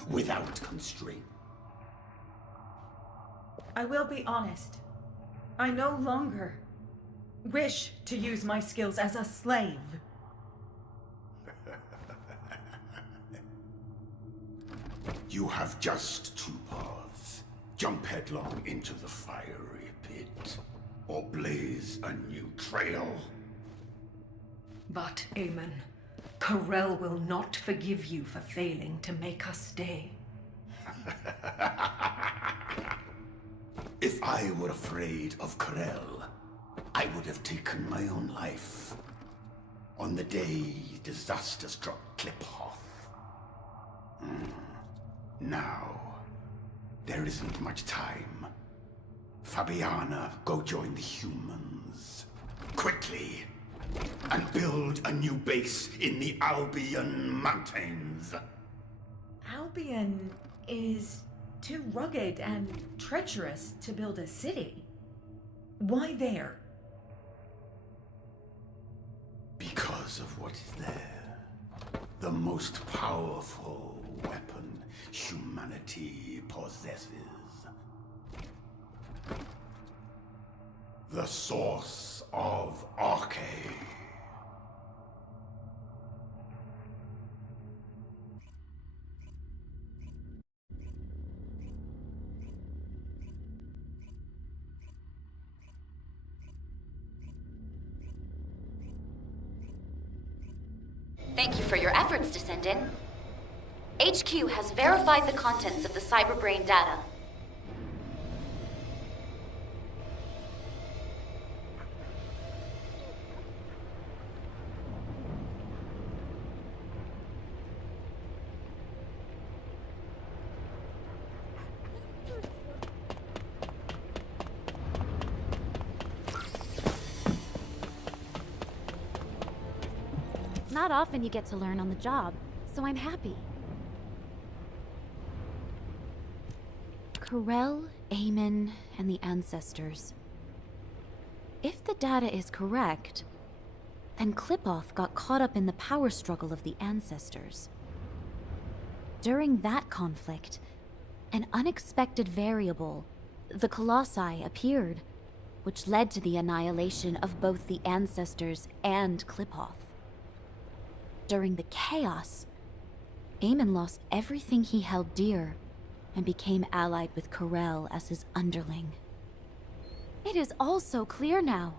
Without constraint? I will be honest. I no longer wish to use my skills as a slave. You have just two paths. Jump headlong into the fiery pit, or blaze a new trail. But, Eamon, Karel will not forgive you for failing to make us stay. If I were afraid of Karel, I would have taken my own life. On the day disaster struck Kliphoth. Now, there isn't much time. Fabiana, go join the humans. Quickly! And build a new base in the Albion Mountains. Albion is too rugged and treacherous to build a city. Why there? Because of what is there. The most powerful weapon humanity possesses. The source of Arche. Thank you for your efforts, Descendant. HQ has verified the contents of the cyberbrain data. It's not often you get to learn on the job, so I'm happy. Corel, Eamon, and the Ancestors. If the data is correct, then Klipoth got caught up in the power struggle of the Ancestors. During that conflict, an unexpected variable, the Colossi, appeared, which led to the annihilation of both the Ancestors and Klipoth. During the chaos, Eamon lost everything he held dear and became allied with Corel as his underling. It is all so clear now.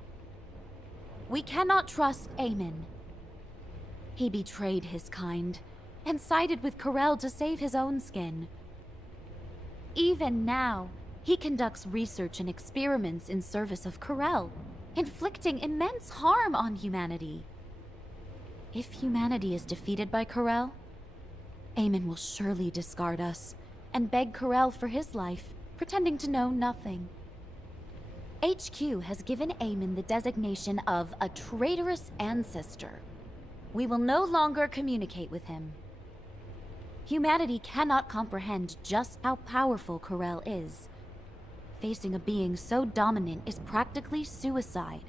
We cannot trust Eamon. He betrayed his kind and sided with Corel to save his own skin. Even now, he conducts research and experiments in service of Corel, inflicting immense harm on humanity. If humanity is defeated by Corel, Eamon will surely discard us and beg Corel for his life, pretending to know nothing. HQ has given Eamon the designation of a traitorous ancestor. We will no longer communicate with him. Humanity cannot comprehend just how powerful Corel is. Facing a being so dominant is practically suicide.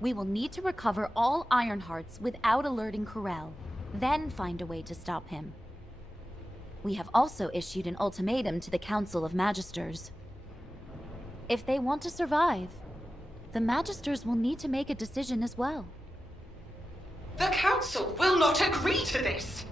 We will need to recover all Ironhearts without alerting Corel, then find a way to stop him. We have also issued an ultimatum to the Council of Magisters. If they want to survive, the Magisters will need to make a decision as well. The Council will not agree to this!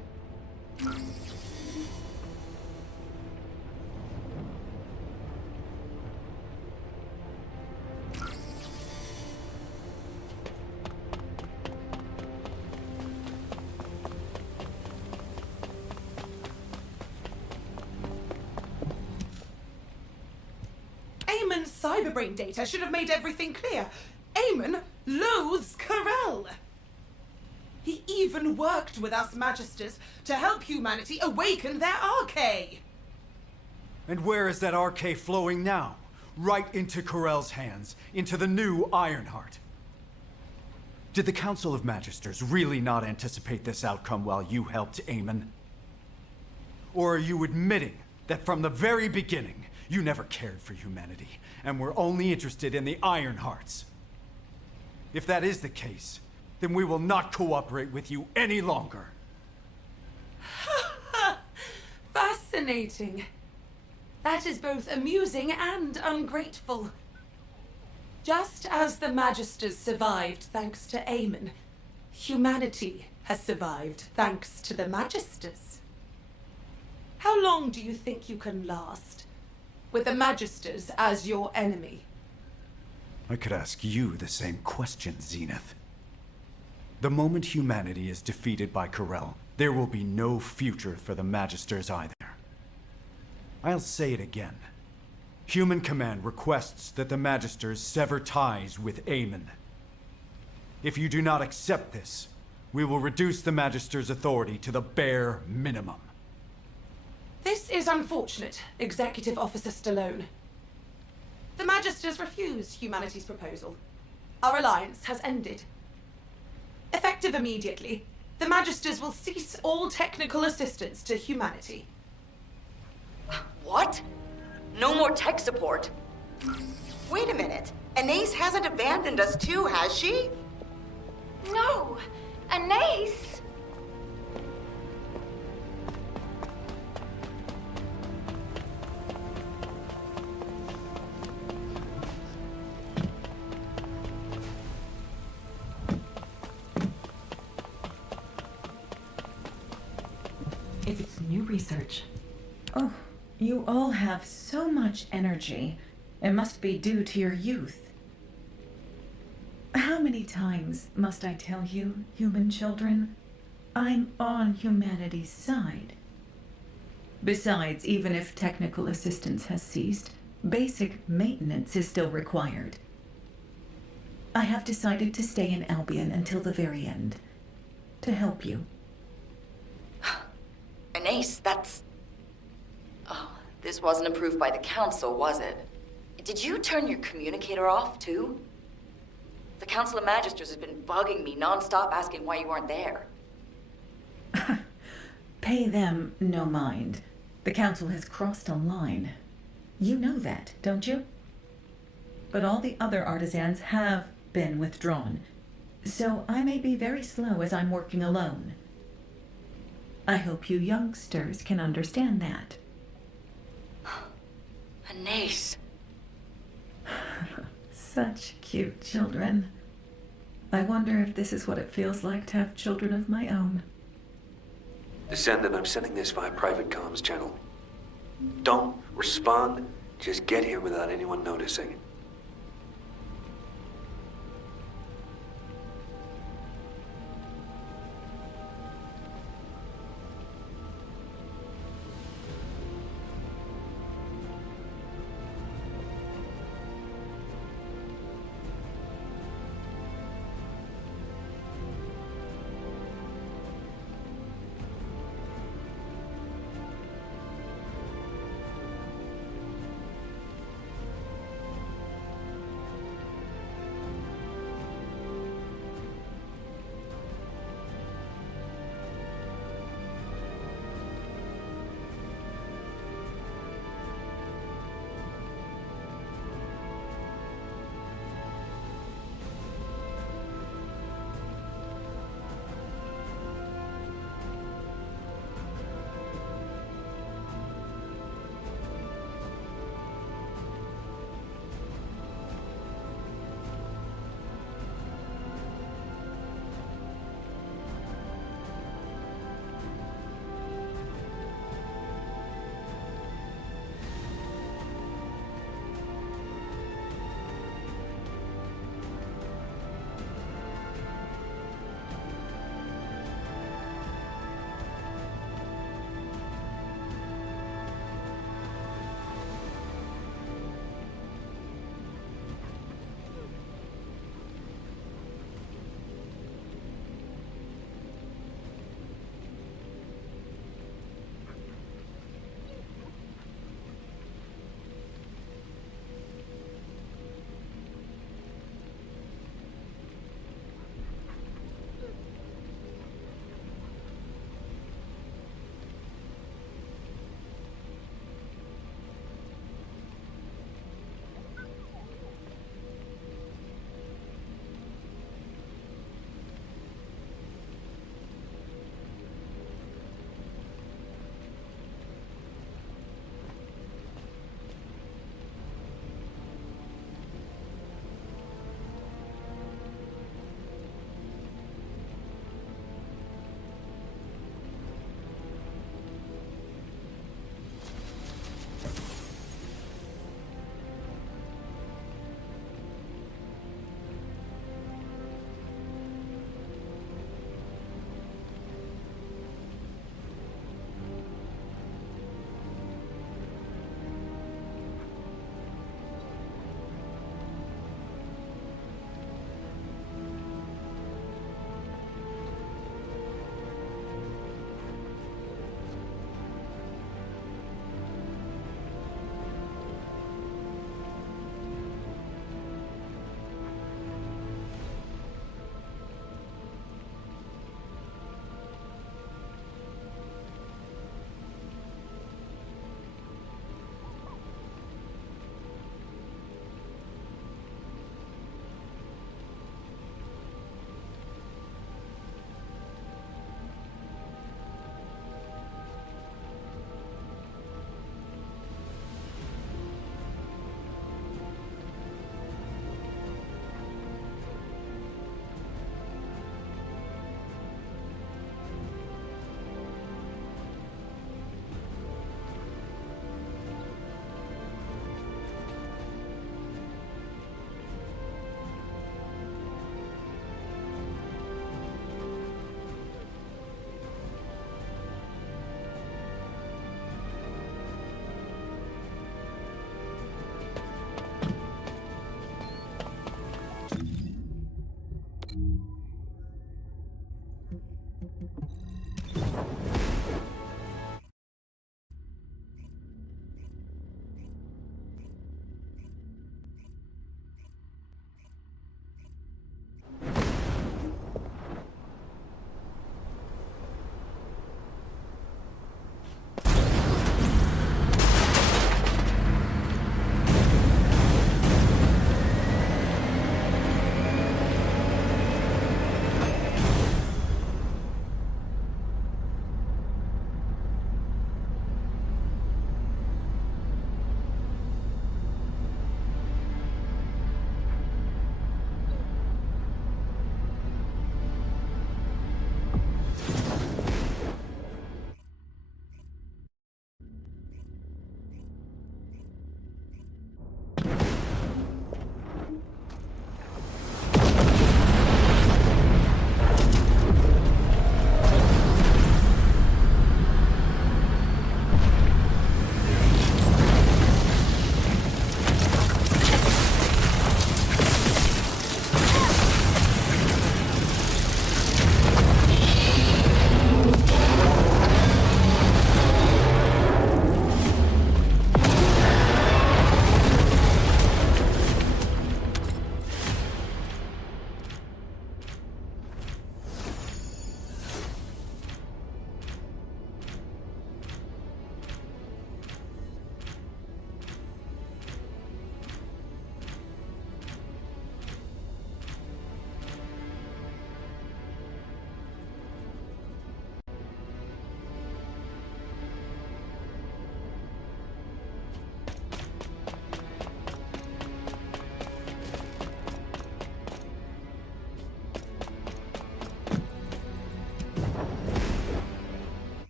Eamon's cyberbrain data should have made everything clear. Eamon loathes Corel. He even worked with us Magisters to help humanity awaken their Arche. And where is that Arche flowing now? Right into Corel's hands, into the new Ironheart. Did the Council of Magisters really not anticipate this outcome while you helped Eamon? Or are you admitting that from the very beginning, you never cared for humanity, and were only interested in the Ironhearts? If that is the case, then we will not cooperate with you any longer. Fascinating. That is both amusing and ungrateful. Just as the Magisters survived thanks to Eamon, humanity has survived thanks to the Magisters. How long do you think you can last, with the Magisters as your enemy? I could ask you the same question, Zenith. The moment humanity is defeated by Corel, there will be no future for the Magisters either. I'll say it again. Human Command requests that the Magisters sever ties with Eamon. If you do not accept this, we will reduce the Magisters' authority to the bare minimum. This is unfortunate, Executive Officer Stallone. The Magisters refuse humanity's proposal. Our alliance has ended. Effective immediately, the Magisters will cease all technical assistance to humanity. What? No more tech support? Wait a minute. Anais hasn't abandoned us too, has she? No! Anais! research. Oh, you all have so much energy. It must be due to your youth. How many times must I tell you, human children? I'm on humanity's side. Besides, even if technical assistance has ceased, basic maintenance is still required. I have decided to stay in Albion until the very end. To help you. Anais, that's... Oh, this wasn't approved by the council, was it? Did you turn your communicator off, too? The Council of Magisters has been bugging me non-stop asking why you weren't there. Pay them no mind. The Council has crossed a line. You know that, don't you? But all the other artisans have been withdrawn, so I may be very slow as I'm working alone. I hope you youngsters can understand that. Anais. Such cute children. I wonder if this is what it feels like to have children of my own. Descendant, I'm sending this via private comms channel. Don't respond. Just get here without anyone noticing.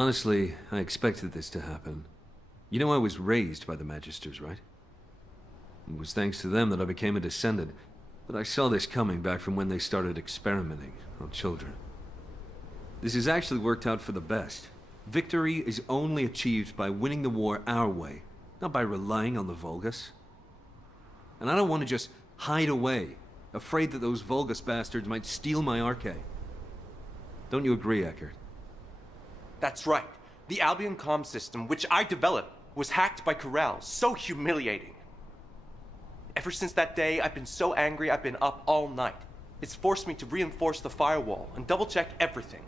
Honestly, I expected this to happen. You know I was raised by the Magisters, right? It was thanks to them that I became a Descendant, but I saw this coming back from when they started experimenting on children. This has actually worked out for the best. Victory is only achieved by winning the war our way, not by relying on the Vulgus. And I don't want to just hide away, afraid that those Vulgus bastards might steal my archive. Don't you agree, Eckert? That's right. The Albion comm system, which I developed, was hacked by Corral. So humiliating. Ever since that day, I've been so angry I've been up all night. It's forced me to reinforce the firewall and double-check everything.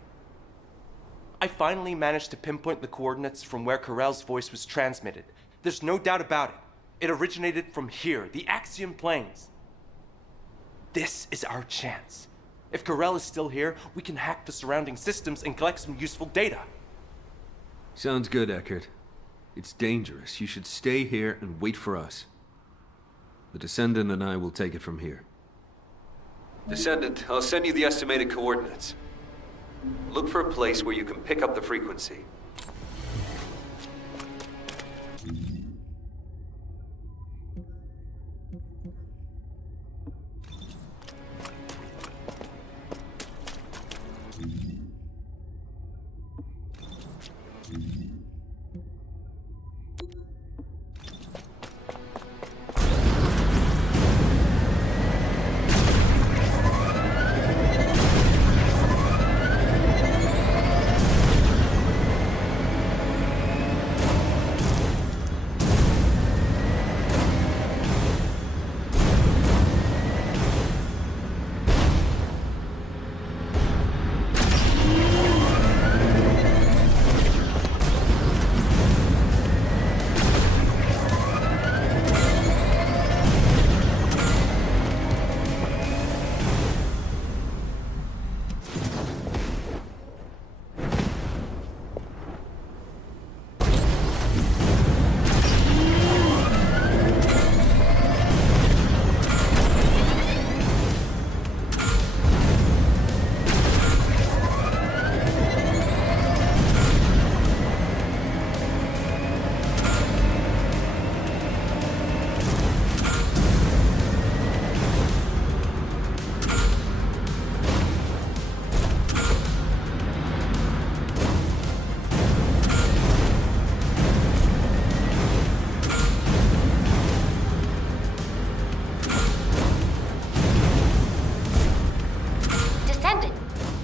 I finally managed to pinpoint the coordinates from where Corral's voice was transmitted. There's no doubt about it. It originated from here, the Axiom Plains. This is our chance. If Corral is still here, we can hack the surrounding systems and collect some useful data. Sounds good, Eckert. It's dangerous. You should stay here and wait for us. The Descendant and I will take it from here. Descendant, I'll send you the estimated coordinates. Look for a place where you can pick up the frequency.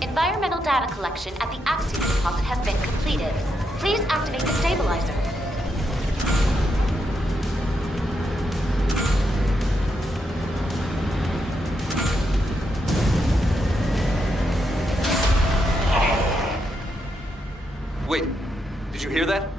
Environmental data collection at the Axiom deposit has been completed. Please activate the stabilizer. Wait, did you hear that?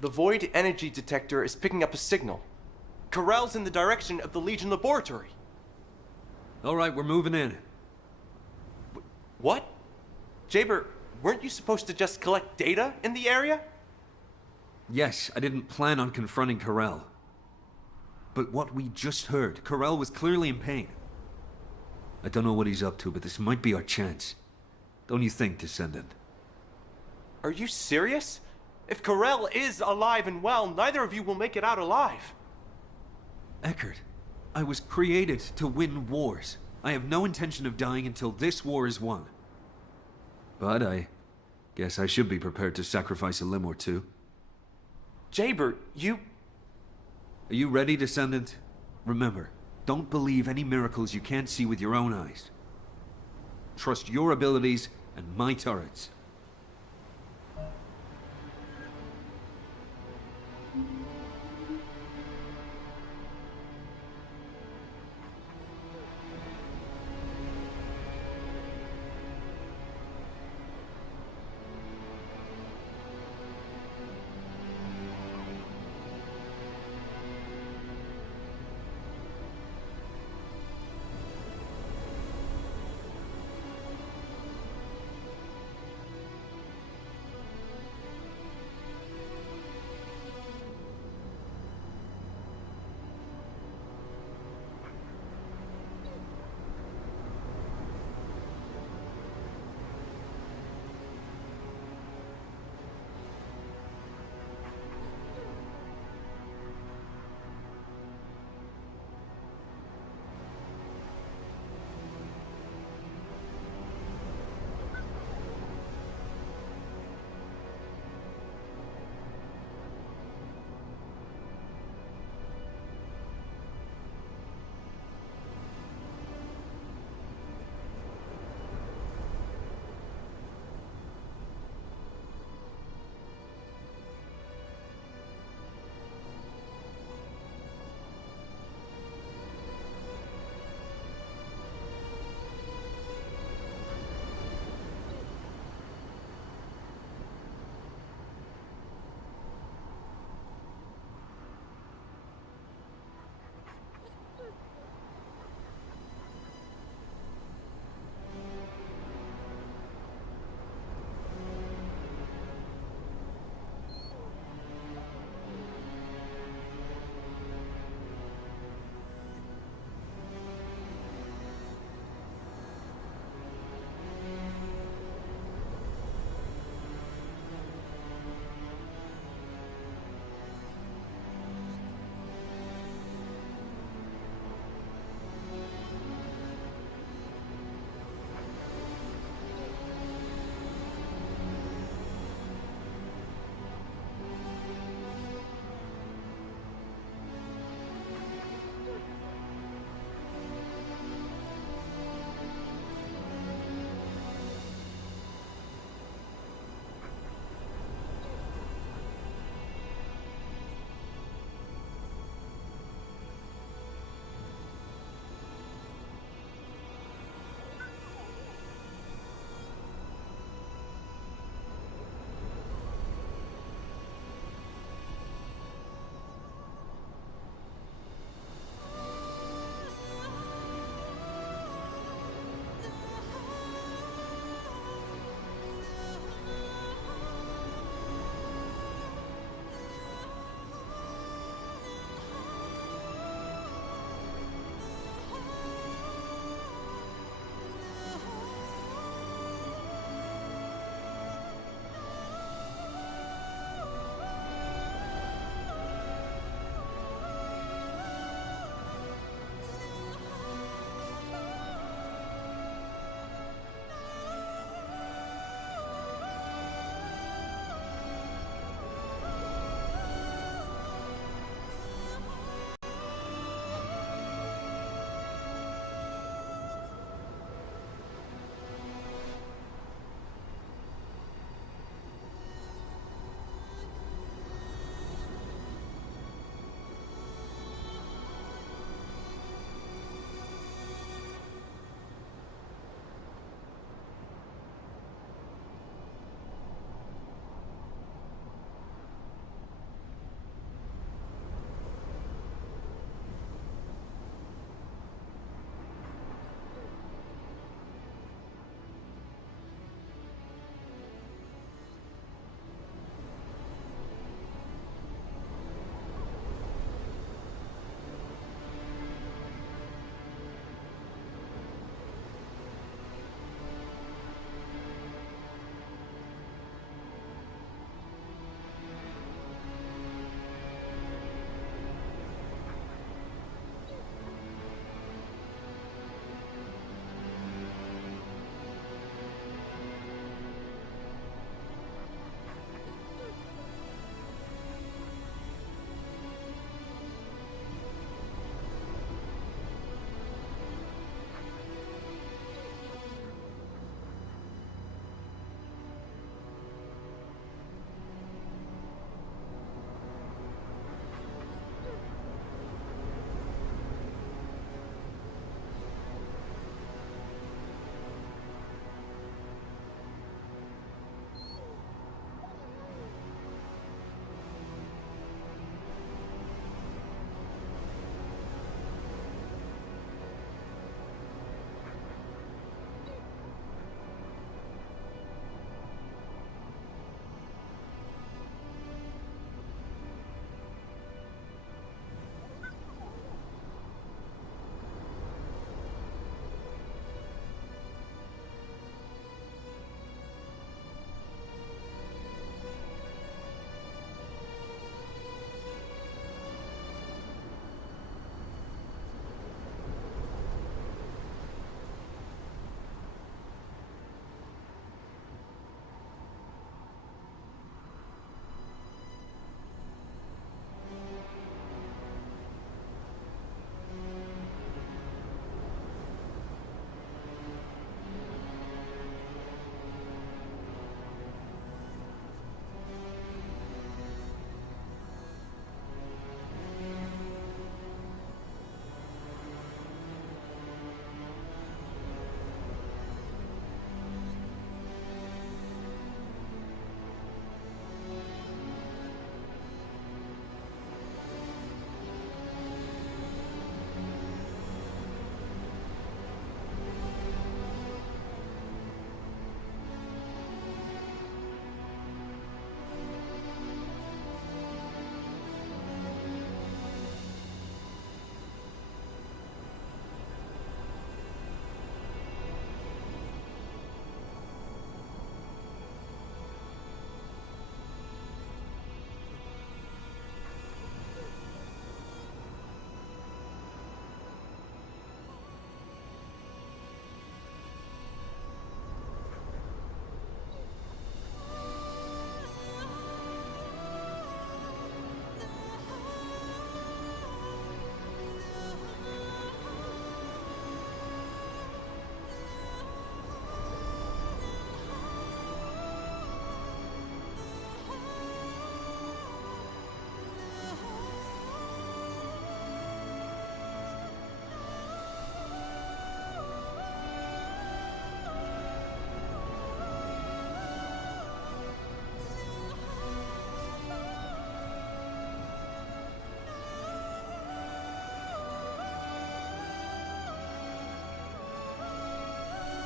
The Void energy detector is picking up a signal. Corral's in the direction of the Legion laboratory. All right, we're moving in. What? Jaber, weren't you supposed to just collect data in the area? Yes, I didn't plan on confronting Corral. But what we just heard, Corral was clearly in pain. I don't know what he's up to, but this might be our chance. Don't you think, Descendant? Are you serious? If Corral is alive and well, neither of you will make it out alive. Eckert, I was created to win wars. I have no intention of dying until this war is won. But I guess I should be prepared to sacrifice a limb or two. Jaber, you... Are you ready, Descendant? Remember, don't believe any miracles you can't see with your own eyes. Trust your abilities and my turrets.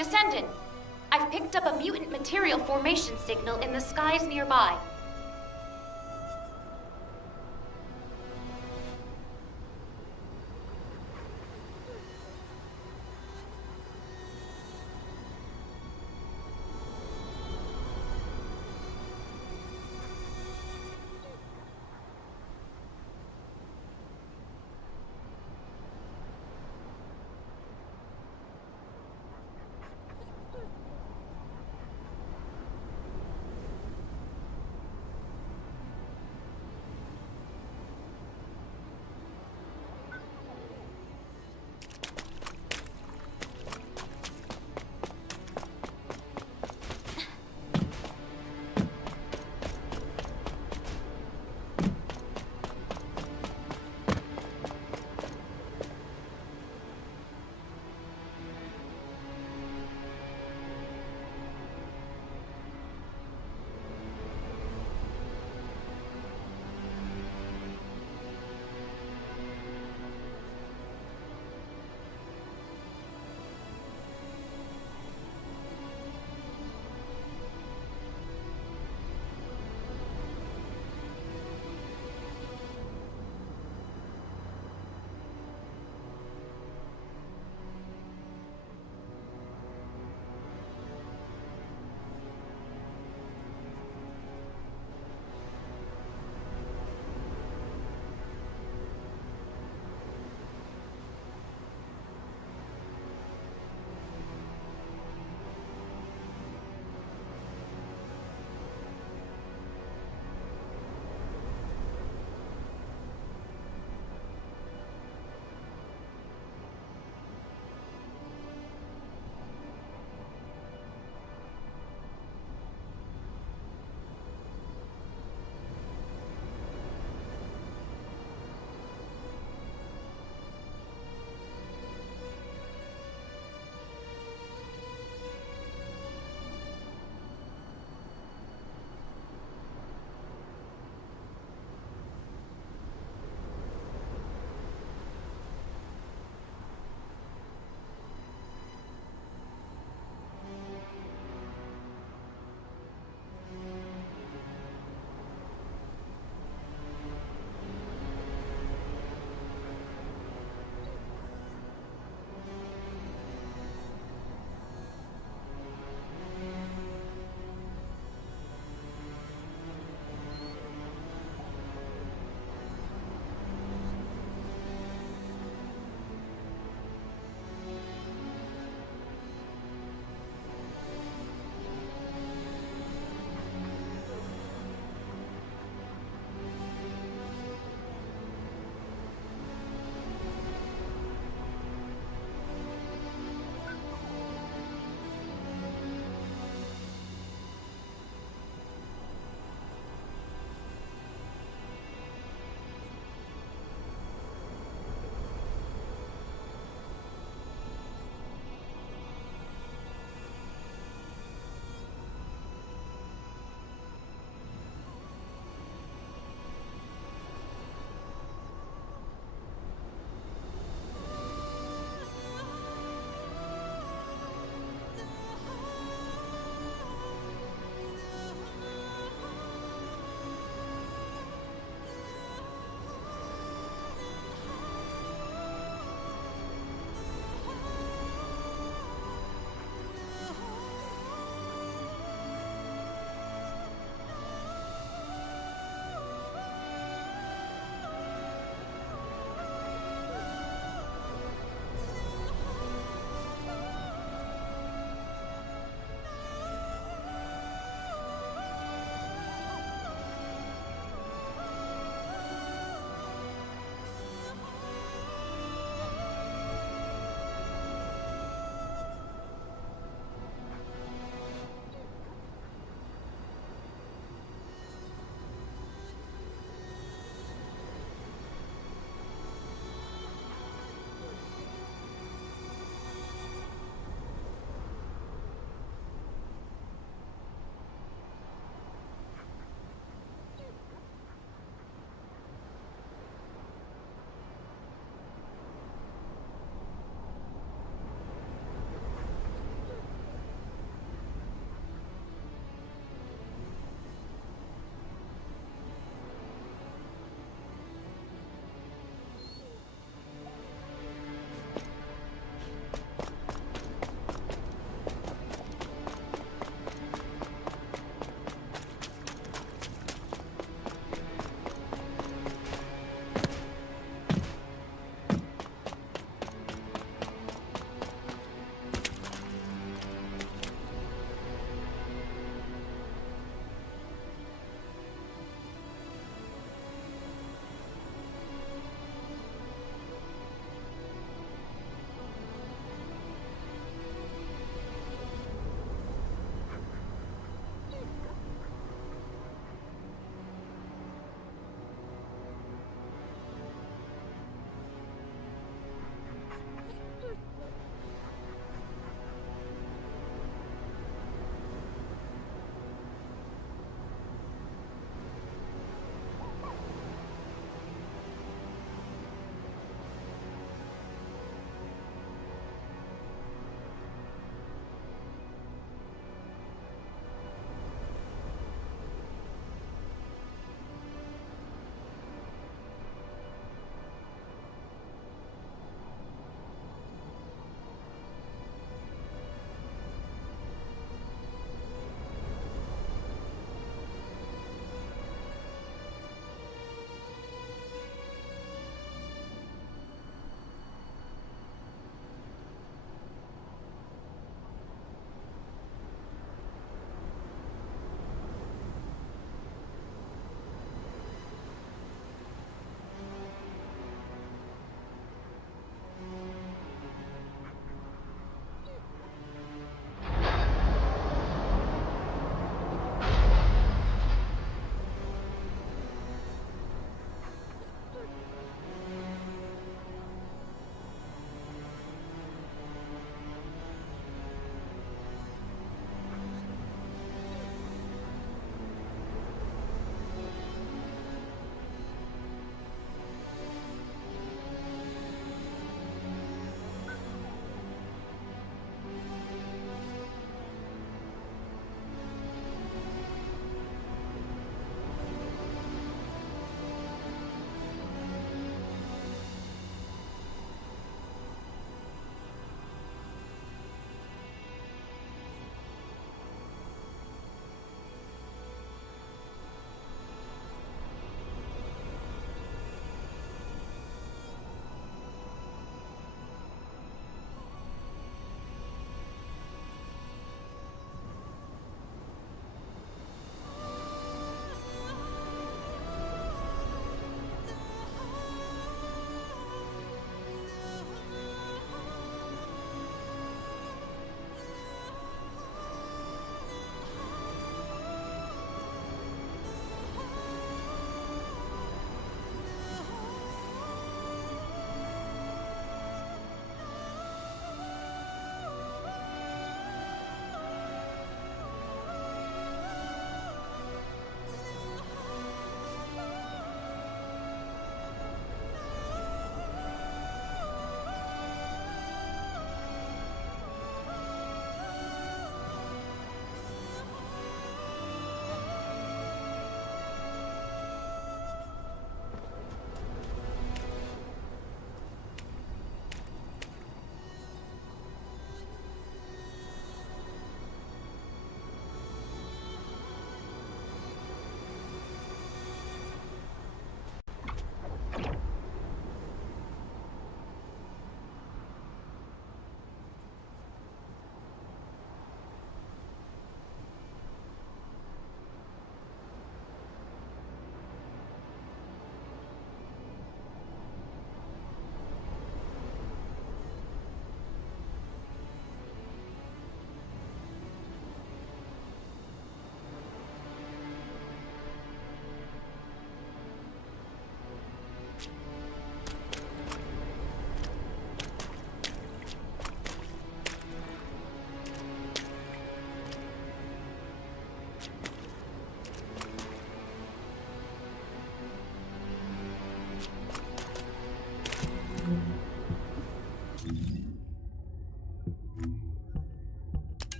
Descendant, I've picked up a mutant material formation signal in the skies nearby.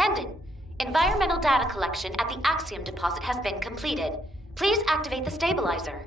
Descendant, environmental data collection at the Axiom deposit has been completed. Please activate the stabilizer.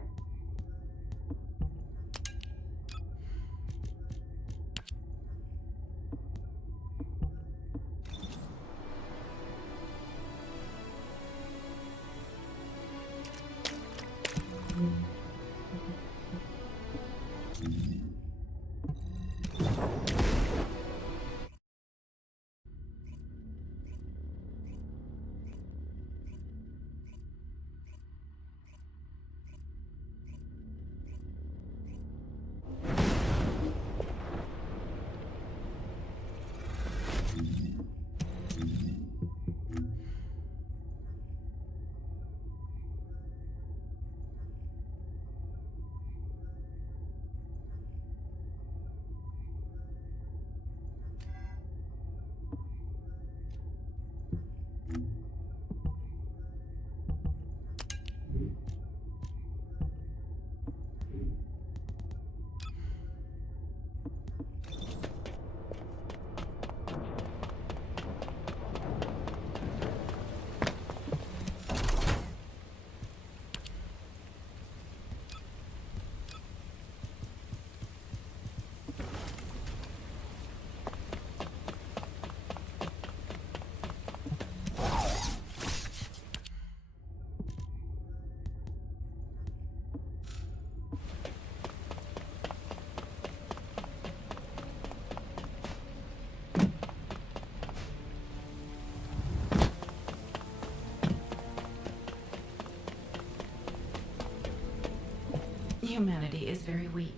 Humanity is very weak.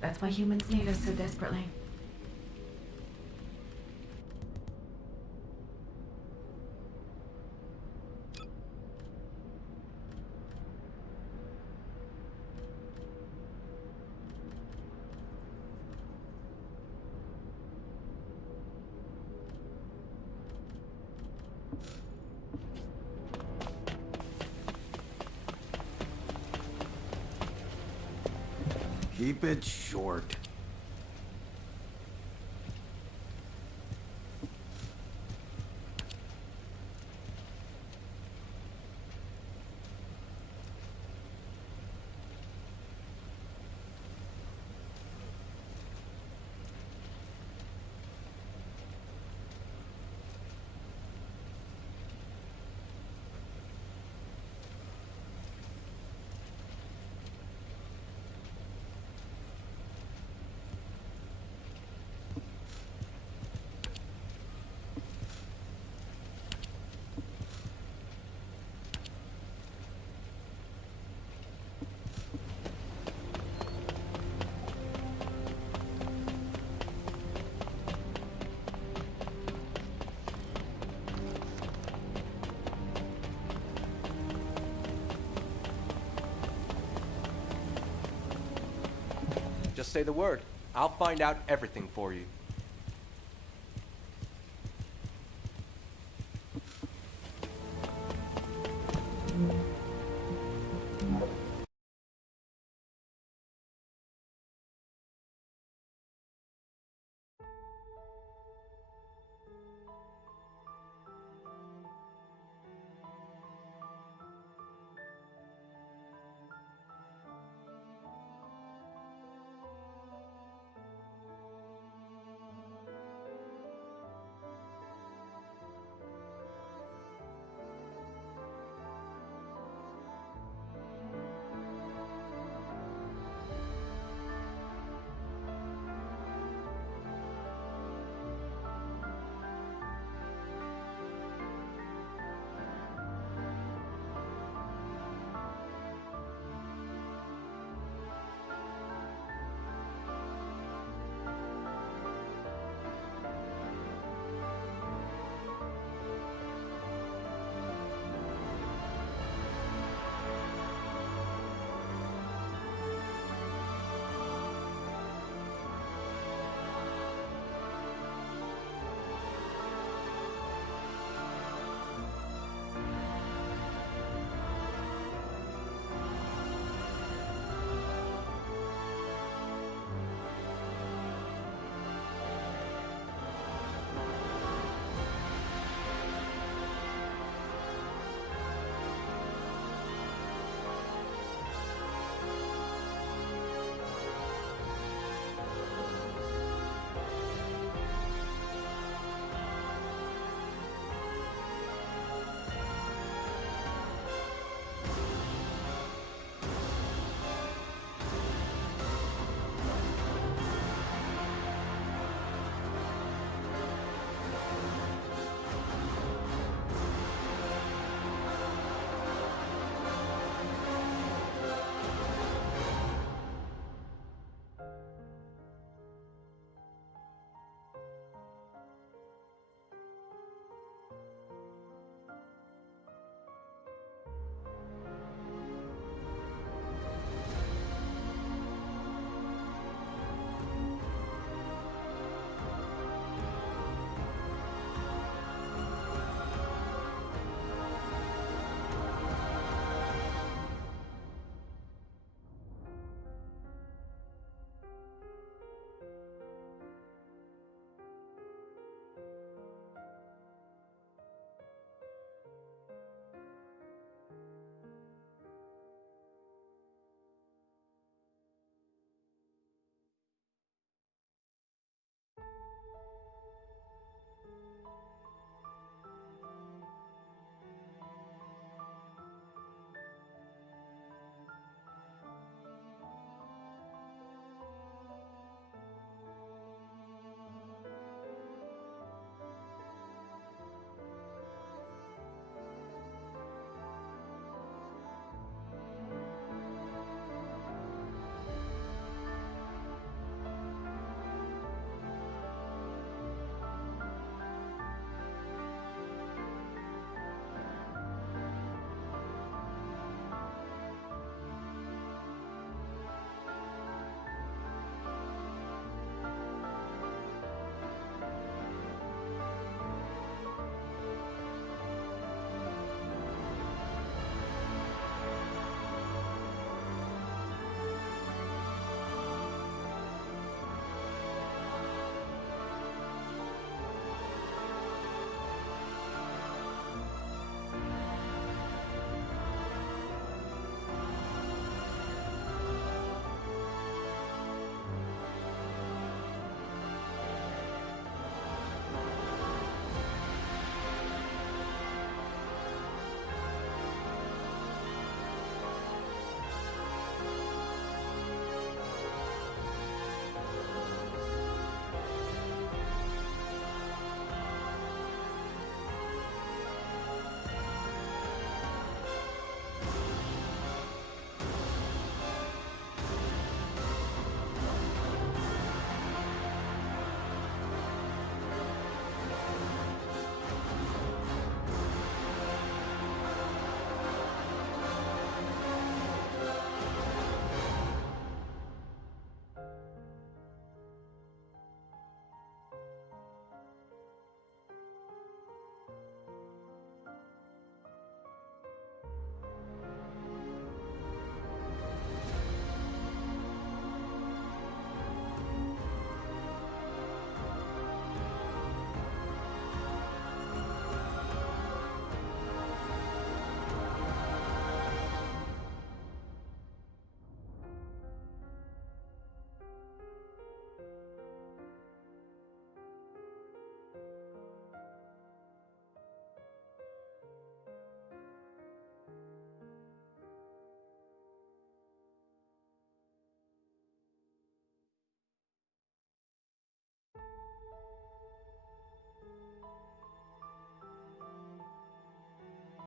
That's why humans need us so desperately. Keep it short. Just say the word. I'll find out everything for you.